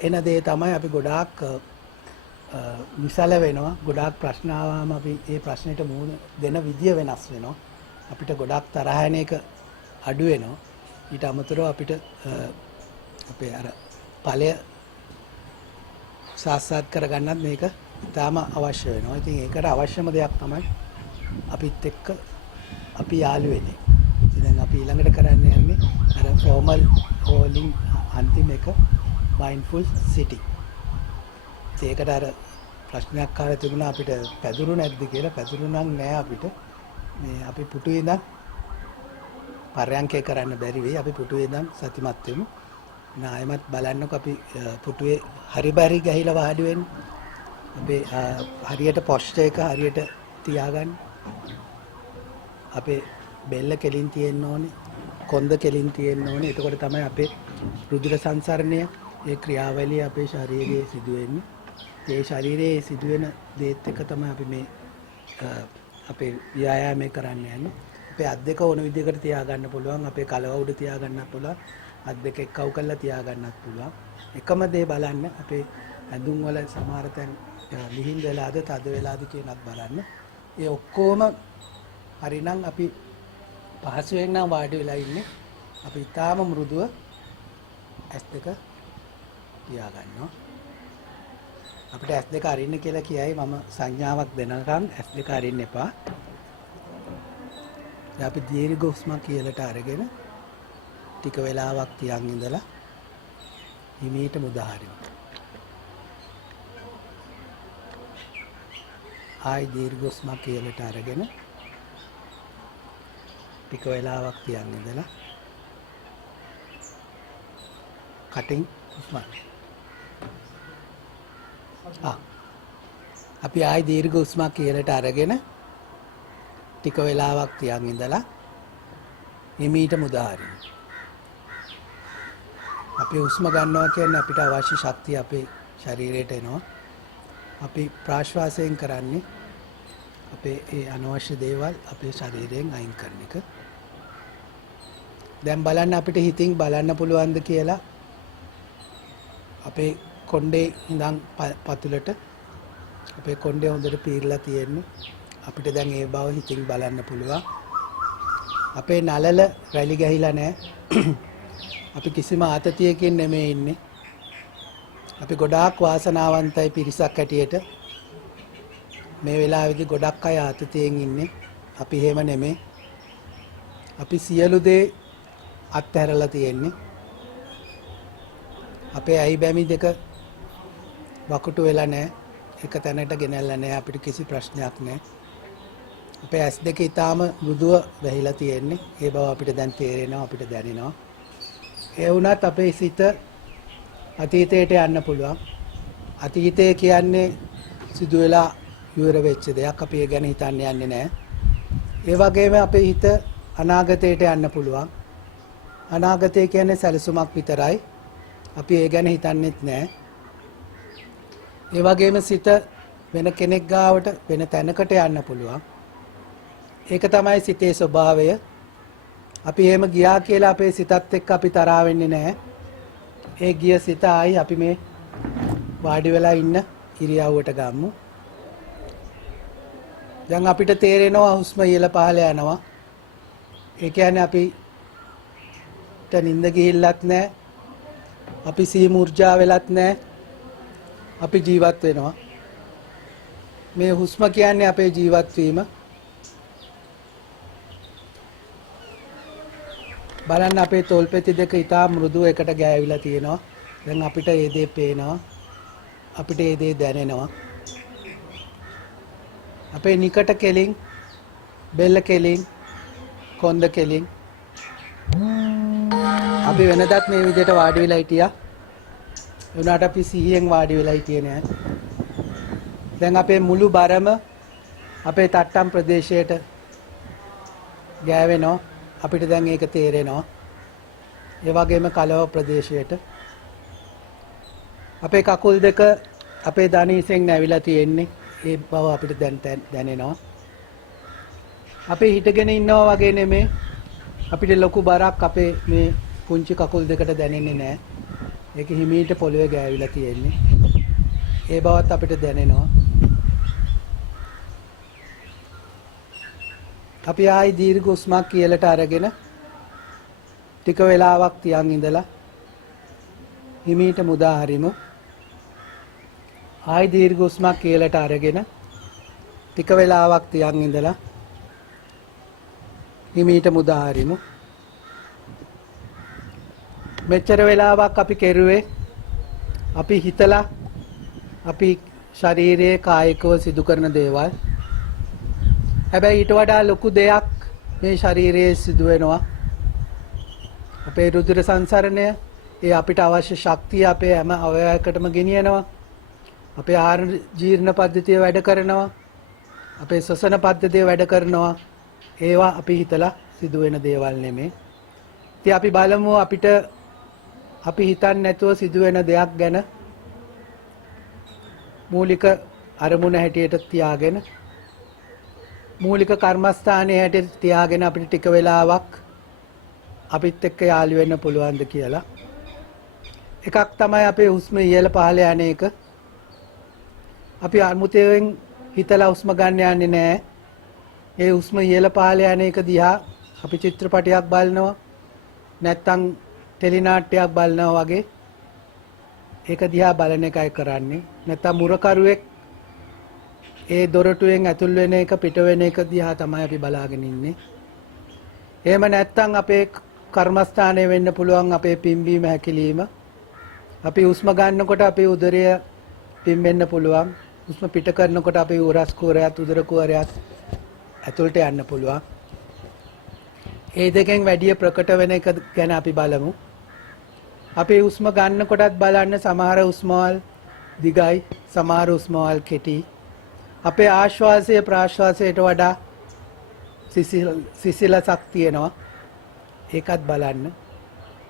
එන දේ තමයි අපි ගොඩාක් විසල වෙනවා. ගොඩාක් ප්‍රශ්න ආවම අපි ඒ ප්‍රශ්නෙට මුහුණ දෙන විදිය වෙනස් වෙනවා. අපිට ගොඩාක් තරහ යන එක අඩු වෙනවා. ඊට අමතරව අපිට අපේ අර ඵලය සාක්ෂාත් කරගන්නත් මේක ඉතාම අවශ්‍ය වෙනවා. ඉතින් ඒකට අවශ්‍යම දෙයක් තමයි අපිත් එක්ක අපි යාළු වෙන්නේ. ඉතින් දැන් අපි ඊළඟට කරන්න යන්නේ අර ෆෝමල් හෝලින් අන්තිම එක mindful sitting. ඒකට අර ප්‍රශ්නයක් අහලා තිබුණා අපිට පැදුරු නැද්ද කියලා. පැදුරු නම් නෑ අපිට. මේ අපි පුටුවේ ඉඳන් පරයන්කේ කරන්න බැරි වෙයි. අපි පුටුවේ ඉඳන් සතිමත් වෙමු. නායමත් බලන්නකො අපි පුටුවේ හරි බරි ගහිලා වාඩි වෙන්න. අපේ හරියට පොස්චර් එක හරියට තියාගන්න. අපේ බෙල්ල කෙලින් තියෙන්න ඕනේ. කොන්ද කෙලින් තියෙන්න ඕනේ. එතකොට තමයි අපේ රුධිර සංසරණය ඒ ක්‍රියාවලිය අපේ ශරීරයේ සිදු වෙන්නේ. ඒ ශරීරයේ සිදුවෙන දේත් එක තමයි අපි මේ අපේ ව්‍යායාමය කරන්න යන්නේ. අපේ අත් දෙක ඕන විදිහකට තියාගන්න පුළුවන්. අපේ කලව උඩ තියාගන්නත් පුළුවන්. අත් දෙක එක්කව කරලා තියාගන්නත් පුළුවන්. එකම දේ බලන්න අපේ ඇඳුම් වල සමහර තැන් ලිහිල් වෙලාද තද වෙලාද කියනත් බලන්න. ඒ ඔක්කොම හරිනම් අපි පහසුවෙන් නම් වාඩි වෙලා ඉන්නේ. අපි ඊටාම මෘදුව ඇස් දෙක තියාගන්නවා. අපිට ඇස් දෙක අරින්න කියලා කියයි මම සංඥාවක් දෙනකම් ඇස් දෙක අරින්න එපා. දැන් අපි දීර්ඝ හුස්මක් කියලාට අරගෙන ටික වෙලාවක් තියන් ඉඳලා හිමීට මුදාහරින්න. ආයි දීර්ඝ හුස්මක් කියලාට අරගෙන ටික වෙලාවක් තියන් ඉඳලා කටින් හුස්ම. අපි ආයි දීර්ඝ හුස්මක් කියලාට අරගෙන ටික වෙලාවක් තියන් ඉඳලා හිමීට මුදාහරින්න. අපි හුස්ම ගන්නවා කියන්නේ අපිට අවශ්‍ය ශක්තිය අපේ ශරීරයට එනවා. අපි ප්‍රාශ්වාසයෙන් කරන්නේ අපේ ඒ අනවශ්‍ය දේවල් අපේ ශරීරයෙන් අයින් කරන එක. දැන් බලන්න අපිට හිතින් බලන්න පුළුවන්ද කියලා අපේ කොණ්ඩේ ඉඳන් පතුලට අපේ කොණ්ඩේ හොඳට පීරලා තියෙන්නේ. අපිට දැන් ඒ බව හිතින් බලන්න පුළුවන්. අපේ නළල රැලි ගහිලා නැහැ. අපි කිසිම ආතතියකින් නෙමෙයි ඉන්නේ. අපි ගොඩාක් වාසනාවන්තයි පිරිසක් හැටියට. මේ වෙලාවේදී ගොඩක් අය ආතතියෙන් ඉන්නේ. අපි එහෙම නෙමෙයි. අපි සියලු දේ අත්හැරලා තියෙන්නේ. අපේ ඇයි බැමි දෙක වකුටු වෙලා නැහැ. එක තැනට ගෙනල්ලා නැහැ. අපිට කිසි ප්‍රශ්නයක් නැහැ. අපේ ඇස් දෙක ඊටාම මෘදුව වැහිලා තියෙන්නේ. ඒ බව අපිට දැන් තේරෙනවා, අපිට දැනෙනවා. ඒ වුණත් අපේ සිත අතීතයට යන්න පුළුවන්. අතීතය කියන්නේ සිදු වෙලා ඉවර වෙච්ච දෙයක්. අපි ඒ ගැන හිතන්න යන්නේ නැහැ. ඒ වගේම අපේ හිත අනාගතයට යන්න පුළුවන්. අනාගතය කියන්නේ සැලසුමක් විතරයි. අපි ඒ ගැන හිතන්නේත් නැහැ. ඒ වගේම සිත වෙන කෙනෙක් ගාවට වෙන තැනකට යන්න පුළුවන්. ඒක තමයි සිතේ ස්වභාවය. අපි එහෙම ගියා කියලා අපේ සිතත් එක්ක අපි තරහා වෙන්නේ නැහැ. ඒ ගිය සිත ආයි අපි මේ වාඩි වෙලා ඉන්න ඉරියව්වට ගමු. දැන් අපිට තේරෙනවා හුස්ම ඉහළ පහළ යනවා. ඒ කියන්නේ අපිට නිින්ද ගිහිල්ලත් නැහැ. අපි සීමුර්ජා වෙලත් නැහැ. අපි ජීවත් වෙනවා. මේ හුස්ම කියන්නේ අපේ ජීවත් වීම. බලන්න අපේ තොල්පෙති දෙක ඉතා මෘදු එකට ගෑවිලා තියෙනවා. දැන් අපිට ඒ දේ පේනවා. අපිට ඒ දේ දැනෙනවා. අපේ නිකට කෙලින්, බෙල්ල කෙලින්, කොන්ද කෙලින්. අපි වෙනදත් මේ විදිහට වාඩි වෙලා හිටියා. උනාට අපි සිහියෙන් වාඩි වෙලා හිටියේ නෑ. දැන් අපේ මුළු බරම අපේ තට්ටම් ප්‍රදේශයට ගෑවෙනවා. අපිට දැන් ඒක තේරෙනවා. ඒ වගේම කලව ප්‍රදේශයට අපේ කකුල් දෙක අපේ දණහිසෙන් නැවිලා තියෙන්නේ. ඒ බව අපිට දැන් දැනෙනවා. අපි හිටගෙන ඉන්නවා වගේ නෙමෙයි. අපිට ලොකු බරක් අපේ මේ පුංචි කකුල් දෙකට දැනෙන්නේ නැහැ. ඒක හිමීට පොළවේ ගෑවිලා තියෙන්නේ. ඒ බවත් අපිට දැනෙනවා. අපි ආයි දීර්ඝ හුස්මක් කියලට අරගෙන ටික වෙලාවක් තියන් ඉඳලා හිමීට මුදා හරිමු. ආයි දීර්ඝ හුස්මක් කියලට අරගෙන ටික වෙලාවක් තියන් ඉඳලා හිමීට මුදා හරිමු. මෙච්චර වෙලාවක් අපි කෙරුවේ අපි හිතලා අපි ශරීරයේ කායිකව සිදු කරන දේවල්. හැබැයි ඊට වඩා ලොකු දෙයක් මේ ශරීරයේ සිදු වෙනවා. අපේ රුධිර සංසරණය, ඒ අපිට අවශ්‍ය ශක්තිය අපේ හැම අවයවයකටම ගෙනියනවා. අපේ ආහාර ජීර්ණ පද්ධතිය වැඩ කරනවා. අපේ ශ්වසන පද්ධතිය වැඩ කරනවා. ඒවා අපි හිතලා සිදු වෙන දේවල් නෙමෙයි. ඉතින් අපි බලමු අපිට අපි හිතන්නේ නැතුව සිදු වෙන දෙයක් ගැන මූලික අරමුණ හැටියට තියාගෙන මූලික කර්මස්ථානයේ හැටියට තියාගෙන අපිට ටික වෙලාවක් අපිත් එක්ක යාළු වෙන්න පුළුවන්ද කියලා. එකක් තමයි අපේ හුස්ම ඉහළ පහළ යන එක. අපි අමුතෙන් හිතලා හුස්ම ගන්න යන්නේ නැහැ. ඒ හුස්ම ඉහළ පහළ යන එක දිහා අපි චිත්‍රපටයක් බලනවා නැත්නම් ටෙලි නාට්‍යයක් බලනවා වගේ ඒක දිහා බලන එකයි කරන්නේ. නැත්නම් මුරකරුවෙක් ඒ දොරටුවෙන් ඇතුල් වෙන එක පිට වෙන එක දිහා තමයි අපි බලාගෙන ඉන්නේ. එහෙම නැත්නම් අපේ කර්මස්ථානය වෙන්න පුළුවන් අපේ පිම්බීම හැකිලිම. අපි හුස්ම ගන්නකොට අපේ උදරය පිම්බෙන්න පුළුවන්. හුස්ම පිට කරනකොට අපේ උරස් කුරයත් උදර කුරයත් ඇතුළට යන්න පුළුවන්. ඒ දෙකෙන් වැඩි ප්‍රකට වෙන එක ගැන අපි බලමු. අපි හුස්ම ගන්නකොටත් බලන්න සමහර හුස්මවල දිගයි, සමහර හුස්මවල කෙටි. අපේ ආශ්වාසය ප්‍රාශ්වාසයට වඩා සිසිලසක් තියෙනවා. ඒකත් බලන්න.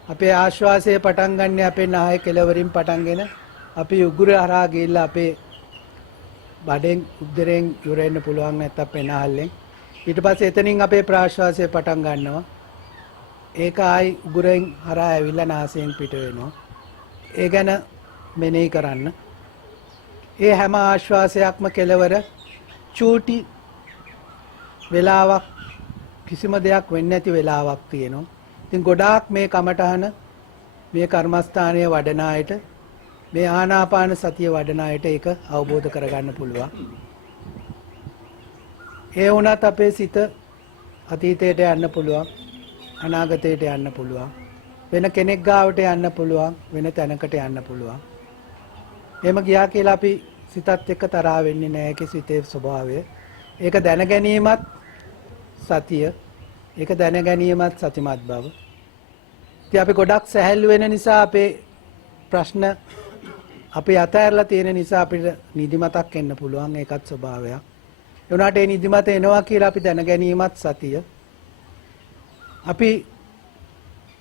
අපේ ආශ්වාසය පටන් ගන්න අපේ නාය කෙළවරින් පටන්ගෙන අපි උගුර හරහා ගිහිල්ලා අපේ බඩෙන් උදරෙන් යුරෙන්න පුළුවන් නැත්නම් පෙනහල්ලෙන්. ඊට පස්සේ එතනින් අපේ ප්‍රාශ්වාසය පටන් ගන්නවා. ඒක ආයි උගුරෙන් හරහා ඇවිල්ලා නාසයෙන් පිට වෙනවා. ඒ ගැන මෙනෙහි කරන්න. ඒ හැම ආශ්වාසයක්ම කෙලවර චූටි වෙලාවක් කිසිම දෙයක් වෙන්නේ නැති වෙලාවක් තියෙනවා. ඉතින් ගොඩාක් මේ කමටහන මේ කර්මස්ථානයේ වඩන අයට මේ ආනාපාන සතිය වඩන අයට ඒක අවබෝධ කරගන්න පුළුවන්. ඒ වුණත් අපේ සිත අතීතයට යන්න පුළුවන්, අනාගතයට යන්න පුළුවන්, වෙන කෙනෙක් ගාවට යන්න පුළුවන්, වෙන තැනකට යන්න පුළුවන්. එහෙම ගියා කියලා අපි සිතත් එක්ක තරහ වෙන්නේ නැහැ. ඒකේ සිතේ ස්වභාවය. ඒක දැන ගැනීමත් සතිය. ඒක දැන ගැනීමත් සතිමත් බව. ඉතින් අපි ගොඩක් සැහැල්ලු වෙන නිසා අපේ ප්‍රශ්න අපි අතහැරලා තියෙන නිසා අපිට නිදිමතක් එන්න පුළුවන්. ඒකත් ස්වභාවයක්. ඒ වුණාට ඒ නිදිමත එනවා කියලා අපි දැන ගැනීමත් සතිය. අපි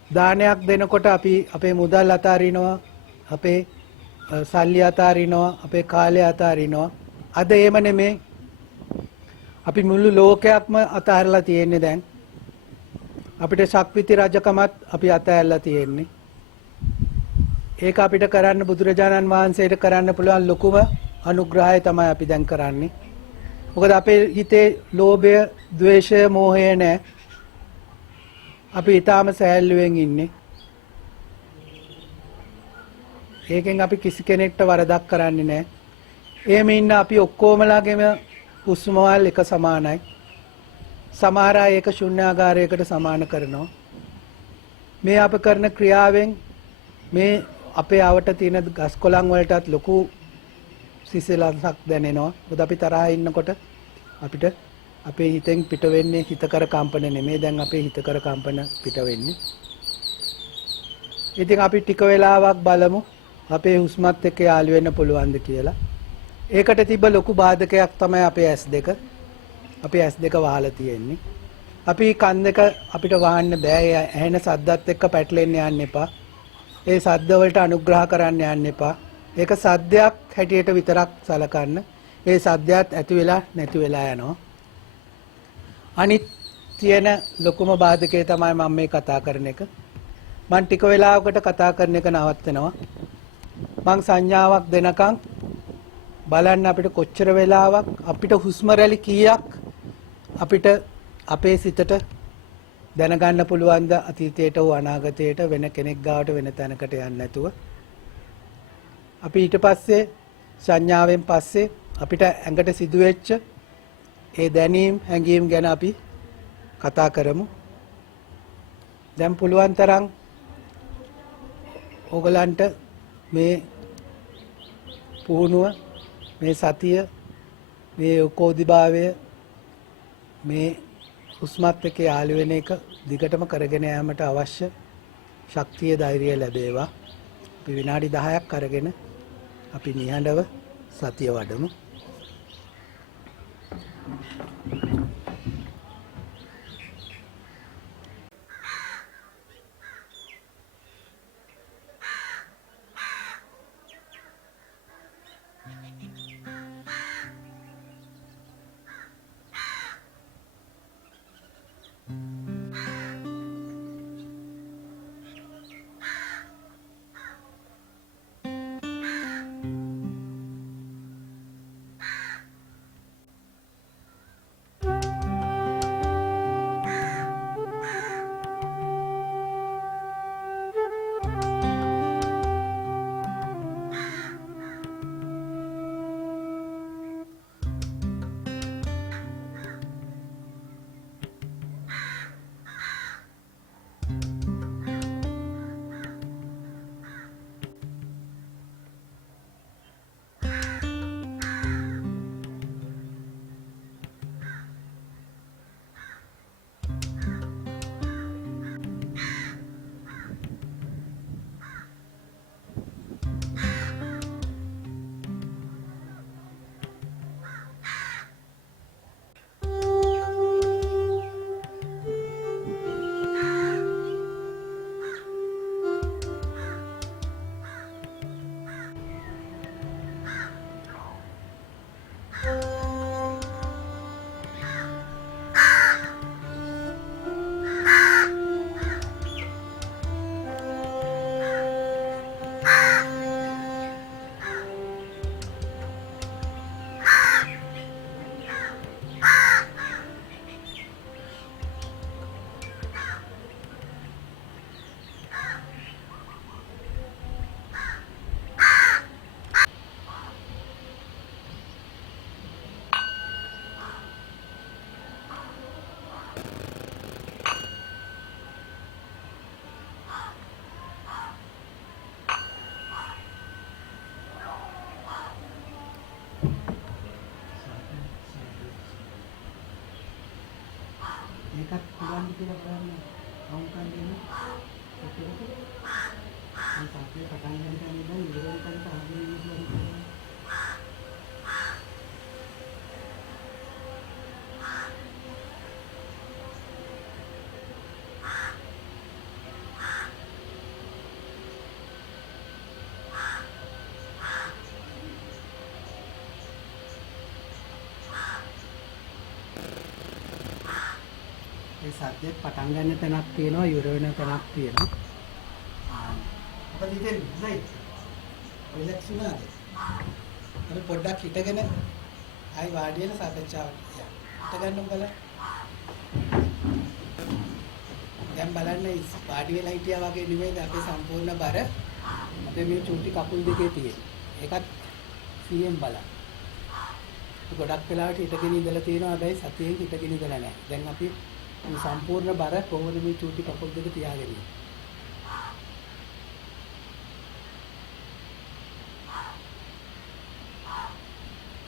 දානයක් දෙනකොට අපි අපේ මුදල් අතාරිනවා, අපේ සල්ලි අතාරිනවා, අපේ කාලය අතාරිනවා. අද එහෙම නෙමේ. අපි මුළු ලෝකයක්ම අතහැරලා තියෙන්නේ දැන්. අපිට ශක්විති රජකමත් අපි අතහැරලා තියෙන්නේ. ඒක අපිට කරන්න බුදුරජාණන් වහන්සේට කරන්න පුළුවන් ලොකුම අනුග්‍රහය තමයි අපි දැන් කරන්නේ. මොකද අපේ හිතේ ලෝභය, ද්වේෂය, මෝහය නැහැ. අපි ඊටාම සැහැල්ලුවෙන් ඉන්නේ. ඒකෙන් අපි කිසි කෙනෙක්ට වරදක් කරන්නේ නැහැ. එහෙම ඉන්න අපි ඔක්කොමලාගේම හුස්මවල් එක සමානයි. සමහර අය ඒක ශුන්‍යාගාරයකට සමාන කරනවා. මේ අප කරන ක්‍රියාවෙන් මේ අපේ අවට තියෙන ගස් කොළන් වලටත් ලොකු සිසිලසක් දැනෙනවා. මොකද අපි තරහා ඉන්නකොට අපිට අපේ හිතෙන් පිට වෙන්නේ හිතකර කම්පන නෙමෙයි. දැන් අපේ හිතකර කම්පන පිට වෙන්නේ. ඉතින් අපි ටික වෙලාවක් බලමු අපේ හුස්මත් එක්ක යාළු වෙන්න පුළුවන්ද කියලා. ඒකට තිබ්බ ලොකු බාධකයක් තමයි අපේ S2. අපේ S2 වහලා තියෙන්නේ. අපි කන් දෙක අපිට වහන්න බෑ. ඇහෙන සද්දත් එක්ක පැටලෙන්න යන්න එපා. ඒ සද්ද වලට අනුග්‍රහ කරන්න යන්න එපා. ඒක සද්දයක් හැටියට විතරක් සලකන්න. ඒ සද්දයත් ඇති වෙලා නැති වෙලා යනවා. අනිත් තියෙන ලොකුම බාධකය තමයි මම මේ කතා කරන එක. මම ටික වෙලාවකට කතා කරන එක නවත්තනවා. මං සංඥාවක් දෙනකන් බලන්න අපිට කොච්චර වෙලාවක් අපිට හුස්ම රැලි කීයක් අපිට අපේ සිතට දැනගන්න පුළුවන්ද අතීතයට හෝ අනාගතයට වෙන කෙනෙක් ගාවට වෙන තැනකට යන්නේ නැතුව. අපි ඊට පස්සේ සංඥාවෙන් පස්සේ අපිට ඇඟට සිදුවෙච්ච ඒ දැනීම් හැඟීම් ගැන අපි කතා කරමු. දැන් පුළුවන් තරම් ඕගලන්ට මේ පුහුණුව, මේ සතිය, මේ උකෝදිභාවය, මේ හුස්මත් එක්ක යාළු වෙන එක දිගටම කරගෙන යාමට අවශ්‍ය ශක්තිය, ධෛර්යය ලැබේවා. අපි විනාඩි 10ක් අරගෙන අපි නිහඬව සතිය වඩමු. පුළුවන් කියලා බලන්න අවුකම් දෙන්න. ඒකත් මේ සත්‍ය පටන් ගන්න තැන ඉඳන් ඉවර වෙනකන් ආදී විදියට ඒ සද්දෙත් පටන් ගන්න තැනක් තියෙනවා ඉවර වෙන තැනක් තියෙනවා. මොකද ඉතින් නයි රිලැක්ස් වුණාද? අපි පොඩ්ඩක් හිටගෙන ආයි වාඩි වෙලා සාකච්ඡාවට යන්න. හිට ගන්න බලන්න. දැන් බලන්න වාඩි වෙලා හිටියා වගේ නෙවෙයි අපේ සම්පූර්ණ බර අපේ මේ චූටි කකුල් දෙකේ තියෙන. ඒකත් සීයෙන් බලන්න. ගොඩක් වෙලාවට හිටගෙන ඉඳලා තියෙනවා හැබැයි සතියෙන් හිටගෙන ඉඳලා නැහැ. දැන් අපි මේ සම්පූර්ණ බර කොහොමද මේ චූටි කකුල් දෙක තියාගෙන ඉන්නේ?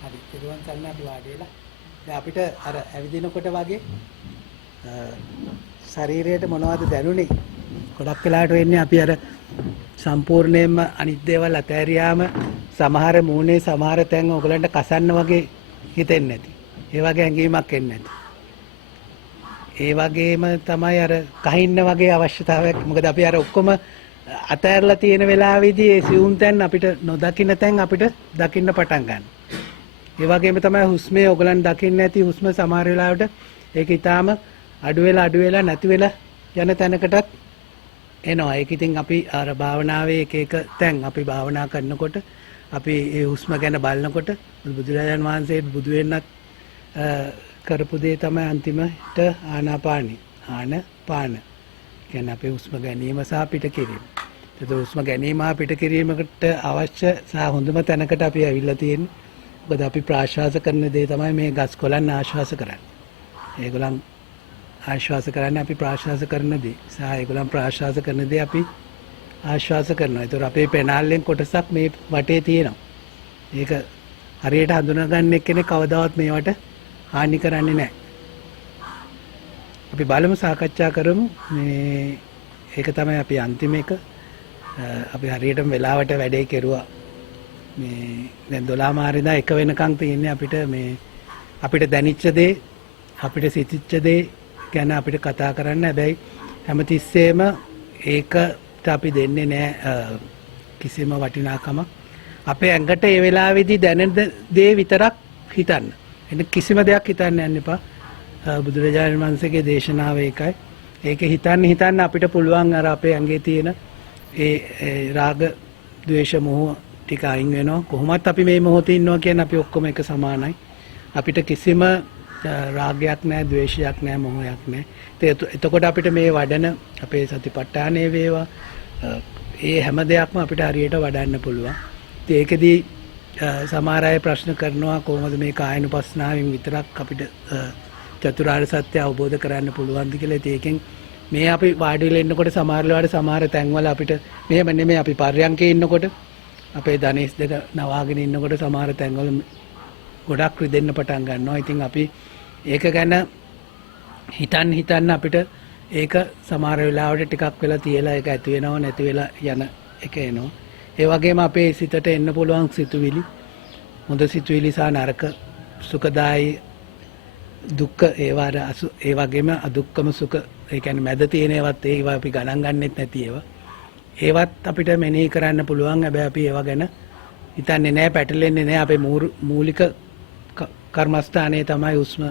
හරි පිරුවන් ගන්න අපි වාඩි වෙලා. දැන් අපිට අර ඇවිදිනකොට වගේ ශරීරයට මොනවද දැනුනේ? ගොඩක් වෙලාවට වෙන්නේ අපි අර සම්පූර්ණයෙන්ම අනිත් දේවල් අතෑරියාම සමහර මූණේ සමහර තැන් ඔයගලන්ට කසන්න වගේ හිතෙන්නේ නැති. ඒ වගේ ඇඟීමක් එන්නේ නැති. ඒ වගේම තමයි අර කහින්න වගේ අවශ්‍යතාවයක්. මොකද අපි අර ඔක්කොම අතෑරලා තියෙන වෙලාවේදී ඒ සිවුම් තැන් අපිට නොදකින්න තැන් අපිට දකින්න පටන් ගන්නවා. ඒ වගේම තමයි හුස්මේ ඔයගලන් දකින්න නැති හුස්ම සමහර වෙලාවට ඒක ඊටාම අඩු වෙලා නැති වෙලා යන තැනකටත් එනවා. ඒක ඉතින් අපි අර භාවනාවේ එක එක තැන් අපි භාවනා කරනකොට අපි ඒ හුස්ම ගැන බලනකොට බුදුරජාණන් වහන්සේ බුදු වෙන්නත් කරපු දේ තමයි අන්තිමට ආනාපානි ආනපාන කියන්නේ අපේ හුස්ම ගැනීම සහ පිට කිරීම. ඒක හුස්ම ගැනීම හා පිට කිරීමකට අවශ්‍ය සහ හොඳම තැනකට අපි ඇවිල්ලා තියෙන්නේ. මොකද අපි ප්‍රාශ්වාස කරන දේ තමයි මේ ගස් කොළන් ආශ්වාස කරන්නේ. ඒගොල්ලන් ආශ්වාස කරන්නේ අපි ප්‍රාශ්වාස කරන දේ. සහ ඒගොල්ලන් ප්‍රාශ්වාස කරන දේ අපි ආශ්වාස කරනවා. ඒතර අපේ පෙනාල්ලෙන් කොටසක් මේ වටේ තියෙනවා. ඒක හරියට හඳුනා ගන්න කෙනෙක් කවදාවත් මේවට හානි කරන්නේ නැහැ. අපි බලමු සාකච්ඡා කරමු. මේ ඒක තමයි අපි අන්තිම එක. අපි හරියටම වෙලාවට වැඩේ කෙරුවා. මේ දැන් 12 මාරිදා 1 වෙනකන් තියෙන්නේ අපිට මේ අපිට දැනෙච්ච දේ අපිට සිතිච්ච දේ ගැන අපිට කතා කරන්න. හැබැයි හැමතිස්සෙම ඒකට අපි දෙන්නේ නැහැ කිසිම වටිනාකමක්. අපේ ඇඟට ඒ වෙලාවේදී දැනෙන දේ විතරක් හිතන්න. එන්න කිසිම දෙයක් හිතන්න යන්න එපා. බුදුරජාණන් වහන්සේගේ දේශනාව ඒකයි. ඒක හිතන්න අපිට පුළුවන් අර අපේ ඇඟේ තියෙන ඒ රාග, ద్వේෂ, මෝහ ටික අයින් වෙනවා. කොහොමත් අපි මේ මොහොතේ ඉන්නවා කියන්නේ අපි ඔක්කොම එක සමානයි. අපිට කිසිම රාගයක් නැහැ, ద్వේෂයක් නැහැ, මොහයක් නැහැ. එතකොට අපිට මේ වඩන අපේ සතිපට්ඨානයේ වේවා ඒ හැම දෙයක්ම අපිට හරියට වඩන්න පුළුවන්. ඒකෙදී සමහර අය ප්‍රශ්න කරනවා කොහොමද මේ කායනුපස්සනාවෙන් විතරක් අපිට චතුරාර්ය සත්‍ය අවබෝධ කරගන්න පුළුවන්ද කියලා. ඒකෙන් මේ අපි වාඩි වෙලා ඉන්නකොට සමහර වෙලාවට සමහර තැන්වල අපිට මෙහෙම නෙමෙයි අපි පර්යංකේ ඉන්නකොට අපේ ධනේස් දෙක නවාගෙන ඉන්නකොට සමහර තැන්වල ගොඩක් රිදෙන්න පටන් ගන්නවා. ඉතින් අපි ඒක ගැන හිතන්න අපිට ඒක සමහර වෙලාවට ටිකක් වෙලා තියලා ඒක ඇති වෙනව නැති වෙලා යන එක එනවා. ඒ වගේම අපේ සිතට එන්න පුළුවන් සිතුවිලි හොඳ සිතුවිලි සහ නරක සුඛදායි දුක්ඛ ඒ වගේම අදුක්කම සුඛ ඒ කියන්නේ මැද තියෙන ඒවත් ඒවා අපි ගණන් ගන්නෙත් නැති ඒවා. ඒවත් අපිට මෙනෙහි කරන්න පුළුවන්. හැබැයි අපි ඒවා ගැන හිතන්නේ නැහැ, පැටලෙන්නේ නැහැ. අපේ මූලික කර්මස්ථානයේ තමයි හුස්ම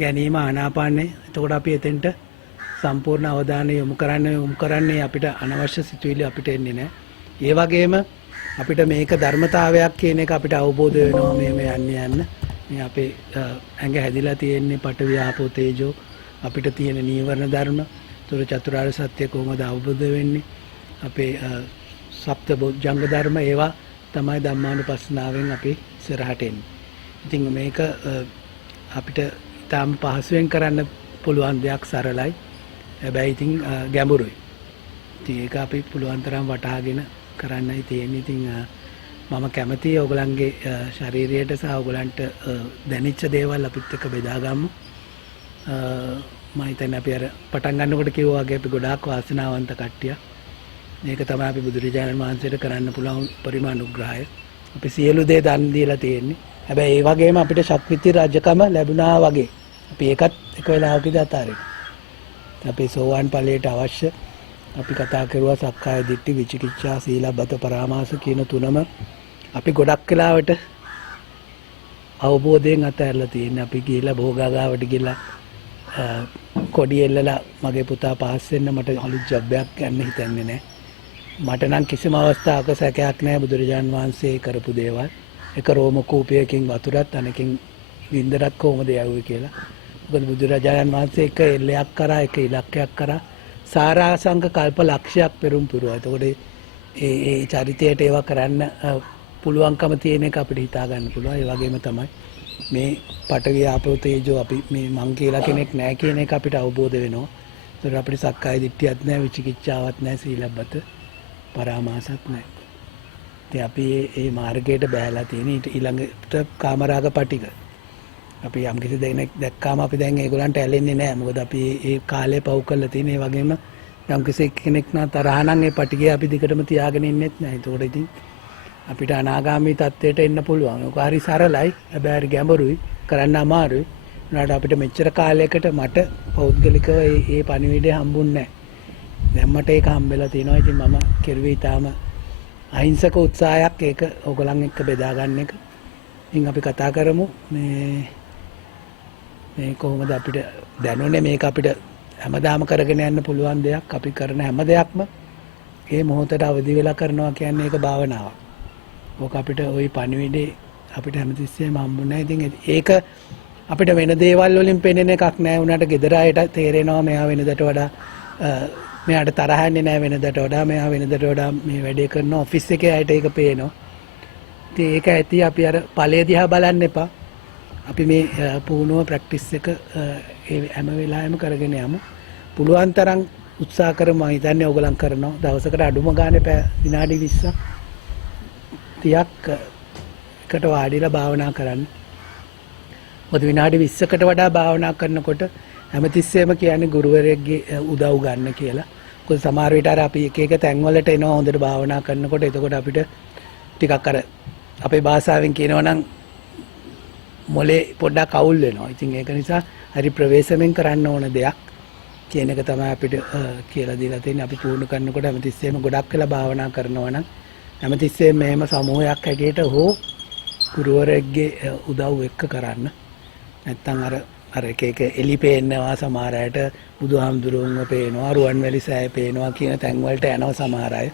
ගැනීම ආනාපානේ. එතකොට අපි එතෙන්ට සම්පූර්ණ අවධානය යොමු කරන්නේ අපිට අනවශ්‍ය සිතුවිලි අපිට එන්නේ නැහැ. ඒ වගේම අපිට මේක ධර්මතාවයක් කියන එක අපිට අවබෝධ වෙනවා. මේ යන්න මේ අපේ ඇඟ හැදිලා තියෙන්නේ පඨවි ආපෝ තේජෝ අපිට තියෙන නීවරණ ධර්ම. ඒතර චතුරාර්ය සත්‍ය කොහොමද අවබෝධ වෙන්නේ? අපේ සප්ත බොජ්ජංග ධර්ම ඒවා තමයි ධම්මානුපස්සනාවෙන් අපි ඉස්සරහට එන්නේ. ඉතින් මේක අපිට තාම පහසුවෙන් කරන්න පුළුවන් දෙයක්, සරලයි. හැබැයි ඉතින් ගැඹුරුයි. ඉතින් ඒක අපි පුළුවන් තරම් වටහාගෙන කරන්නයි තියෙන්නේ. ඉතින් මම කැමතියි ඔයගලන්ගේ ශාරීරියට සහ ඔයගලන්ට දැනෙච්ච දේවල් අපිත් එක්ක බෙදා ගමු. මම හිතන්නේ අපි අර පටන් ගන්නකොට කිව්වා වගේ අපි ගොඩාක් වාසනාවන්ත කට්ටිය. මේක තමයි අපි බුදුරජාණන් වහන්සේට කරන්න පුළුවන් උපරිම අනුග්‍රහය. අපි සියලු දේ දන් දීලා තියෙන්නේ. හැබැයි ඒ වගේම අපිට ශක්තිති රජකම ලැබුණා වගේ අපි ඒකත් එක වෙලාවකදී අතාරිනවා. අපි සෝවාන් ඵලයට අවශ්‍ය අපි කතා කරුවා සක්කාය දිට්ඨි විචිකිච්ඡා සීලබ්බත පරාමාස කියන තුනම අපි ගොඩක් වෙලාවට අවබෝධයෙන් අතහැරලා තියෙන්නේ. අපි ගිහිල්ලා භෝගාගාවට ගිහිල්ලා කොඩි එල්ලලා මගේ පුතා පාස් වෙන්න මට අලුත් ජොබ් එකක් ගන්න හිතන්නේ නැහැ. මට නම් කිසිම අවස්ථාවක සැකයක් නැහැ බුදුරජාන් වහන්සේ කරපු දේවල්. එක රෝම කූපයකින් වතුරත් අනකින් වින්දරත් කොහොමද යවුවේ කියලා. මොකද බුදුරජාණන් වහන්සේ එක එල්ලයක් කරා එක ඉලක්කයක් කරා සාරාංශක කල්ප ලක්ෂයක් පෙරම් පුරුවා. එතකොට ඒ චරිතයට ඒවා කරන්න පුළුවන්කම තියෙන එක අපිට හිතා ගන්න පුළුවන්. ඒ වගේම තමයි මේ පඨවි ආපෝ තේජෝ අපි මේ මං කියලා කෙනෙක් නැහැ කියන එක අපිට අවබෝධ වෙනවා. ඒතර අපිට සක්කාය දිට්ඨියක් නැහැ, විචිකිච්ඡාවක් නැහැ, සීලබ්බත පරාමාසත් නැහැ. ඉතින් අපි මේ මාර්ගයට බැහැලා තියෙන ඊළඟට කාමරාග පටික. අපි යම් කිසි දෙයක් දැක්කාම අපි දැන් ඒගොල්ලන්ට ඇලෙන්නේ නැහැ. මොකද අපි ඒ කාලේ පව් කරලා තියෙන. ඒ වගේම යම් කිසි කෙනෙක් නා තරහ නම් ඒ පටිකය අපි දිගටම තියාගෙන ඉන්නෙත් නැහැ. ඒතකොට ඉතින් අපිට අනාගාමී තත්ත්වයට එන්න පුළුවන්. ඒක හරි සරලයි. හැබැයි හරි ගැඹුරුයි. කරන්න අමාරුයි. උනාට අපිට මෙච්චර කාලයකට මට පෞද්ගලිකව මේ පණිවිඩය හම්බුන්නේ නැහැ. දැන් මට ඒක හම්බෙලා තියෙනවා. ඉතින් මම කෙරුවේ ඊටාම අහිංසක උත්සාහයක් ඒක ඕගොල්ලන් එක්ක බෙදා ගන්න එක. ඉතින් අපි කතා කරමු මේ කොහොමද අපිට දැනුනේ මේක අපිට හැමදාම කරගෙන යන්න පුළුවන් දෙයක්. අපි කරන හැම දෙයක්ම මේ මොහොතට අවදි වෙලා කරනවා කියන්නේ ඒක භාවනාවක්. ඕක අපිට ওই පණිවිඩේ අපිට හැමතිස්සෙම හම්බුනේ. ඉතින් ඒක අපිට වෙන දේවල් වලින් පෙනෙන එකක් නෑ. උනාට ගෙදර අයට තේරෙනවා මෙයා වෙනදට වඩා මෙයාට තරහ යන්නේ නෑ වෙනදට වඩා. මෙයා වෙනදට වඩා මේ වැඩේ කරන ඔෆිස් එකේ අයට ඒක පේනවා. ඉතින් ඒක ඇති අපි අර ඵලයේ දිහා බලන්න එපා. අපි මේ පුහුණුව ප්‍රැක්ටිස් එක හැම වෙලාවෙම කරගෙන යමු. පුළුවන් තරම් උත්සාහ කරමු. මම හිතන්නේ ඕගලන් කරනවා. දවසකට අඩුම ගානේ විනාඩි 20ක් 30ක් එකට වාඩිලා භාවනා කරන්න. මොකද විනාඩි 20කට වඩා භාවනා කරනකොට හැමතිස්සෙම කියන්නේ ගුරුවරයෙක්ගේ උදව් ගන්න කියලා. මොකද සමහර විට අර අපි එක එක තැන්වලට එනවා හොඳට භාවනා කරනකොට. එතකොට අපිට ටිකක් අර අපේ භාෂාවෙන් කියනවා නම් මොලේ පොඩ්ඩක් අවුල් වෙනවා. ඉතින් ඒක නිසා හරි ප්‍රවේශමෙන් කරන්න ඕන දෙයක් කියන එක තමයි අපිට කියලා දීලා තියෙන්නේ. අපි පුහුණු කරනකොට හැමතිස්සෙම ගොඩක් වෙලා භාවනා කරනවා නම් හැමතිස්සෙම මේම සමූහයක් හැටියට හෝ ගුරුවරයෙක්ගේ උදව් එක්ක කරන්න. නැත්තම් අර එක එක එලි පේනවා සමහර අයට, බුදුහාමුදුරුවන්ව පේනවා, රුවන්වැලි සෑය පේනවා කියන තැන් වලට යනවා සමහර අය.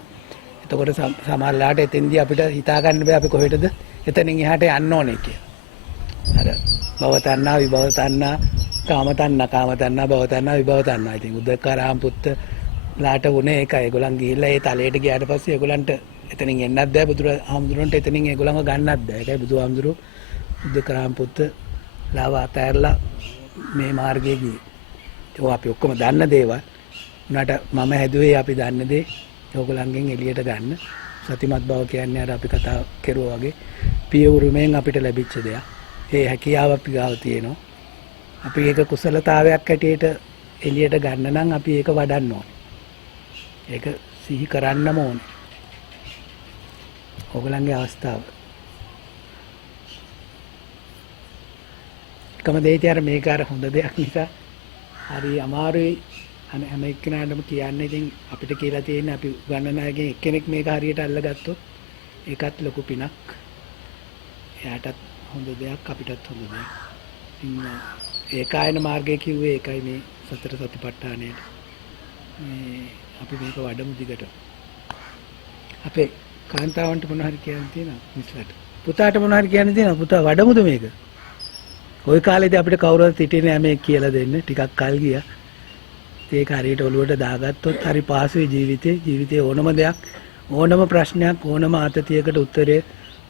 එතකොට සමහරලාට එතෙන්දී අපිට හිතා ගන්න බෑ අපි කොහෙටද එතනින් එහාට යන්න ඕනේ කියලා. අර භව තණ්හා, විභව තණ්හා, කාම තණ්හා, කාම තණ්හා, භව තණ්හා, විභව තණ්හා. ඉතින් උද්දකාරාම පුත්තලාට වුණේ ඒකයි. ඒගොල්ලන් ගිහිල්ලා ඒ තලයට ගියාට පස්සේ ඒගොල්ලන්ට එතනින් එන්නත් බෑ. බුදුහාමුදුරන්ට එතනින් ඒගොල්ලන්ව ගන්නත් බෑ. ඒකයි බුදුහාමුදුරුවෝ උද්දකාරාම පුත්තලාව අතහැරලා මේ මාර්ගයේ ගියේ. ඒක අපි ඔක්කොම දන්න දේවල්. උනාට මම හැදුවේ අපි දන්න දේ ඕගොල්ලන්ගෙන් එළියට ගන්න. සතිමත් බව කියන්නේ අර අපි කතා කරුවා වගේ පිය උරුමෙන් අපිට ලැබිච්ච දෙයක්. ඒ හැකියාව අපි ගාව තියෙනවා. අපි ඒක කුසලතාවයක් හැටියට එළියට ගන්න නම් අපි ඒක වඩන්න ඕනේ. ඒක සිහි කරන්නම ඕනේ. ඕගොල්ලන්ගේ අවස්ථාව. එකම දෙයටි අර මේක අර හොඳ දෙයක් නිසා හරි අමාරුයි. හැම එක්කෙනාටම කියන්නේ ඉතින් අපිට කියලා තියෙන්නේ අපි ගණන අයගෙන් එක්කෙනෙක් මේක හරියට අල්ලගත්තොත් ඒකත් ලොකු පිනක්. එයාටත් හොඳ දෙයක් අපිටත් හොඳ දෙයක්. ඉතින් ඒකායන මාර්ගය කිව්වේ ඒකයි මේ සතර සතිපට්ඨානයට. මේ අපි මේක වඩමු දිගට. අපේ කාන්තාවන්ට මොන හරි කියන්න තියෙනවා මිස්ලට. පුතාට මොන හරි කියන්න තියෙනවා. පුතා වඩමුද මේක? ওই කාලේදී අපිට කවුරුත් හිටියේ නෑ මේක කියලා දෙන්න. ටිකක් කල් ගියා. ඒක හරියට ඔළුවට දාගත්තොත් හරි පාසුවේ ජීවිතේ ඕනම දෙයක්, ඕනම ප්‍රශ්නයක්, ඕනම ආතතියකට උත්තරේ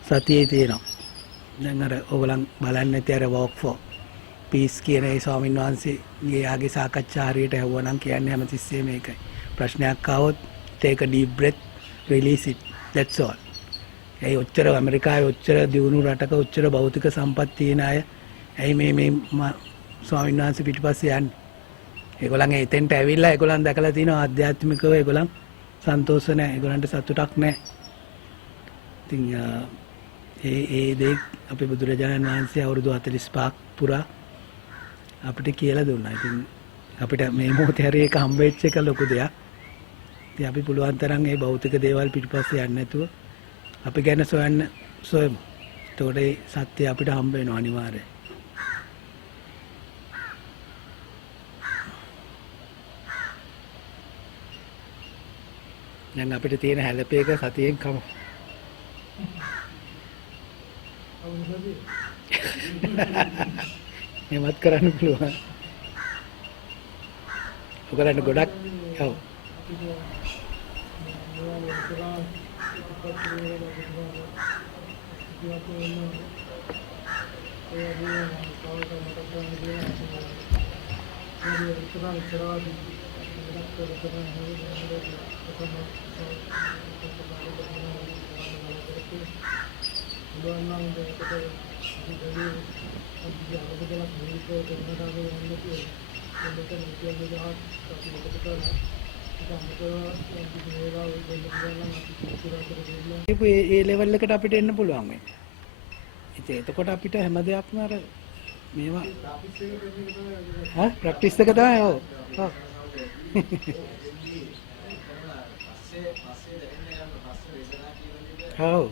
සතියේ තියෙනවා. දැන් අර ඕගලන් බලන්නේ නැති අර walk for peace කියන ඒ ස්වාමීන් වහන්සේගේ යාගේ සාකච්ඡා හරියට ඇහුවනම් කියන්නේ හැමතිස්සෙම මේකයි. ප්‍රශ්නයක් ආවොත් take a deep breath, release it, that's all. ඒ ඔච්චර ඇමරිකාවේ ඔච්චර දියුණු රටක ඔච්චර භෞතික සම්පත් තියෙන අය ඇයි මේ ස්වාමීන් වහන්සේ පිටිපස්සේ යන්නේ? ඒගොල්ලන්ගේ එතෙන්ට ඇවිල්ලා ඒගොල්ලන් දැකලා තිනවා ආධ්‍යාත්මිකව ඒගොල්ලන් සන්තෝෂ නැහැ. ඒගොල්ලන්ට සතුටක් නැහැ. ඉතින් ඒ දේ අපේ බුදුරජාණන් වහන්සේ අවුරුදු 45ක් පුරා අපිට කියලා දුන්නා. ඉතින් අපිට මේ මොහොතේ හරි ඒක හම්බෙච්ච එක ලොකු දෙයක්. ඉතින් අපි පුළුවන් තරම් මේ භෞතික දේවල් පිටපස්සේ යන්නේ නැතුව අපි ගැන සොයමු. එතකොට ඒ සත්‍ය අපිට හම්බ වෙනවා අනිවාර්යයෙන්. දැන් අපිට තියෙන හැලපේක සතියෙන් කමු. මේවත් කරන්න පුළුවන්. ඔයගලන්ට ගොඩක් ඔව්. ඒ ලෙවල් එකට අපිට එන්න පුළුවන් මේ. ඉතින් එතකොට අපිට හැම දෙයක්ම අර මේවා ප්‍රැක්ටිස් එක තමයි ඔව්. ඔව්. ඔව්.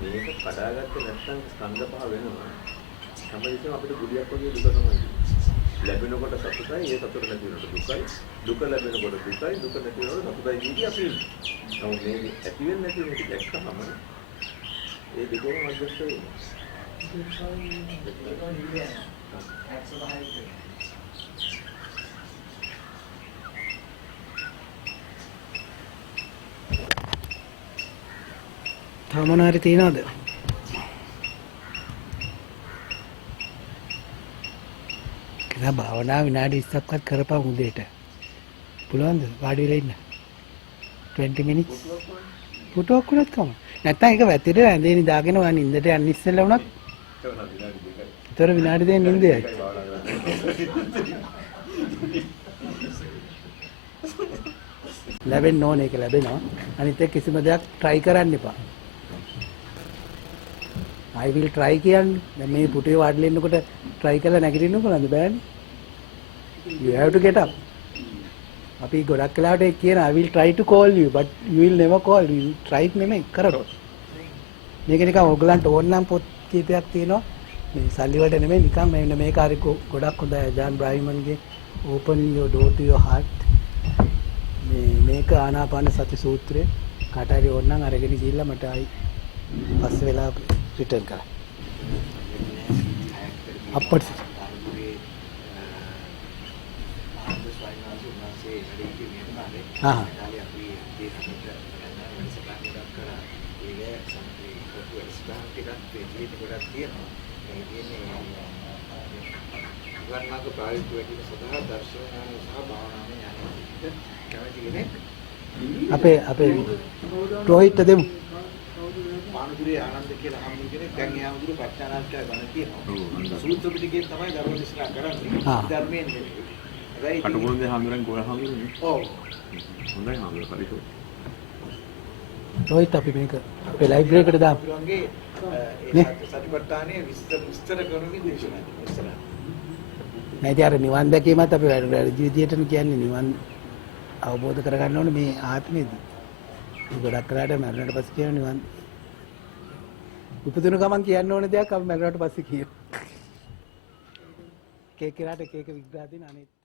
මේක කඩාගත්තේ නැත්නම් ස්කන්ධ පහ වෙනවා. හැමදෙයක්ම අපිට බුලියක් වගේ දුක තමයි. ලැබෙනකොට සතුටයි, ඒ සතුට නැති වෙනකොට දුකයි. දුක ලැබෙනකොට දුකයි, දුක නැති වෙනකොට සතුටයි කියන්නේ අපි. නමුත් මේ ඇති වෙන්නේ නැති වෙන එක දැක්කම ඒ දෙකම අඩ්ජස්ට් වෙනවා. තමනාරි තියනවද? කියලා භාවනා විනාඩි 20ක්වත් කරපන් උදේට. පුළුවන්ද? වාඩි වෙලා ඉන්න. 20 minutes. පුටුවක් උනත් කම. නැත්තම් ඒක වැතිරේ ඇඳේ නිදාගෙන ඔයා නිින්දට යන්න ඉස්සෙල්ලා උනත්. ඒතර විනාඩි දෙකක් නිින්දයයි. ලැබෙන්න ඕනේ ඒක ලැබෙනවා. අනිත් එක කිසිම දෙයක් try කරන්න එපා. I will try කියන්නේ. දැන් මේ පුටුවේ වාඩිලා ඉන්නකොට try කරලා නැගිටින්න කොහොමද බෑනේ. You have to get up. අපි ගොඩක් වෙලාවට ඒක කියන I will try to call you but you will never call. You try නෙමෙයි කරනවා. මේක නිකන් ඔයගලන්ට ඕන නම් පොත් කීපයක් තියෙනවා. මේ සල්ලි වලට නෙමෙයි නිකන් මෙන්න මේක හරි ගොඩක් හොඳයි. ජාන් බ්‍රායිමන්ගේ open your door to your heart. මේක ආනාපාන සති සූත්‍රය කාට හරි ඕන නම් අරගෙන ගිහිල්ලා මට ආයි පස්සේ වෙලා රිටර්න් කරා. අප්පට් අපේ රෝහිත් දෙමු. පානදුරේ ආනන්ද කියලා හම්බු කෙනෙක් දැන් එයා මුදුර පච්චානාත්කය ගණ කියනවා. සූත්‍ර පිටකයෙන් තමයි ධර්ම දේශනා කරන්නේ. ධර්මයෙන් නෙවෙයි. රයිට්. කටුකුරුන්ගේ හාමුදුරන් ගෝල හාමුදුරනේ. ඔව්. හොඳයි හාමුදුර පරිසෝ. රෝහිත් අපි මේක අපේ ලයිබ්‍රරි එකට දාමු. ඒ සතිපට්ඨානයේ විස්තර කරමින් දේශනා කරනවා. නැති අර නිවන් දැකීමත් අපි වැඩ විදියටම කියන්නේ නිවන් අවබෝධ කරගන්න ඕනේ මේ ආත්මෙදී. ගොඩක් කරාට මරණයට පස්සේ කියන නිවන් උපදින ගමන් කියන්න ඕන දෙයක් අපි මරණයට පස්සේ කියමු. කේක් කරාට කේක විග්‍රහ දින අනිත්